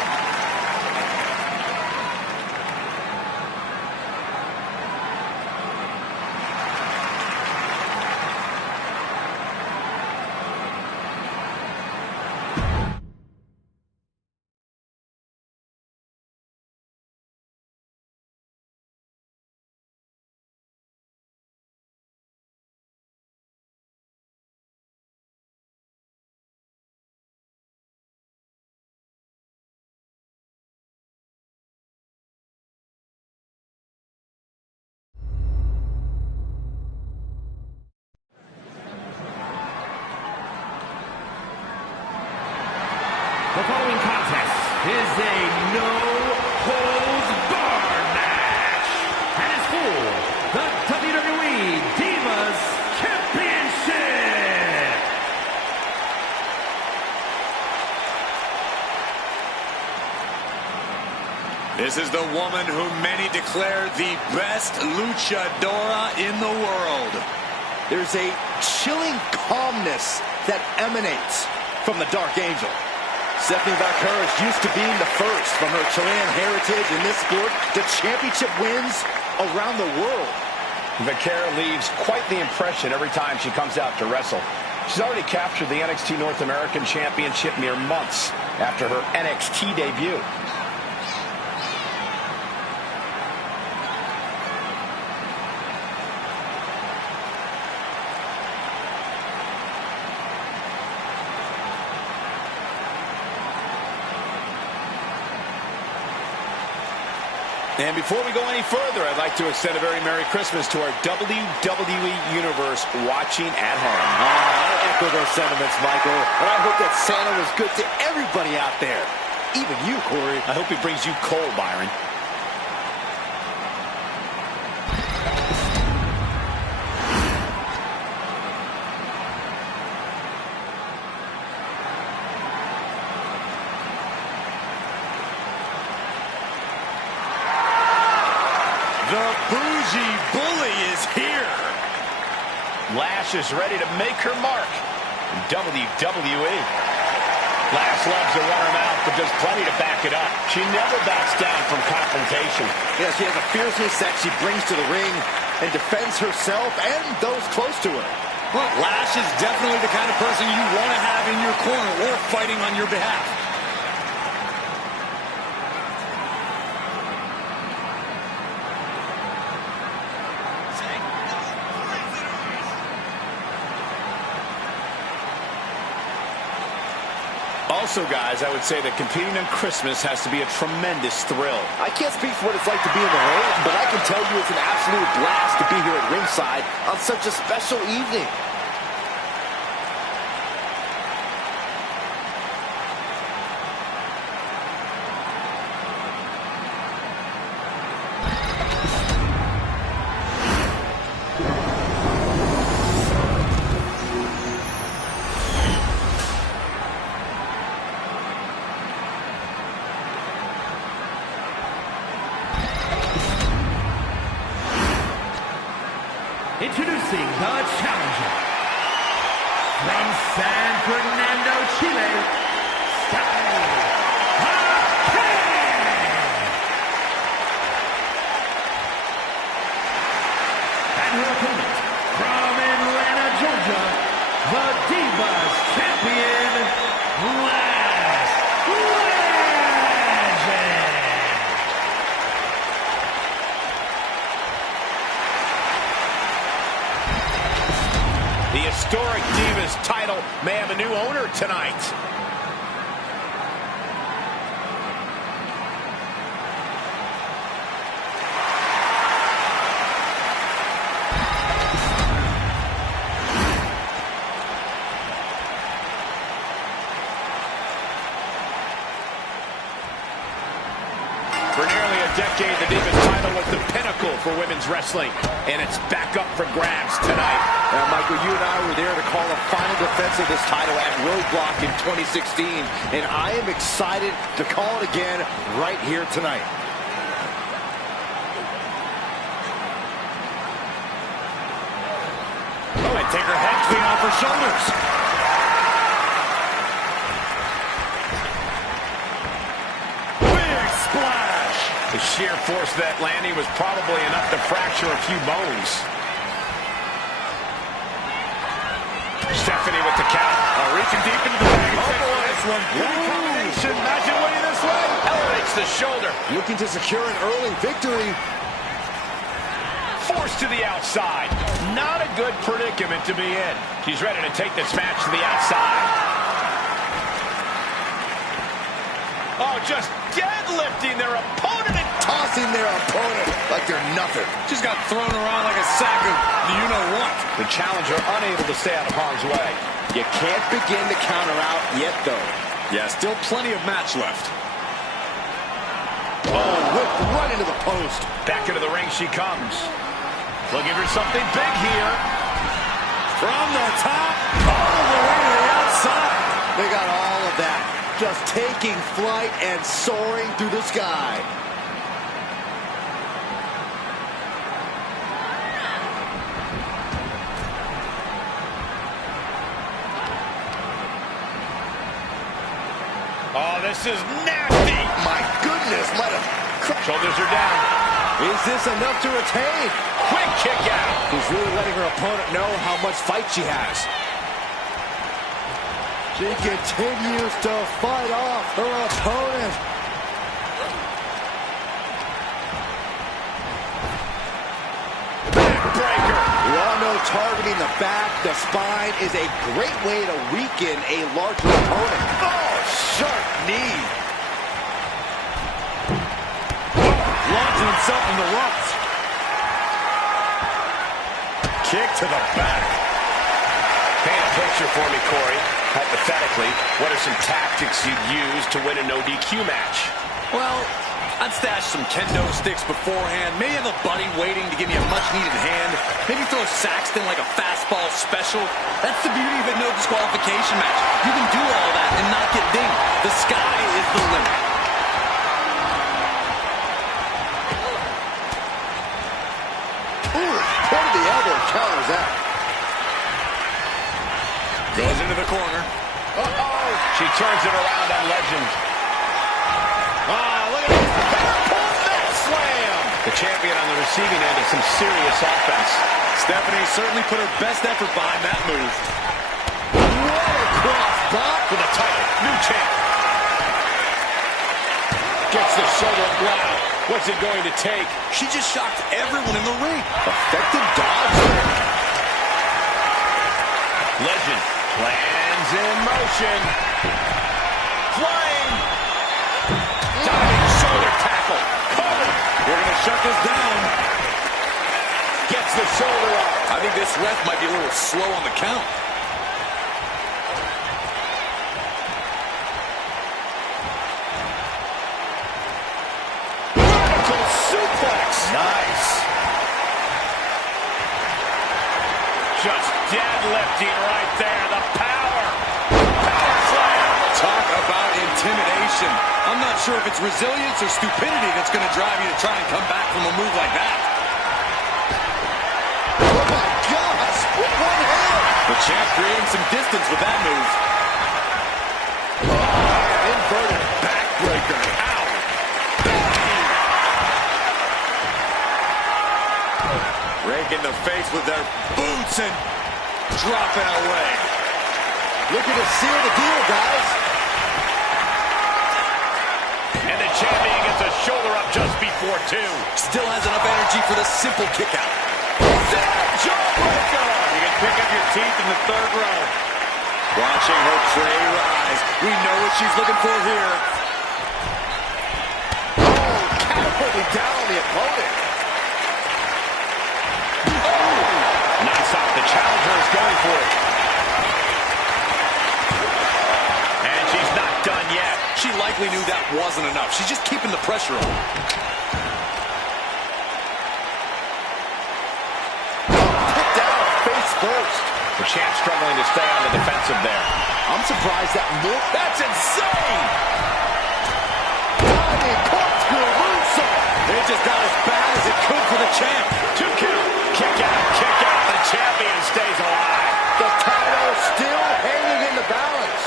The following contest is a no-holds-barred match and is for the WWE Divas Championship. This is the woman who many declare the best luchadora in the world. There's a chilling calmness that emanates from the Dark Angel. Stephanie Vaquer is used to being the first from her Chilean heritage in this sport to championship wins around the world. Vaquer leaves quite the impression every time she comes out to wrestle. She's already captured the NXT North American Championship mere months after her NXT debut. And before we go any further, I'd like to extend a very Merry Christmas to our WWE Universe watching at home. I echo those sentiments, Michael. And I hope that Santa was good to everybody out there. Even you, Corey. I hope he brings you coal, Byron. The bougie bully is here. Lash is ready to make her mark in WWE. Lash loves to run her mouth, but does plenty to back it up. She never backs down from confrontation. Yeah, she has a fierceness that she brings to the ring and defends herself and those close to her. Well, Lash is definitely the kind of person you want to have in your corner or fighting on your behalf. Also, guys, I would say that competing on Christmas has to be a tremendous thrill. I can't speak for what it's like to be in the ring, but I can tell you it's an absolute blast to be here at ringside on such a special evening. Introducing the challenger from San Fernando, Chile, and her opponent from Atlanta, Georgia, the Divas Champion, Lash Legend. The historic Divas title may have a new owner tonight. For nearly a decade, the Divas title was the pinnacle for women's wrestling, and it's back up for grabs tonight. Now, Michael, you and I were there to call a final defense of this title at Roadblock in 2016, and I am excited to call it again right here tonight. Oh, and take her head clean off her shoulders. Big splash. The sheer force of that landing was probably enough to fracture a few bones. Stephanie with the count. Reaching deep into the bag. Oh, boy. This one. Good combination. Imagine winning this way. Elevates the shoulder. Looking to secure an early victory. Forced to the outside. Not a good predicament to be in. She's ready to take this match to the outside. Oh, just deadlifting their opponent and Tossing their opponent like they're nothing. Just got thrown around like a sack of you-know-what. the challenger unable to stay out of harm's way. You can't begin to counter out yet, though. Yeah, still plenty of match left. Oh, whipped right into the post. Back into the ring she comes. Looking for something big here. From the top, all the way to the outside. They got all of that. Just taking flight and soaring through the sky. Oh, this is nasty. My goodness, let him. Shoulders are down. Is this enough to retain? Quick kick out. She's really letting her opponent know how much fight she has. She continues to fight off her opponent. Backbreaker. We all know targeting the back, the spine is a great way to weaken a larger opponent. Oh, sharp knee. Launches losing himself in the ropes. Kick to the back. Paint a picture for me, Corey. Hypothetically, what are some tactics you'd use to win a no DQ match? Well, I'd stash some kendo sticks beforehand. Maybe have a buddy waiting to give me a much-needed hand. Maybe throw Saxton like a fastball special. That's the beauty of a no disqualification match. You can do all that and not get dinged. The sky is the limit. Ooh, point of the elbow counters that. Goes into the corner. Uh-oh! She turns it around on Legend. Look at this. Powerful neck slam. The champion on the receiving end of some serious offense. Stephanie certainly put her best effort behind that move. What a cross bot. For the title, new champ. Gets the shoulder up loud. What's it going to take? She just shocked everyone in the ring. Effective dodge. Legend plans in motion. Flying. Diving shoulder tackle. Covered. We're going to shut this down. Gets the shoulder up. I think this ref might be a little slow on the count. Vertical suplex. Nice. Just deadlifting right there. The power. Power slam. Talk about intimidation. I'm not sure if it's resilience or stupidity that's going to drive you to try and come back from a move like that. Oh my gosh. With one hand. The champ creating some distance with that move. Inverted backbreaker. Ow. Rake in the face with their boots and dropping away. Looking to seal the deal, guys. And the champion gets a shoulder up just before two. Still has enough energy for the simple kick out. Jawbreaker. You can pick up your teeth in the third row. Watching her prey rise. We know what she's looking for here. Catapulting down on the opponent. Nice off. The challenger is going for it. And she's not done yet. She likely knew that wasn't enough. She's just keeping the pressure on. Picked out face first. The champ struggling to stay on the defensive there. I'm surprised that more. That's insane. Diving corkscrew moonsault. It just got as bad as it could for the champ. 2 count. Kick out. Kick out. The champion stays alive. The title still hanging in the balance.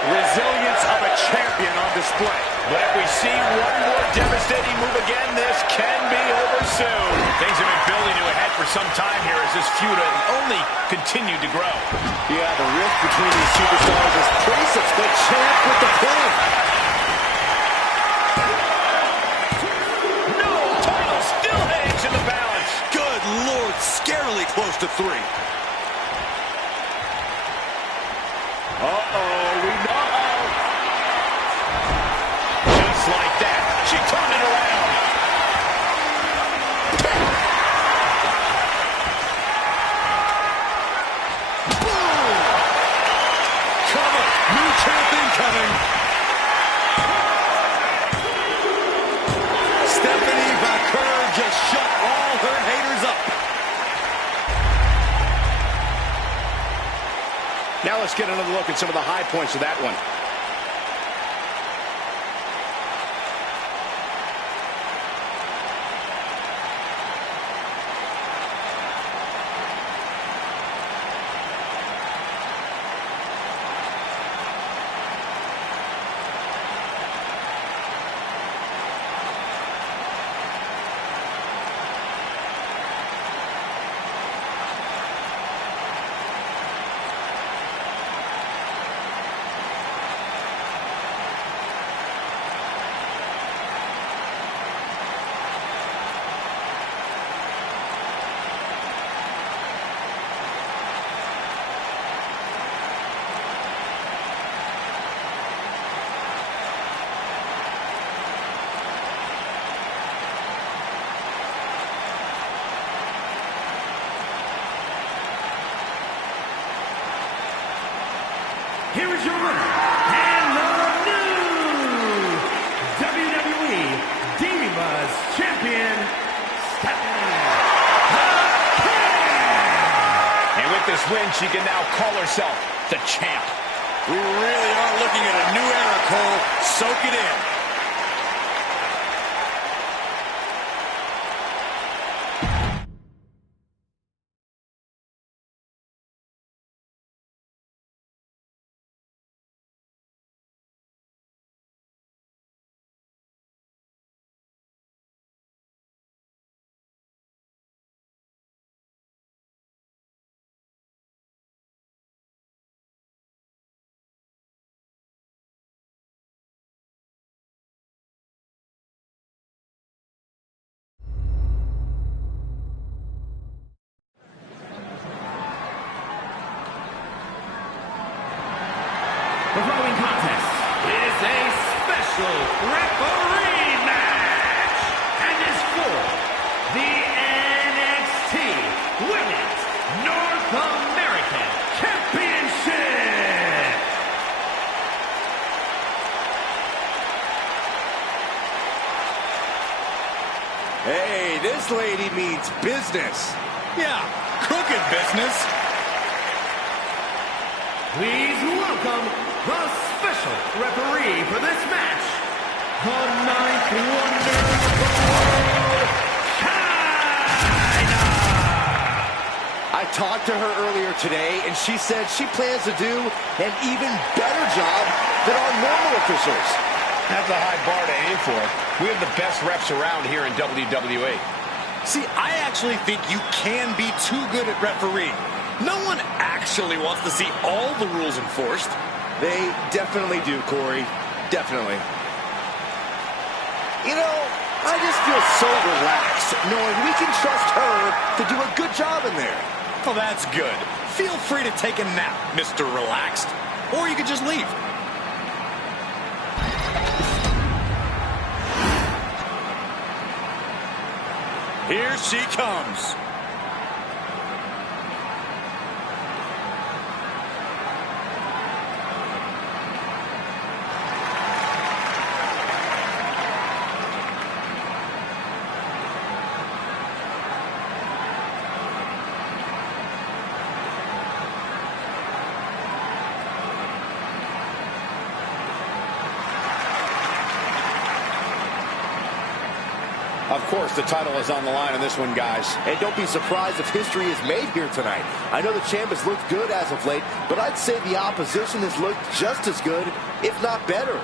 Resilience of a champion on display. But if we see one more devastating move again, this can be over soon. Things have been building to a head for some time here as this feud has only continued to grow. Yeah, the rift between these superstars is pretty substantial. The champ with the pin. No, title still hangs in the balance. Good Lord, scarily close to 3. Uh-oh, we know. Just like that, she turned it around. Boom! Cover. New champ incoming. Stephanie Vaquer just shut all her haters up. Now let's get another look at some of the high points of that one. here is your winner, and the new WWE Divas Champion, Stephanie. And with this win, she can now call herself the champ. We really are looking at a new era, Cole. Soak it in. The following contest is a special referee match and is for the NXT Women's North American Championship. Hey, this lady means business. Yeah, crooked business. Please welcome the special referee for this match, the ninth wonder of the world, China! I talked to her earlier today, and she said she plans to do an even better job than our normal officials. That's a high bar to aim for. We have the best refs around here in WWE. See, I actually think you can be too good at refereeing. No one actually wants to see all the rules enforced. They definitely do, Corey. Definitely. You know, I just feel so relaxed knowing we can trust her to do a good job in there. Well, that's good. Feel free to take a nap, Mr. Relaxed. Or you could just leave. Here she comes. Of course, the title is on the line in this one, guys. And don't be surprised if history is made here tonight. I know the champ has looked good as of late, but I'd say the opposition has looked just as good, if not better.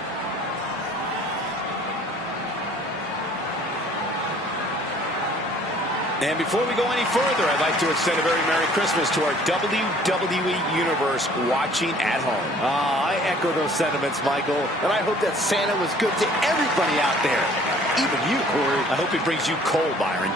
And before we go any further, I'd like to extend a very Merry Christmas to our WWE Universe watching at home. I echo those sentiments, Michael. And I hope that Santa was good to everybody out there. Even you, Corey. I hope he brings you coal, Byron.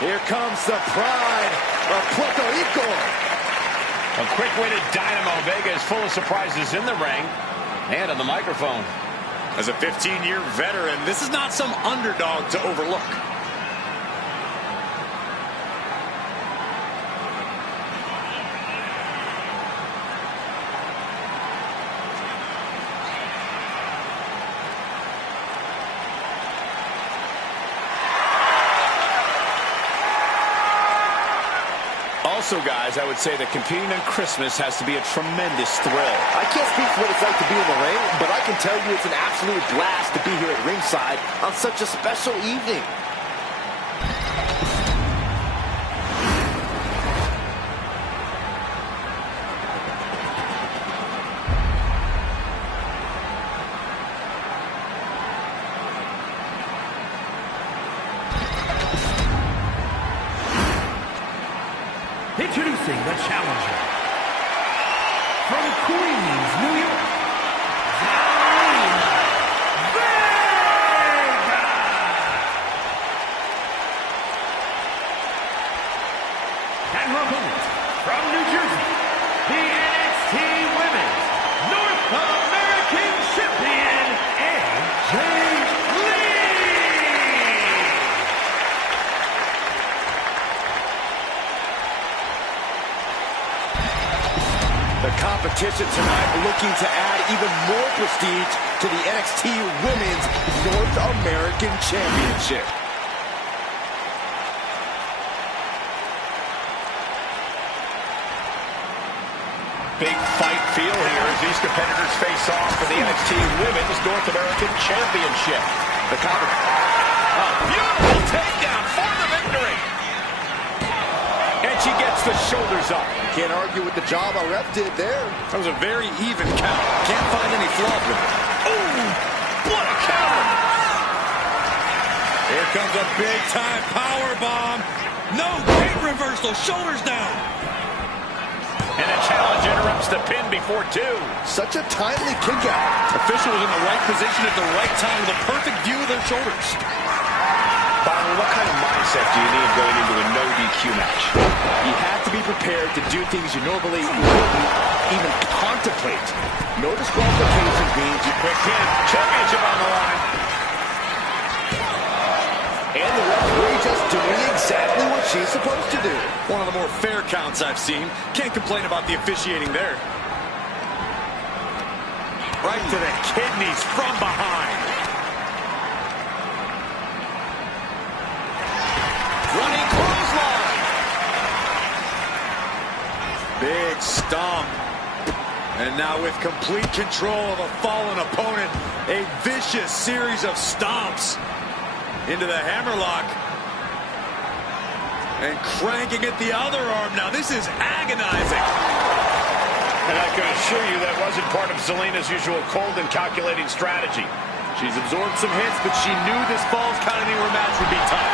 Here comes the pride of Puerto Rico. A quick-witted Dynamo Vega is full of surprises in the ring and on the microphone. As a 15-year veteran, this is not some underdog to overlook. Also, guys, I would say that competing on Christmas has to be a tremendous thrill. I can't speak for what it's like to be in the ring, but I can tell you it's an absolute blast to be here at ringside on such a special evening. Introducing the challenger from Queens, New York, Zelina Vega. And her opponent from New Jersey, the NXT The competition tonight looking to add even more prestige to the NXT Women's North American Championship. Big fight feel here as these competitors face off for the NXT Women's North American Championship. The beautiful takedown for the victory. And she gets the shoulders up. Can't argue with the job our ref did there. That was a very even count. Can't find any flaws with it. Oh, what a counter. Here comes a big-time power bomb. No, great reversal. Shoulders down. And a challenge interrupts the pin before two. Such a timely kick out. Official was in the right position at the right time with a perfect view of their shoulders. Byron, what kind of mindset do you need going into a no DQ match? You have to be prepared to do things you normally wouldn't even contemplate. No disqualification means you quick pin. Championship on the line. And the referee just doing exactly what she's supposed to do. One of the more fair counts I've seen. Can't complain about the officiating there. Right to the kidneys from behind. Running clothesline. Big stomp. And now with complete control of a fallen opponent, a vicious series of stomps into the hammerlock. And cranking at the other arm. Now this is agonizing. And I can assure you that wasn't part of Zelina's usual cold and calculating strategy. She's absorbed some hits, but she knew this Falls Count Anywhere match would be tough.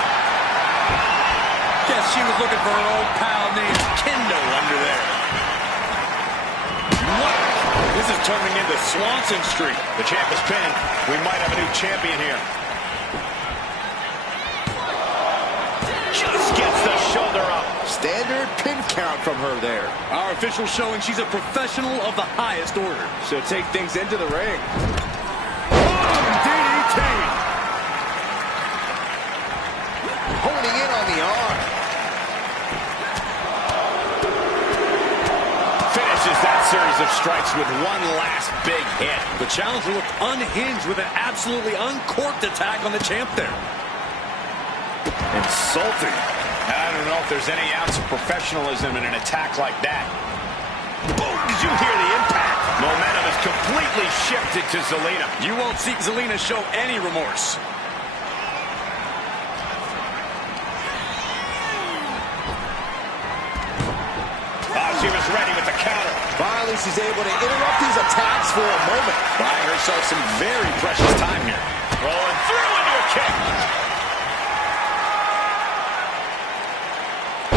Guess she was looking for her old pal named Kendo under there. What? This is turning into Swanson Street. The champ is pinned. We might have a new champion here. Just gets the shoulder up. Standard pin count from her there. Our official showing she's a professional of the highest order. She'll take things into the ring. DDT. Honing in on the arm. Finishes that series of strikes with one last big hit. The challenger looked unhinged with an absolutely uncorked attack on the champ there. Insulting. I don't know if there's any ounce of professionalism in an attack like that. Oh, did you hear the impact? Momentum is completely shifted to Zelina. You won't see Zelina show any remorse. Oh, she was ready with the counter. Finally, she's able to interrupt these attacks for a moment. Buying herself some very precious time here. Rolling through into a kick.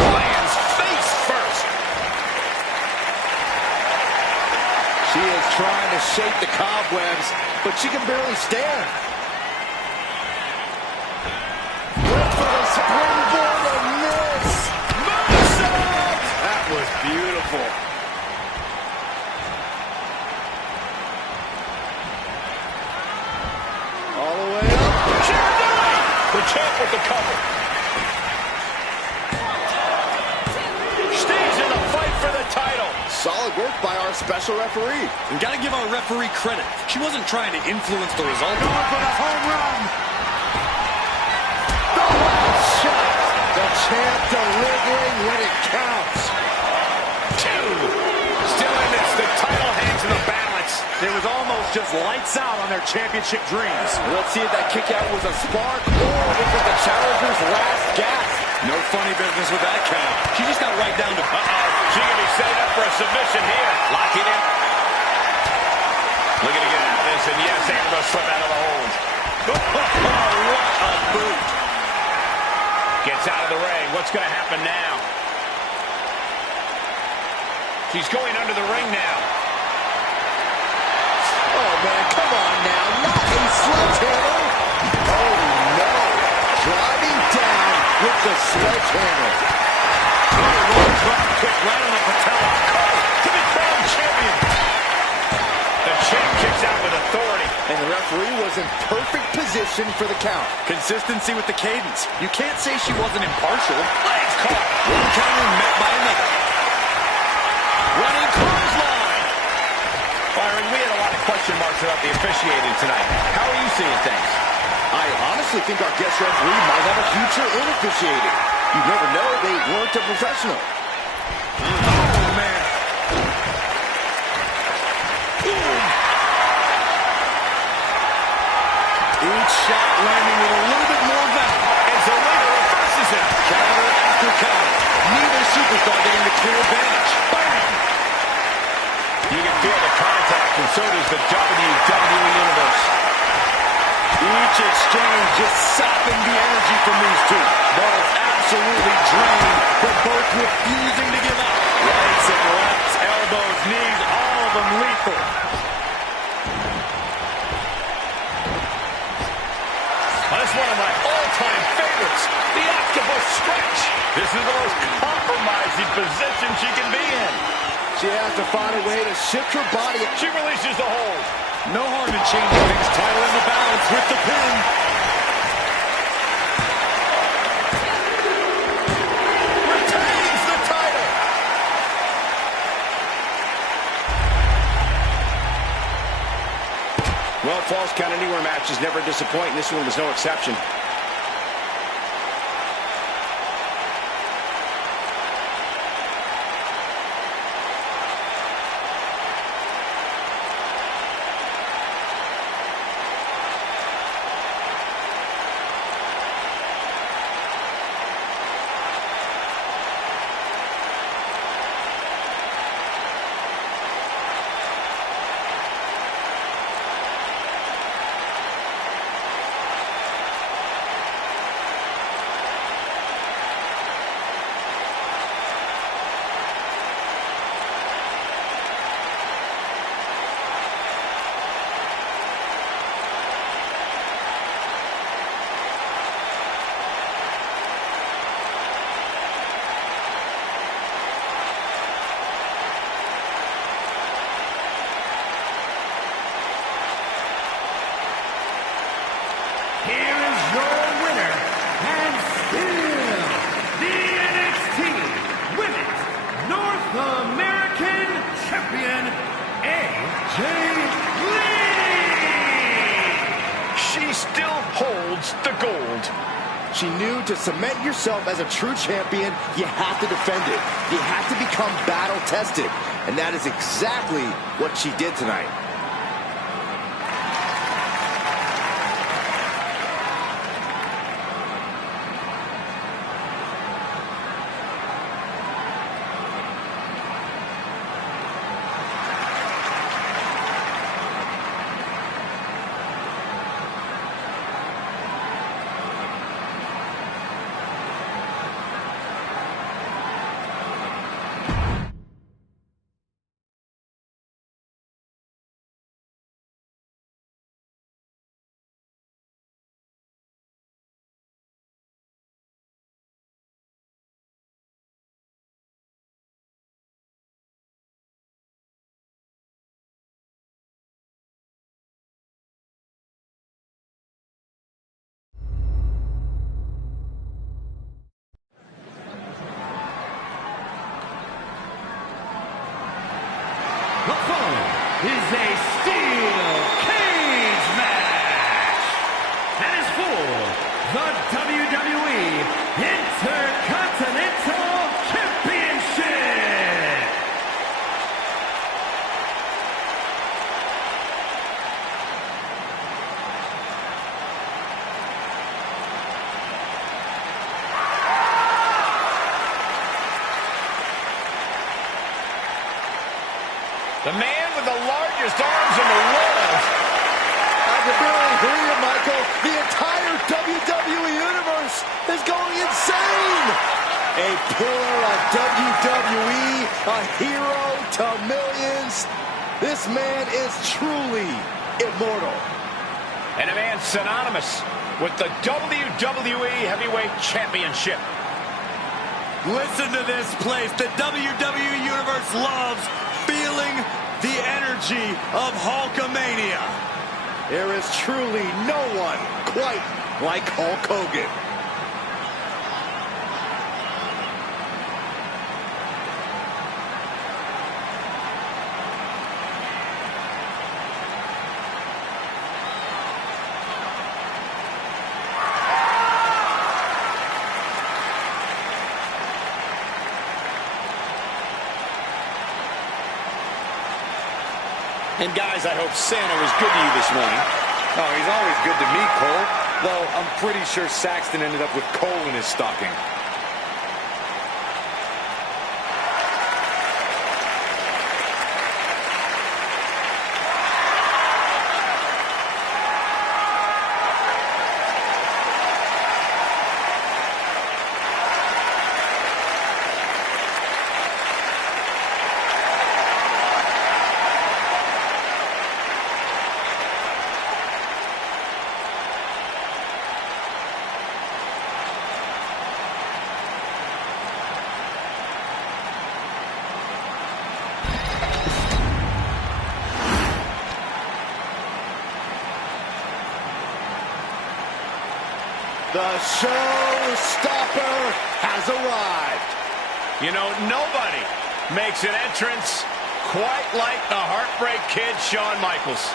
Lands face first. She is trying to shake the cobwebs, but she can barely stand. Went for the springboard and miss. Moonsault! That was beautiful. All the way up. The champ with the cover. Stays in the fight for the title. Solid work by our special referee. We got to give our referee credit. She wasn't trying to influence the result. Going for the home run. The last shot. The champ delivering when it counts. Two. Still in this. The title hangs in the balance. It was almost just lights out on their championship dreams. Let's see if that kick out was a spark or if it was the challenger's last gasp. No funny business with that count. She just got right down to... She can be set up for a submission here. Locking in. Looking to get out of this, and yes, able to slip out of the hold. What a boot. Gets out of the ring. What's going to happen now? She's going under the ring now. Oh, man, come on now. Not a sledgehammer. Oh, no. Driving down with the sledgehammer. Drop kick right on the patella. To be crowned champion. The champ kicks out with authority. And the referee was in perfect position for the count. Consistency with the cadence. You can't say she wasn't impartial. Legs caught. One counter met by another. Running clothesline. question marks about the officiating tonight. How are you seeing things? I honestly think our guest referee might have a future in officiating. You never know, they weren't a professional. Oh, man. Each shot landing with a little bit more value. And Zelina reverses it. Counter after counter. Neither superstar getting the clear advantage. Bam! You can feel the contact, and so does the WWE Universe. Each exchange just sapping the energy from these two. Both absolutely drained, but both refusing to give up. Rights and lefts, elbows, knees, all of them lethal. That's one of my all-time favorites, the octopus stretch. This is the most compromising position she can be in. She has to find a way to shift her body. She releases the hold. No harm in changing things. Title in the balance with the pin. Retains the title. Well, false count anywhere matches never disappoint, and this one was no exception. Here is your winner, and still the NXT Women's North American Champion, AJ Lee! She still holds the gold. She knew to cement yourself as a true champion, you have to defend it. You have to become battle-tested. And that is exactly what she did tonight. The following is a steel cage match that is for the WWE Intercontinental Championship. The man with the largest arms in the world. I can barely hear you, Michael. The entire WWE Universe is going insane. A pillar of WWE, a hero to millions. This man is truly immortal. And a man synonymous with the WWE Heavyweight Championship. Listen to this place. The WWE Universe loves feeling the energy of Hulkamania. There is truly no one quite like Hulk Hogan. And guys, I hope Santa was good to you this morning. Oh, he's always good to me, Cole. Though I'm pretty sure Saxton ended up with coal in his stocking. The showstopper has arrived. You know, nobody makes an entrance quite like the Heartbreak Kid, Shawn Michaels.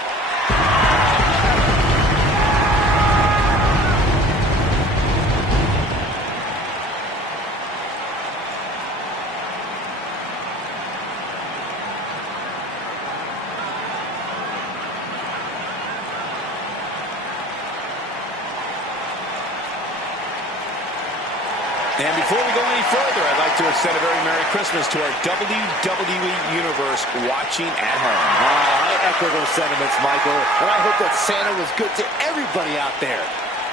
And before we go any further, I'd like to extend a very Merry Christmas to our WWE Universe watching at home. I echo those sentiments, Michael. And I hope that Santa was good to everybody out there.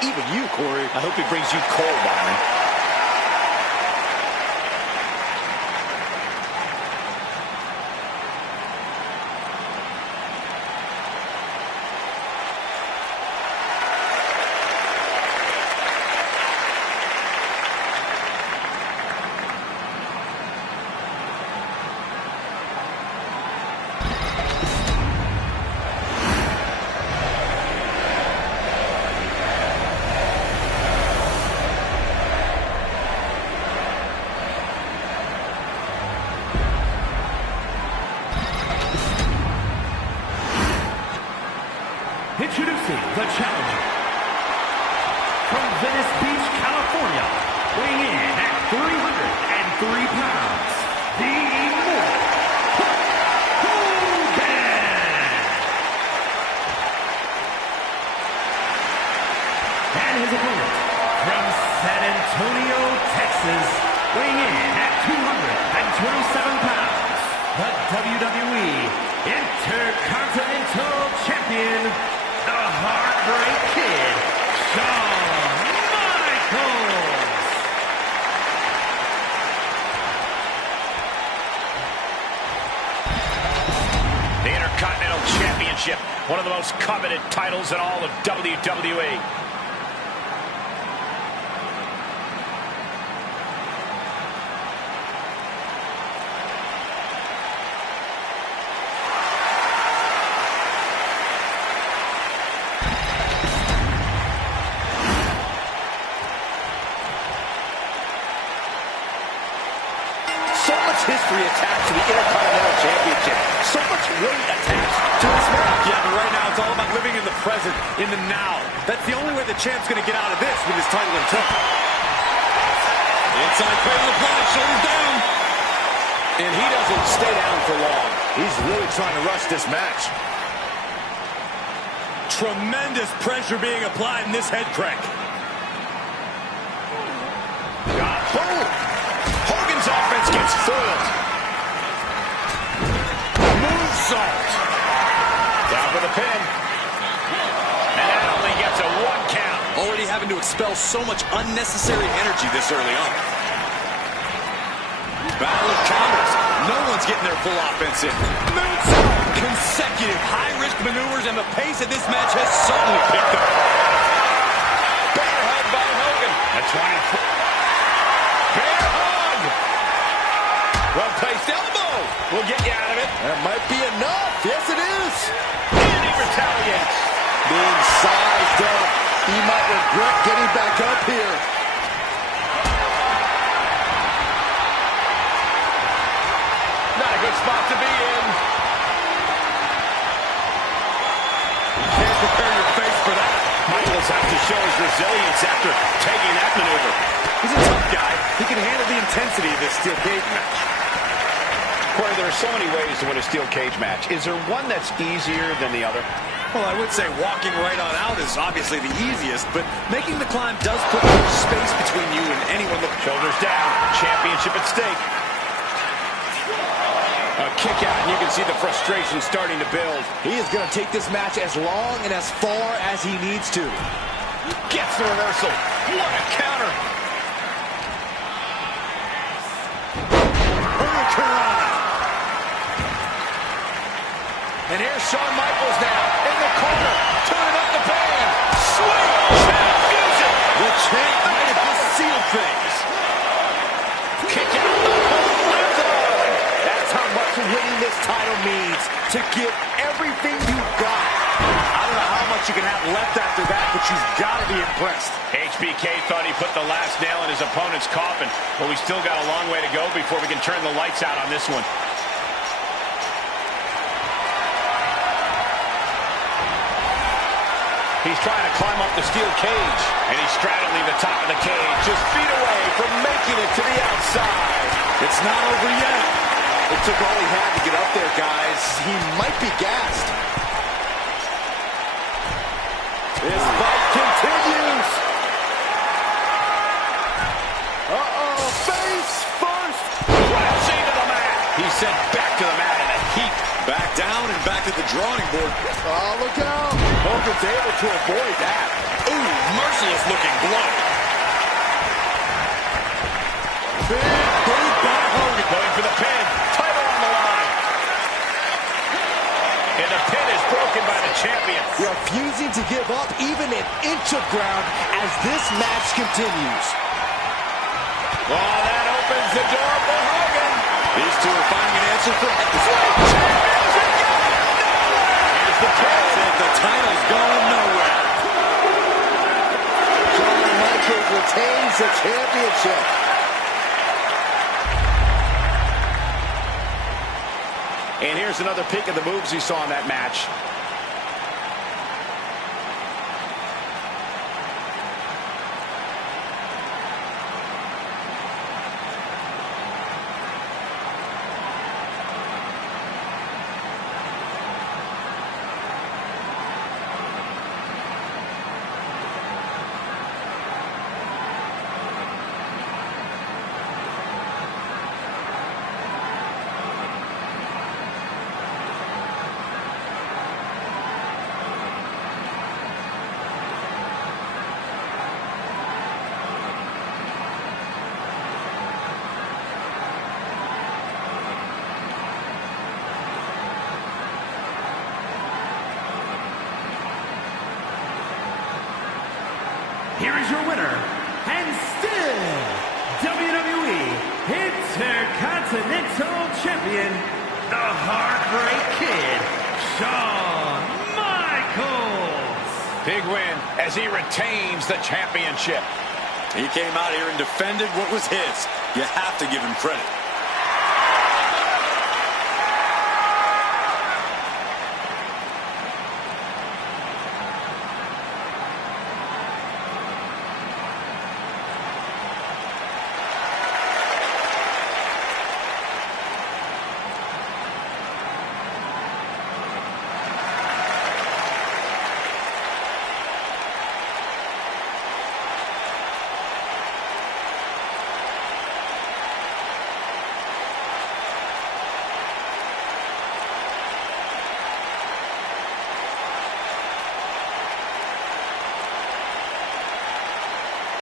Even you, Corey. I hope he brings you coal, Byron. Introducing the challenger from Venice Beach, California, weighing in at 303 pounds, the Immortal Hogan. And his opponent from San Antonio, Texas, weighing in at 227 pounds, the WWE Intercontinental Champion, the Heartbreak Kid, Shawn Michaels. The Intercontinental Championship, one of the most coveted titles in all of WWE. History attached to the Intercontinental Championship. So much weight attached to this match. Yeah, but right now it's all about living in the present, in the now. That's the only way the champ's going to get out of this with his title in tow. Inside cradle applied, shoulders down. And he doesn't stay down for long. He's really trying to rush this match. Tremendous pressure being applied in this head crank. Boom! Hogan's offense gets foiled. Moonsault. Down for the pin. And that only gets a 1 count. Already having to expel so much unnecessary energy this early on. Battle of counters. No one's getting their full offense in. Moonsault. Consecutive high-risk maneuvers, and the pace of this match has certainly picked up. Bear hug by Hogan. A 24. Bear hug. Well-placed elbow will get you out of it. That might be enough. Yes, it is. And he retaliates. Being sized up. He might regret getting back up here. Not a good spot to be in. Can't prepare your face for that. Michaels has to show his resilience after taking that maneuver. He's a tough guy. He can handle the intensity of this steel cage match. Corey, there are so many ways to win a steel cage match. Is there one that's easier than the other? Well, I would say walking right on out is obviously the easiest, but making the climb does put more space between you and anyone looking. Shoulders down, championship at stake. A kick out, and you can see the frustration starting to build. He is going to take this match as long and as far as he needs to. Gets the reversal. What a counter. And here's Shawn Michaels now in the corner, turning up the band. Sweet champ music. The champ might have just sealed things. Kick out the home run. That's how much winning this title means. To give everything you've got. I don't know how much you can have left after that, but you've got to be impressed. HBK thought he put the last nail in his opponent's coffin, but we still got a long way to go before we can turn the lights out on this one. He's trying to climb up the steel cage, and he's straddling the top of the cage, just feet away from making it to the outside. It's not over yet. It took all he had to get up there, guys. He might be gassed. This fight continues. Uh-oh, face first. Crashing to the mat. He's sent back to the mat in a heap. Back down and back to the drawing board. Oh, look out. Hogan's able to avoid that. Ooh, merciless looking blow. Big boot by Hogan. Going for the pin. Title on the line. And the pin is broken by the champion. Refusing to give up even an inch of ground as this match continues. Oh, that opens the door for Hogan. These two are finding an answer for The the title's going nowhere. Shawn Michaels retains the championship. And here's another peek at the moves we saw in that match. Here is your winner, and still WWE Intercontinental Champion, the Heartbreak Kid, Shawn Michaels. Big win as he retains the championship. He came out here and defended what was his. You have to give him credit.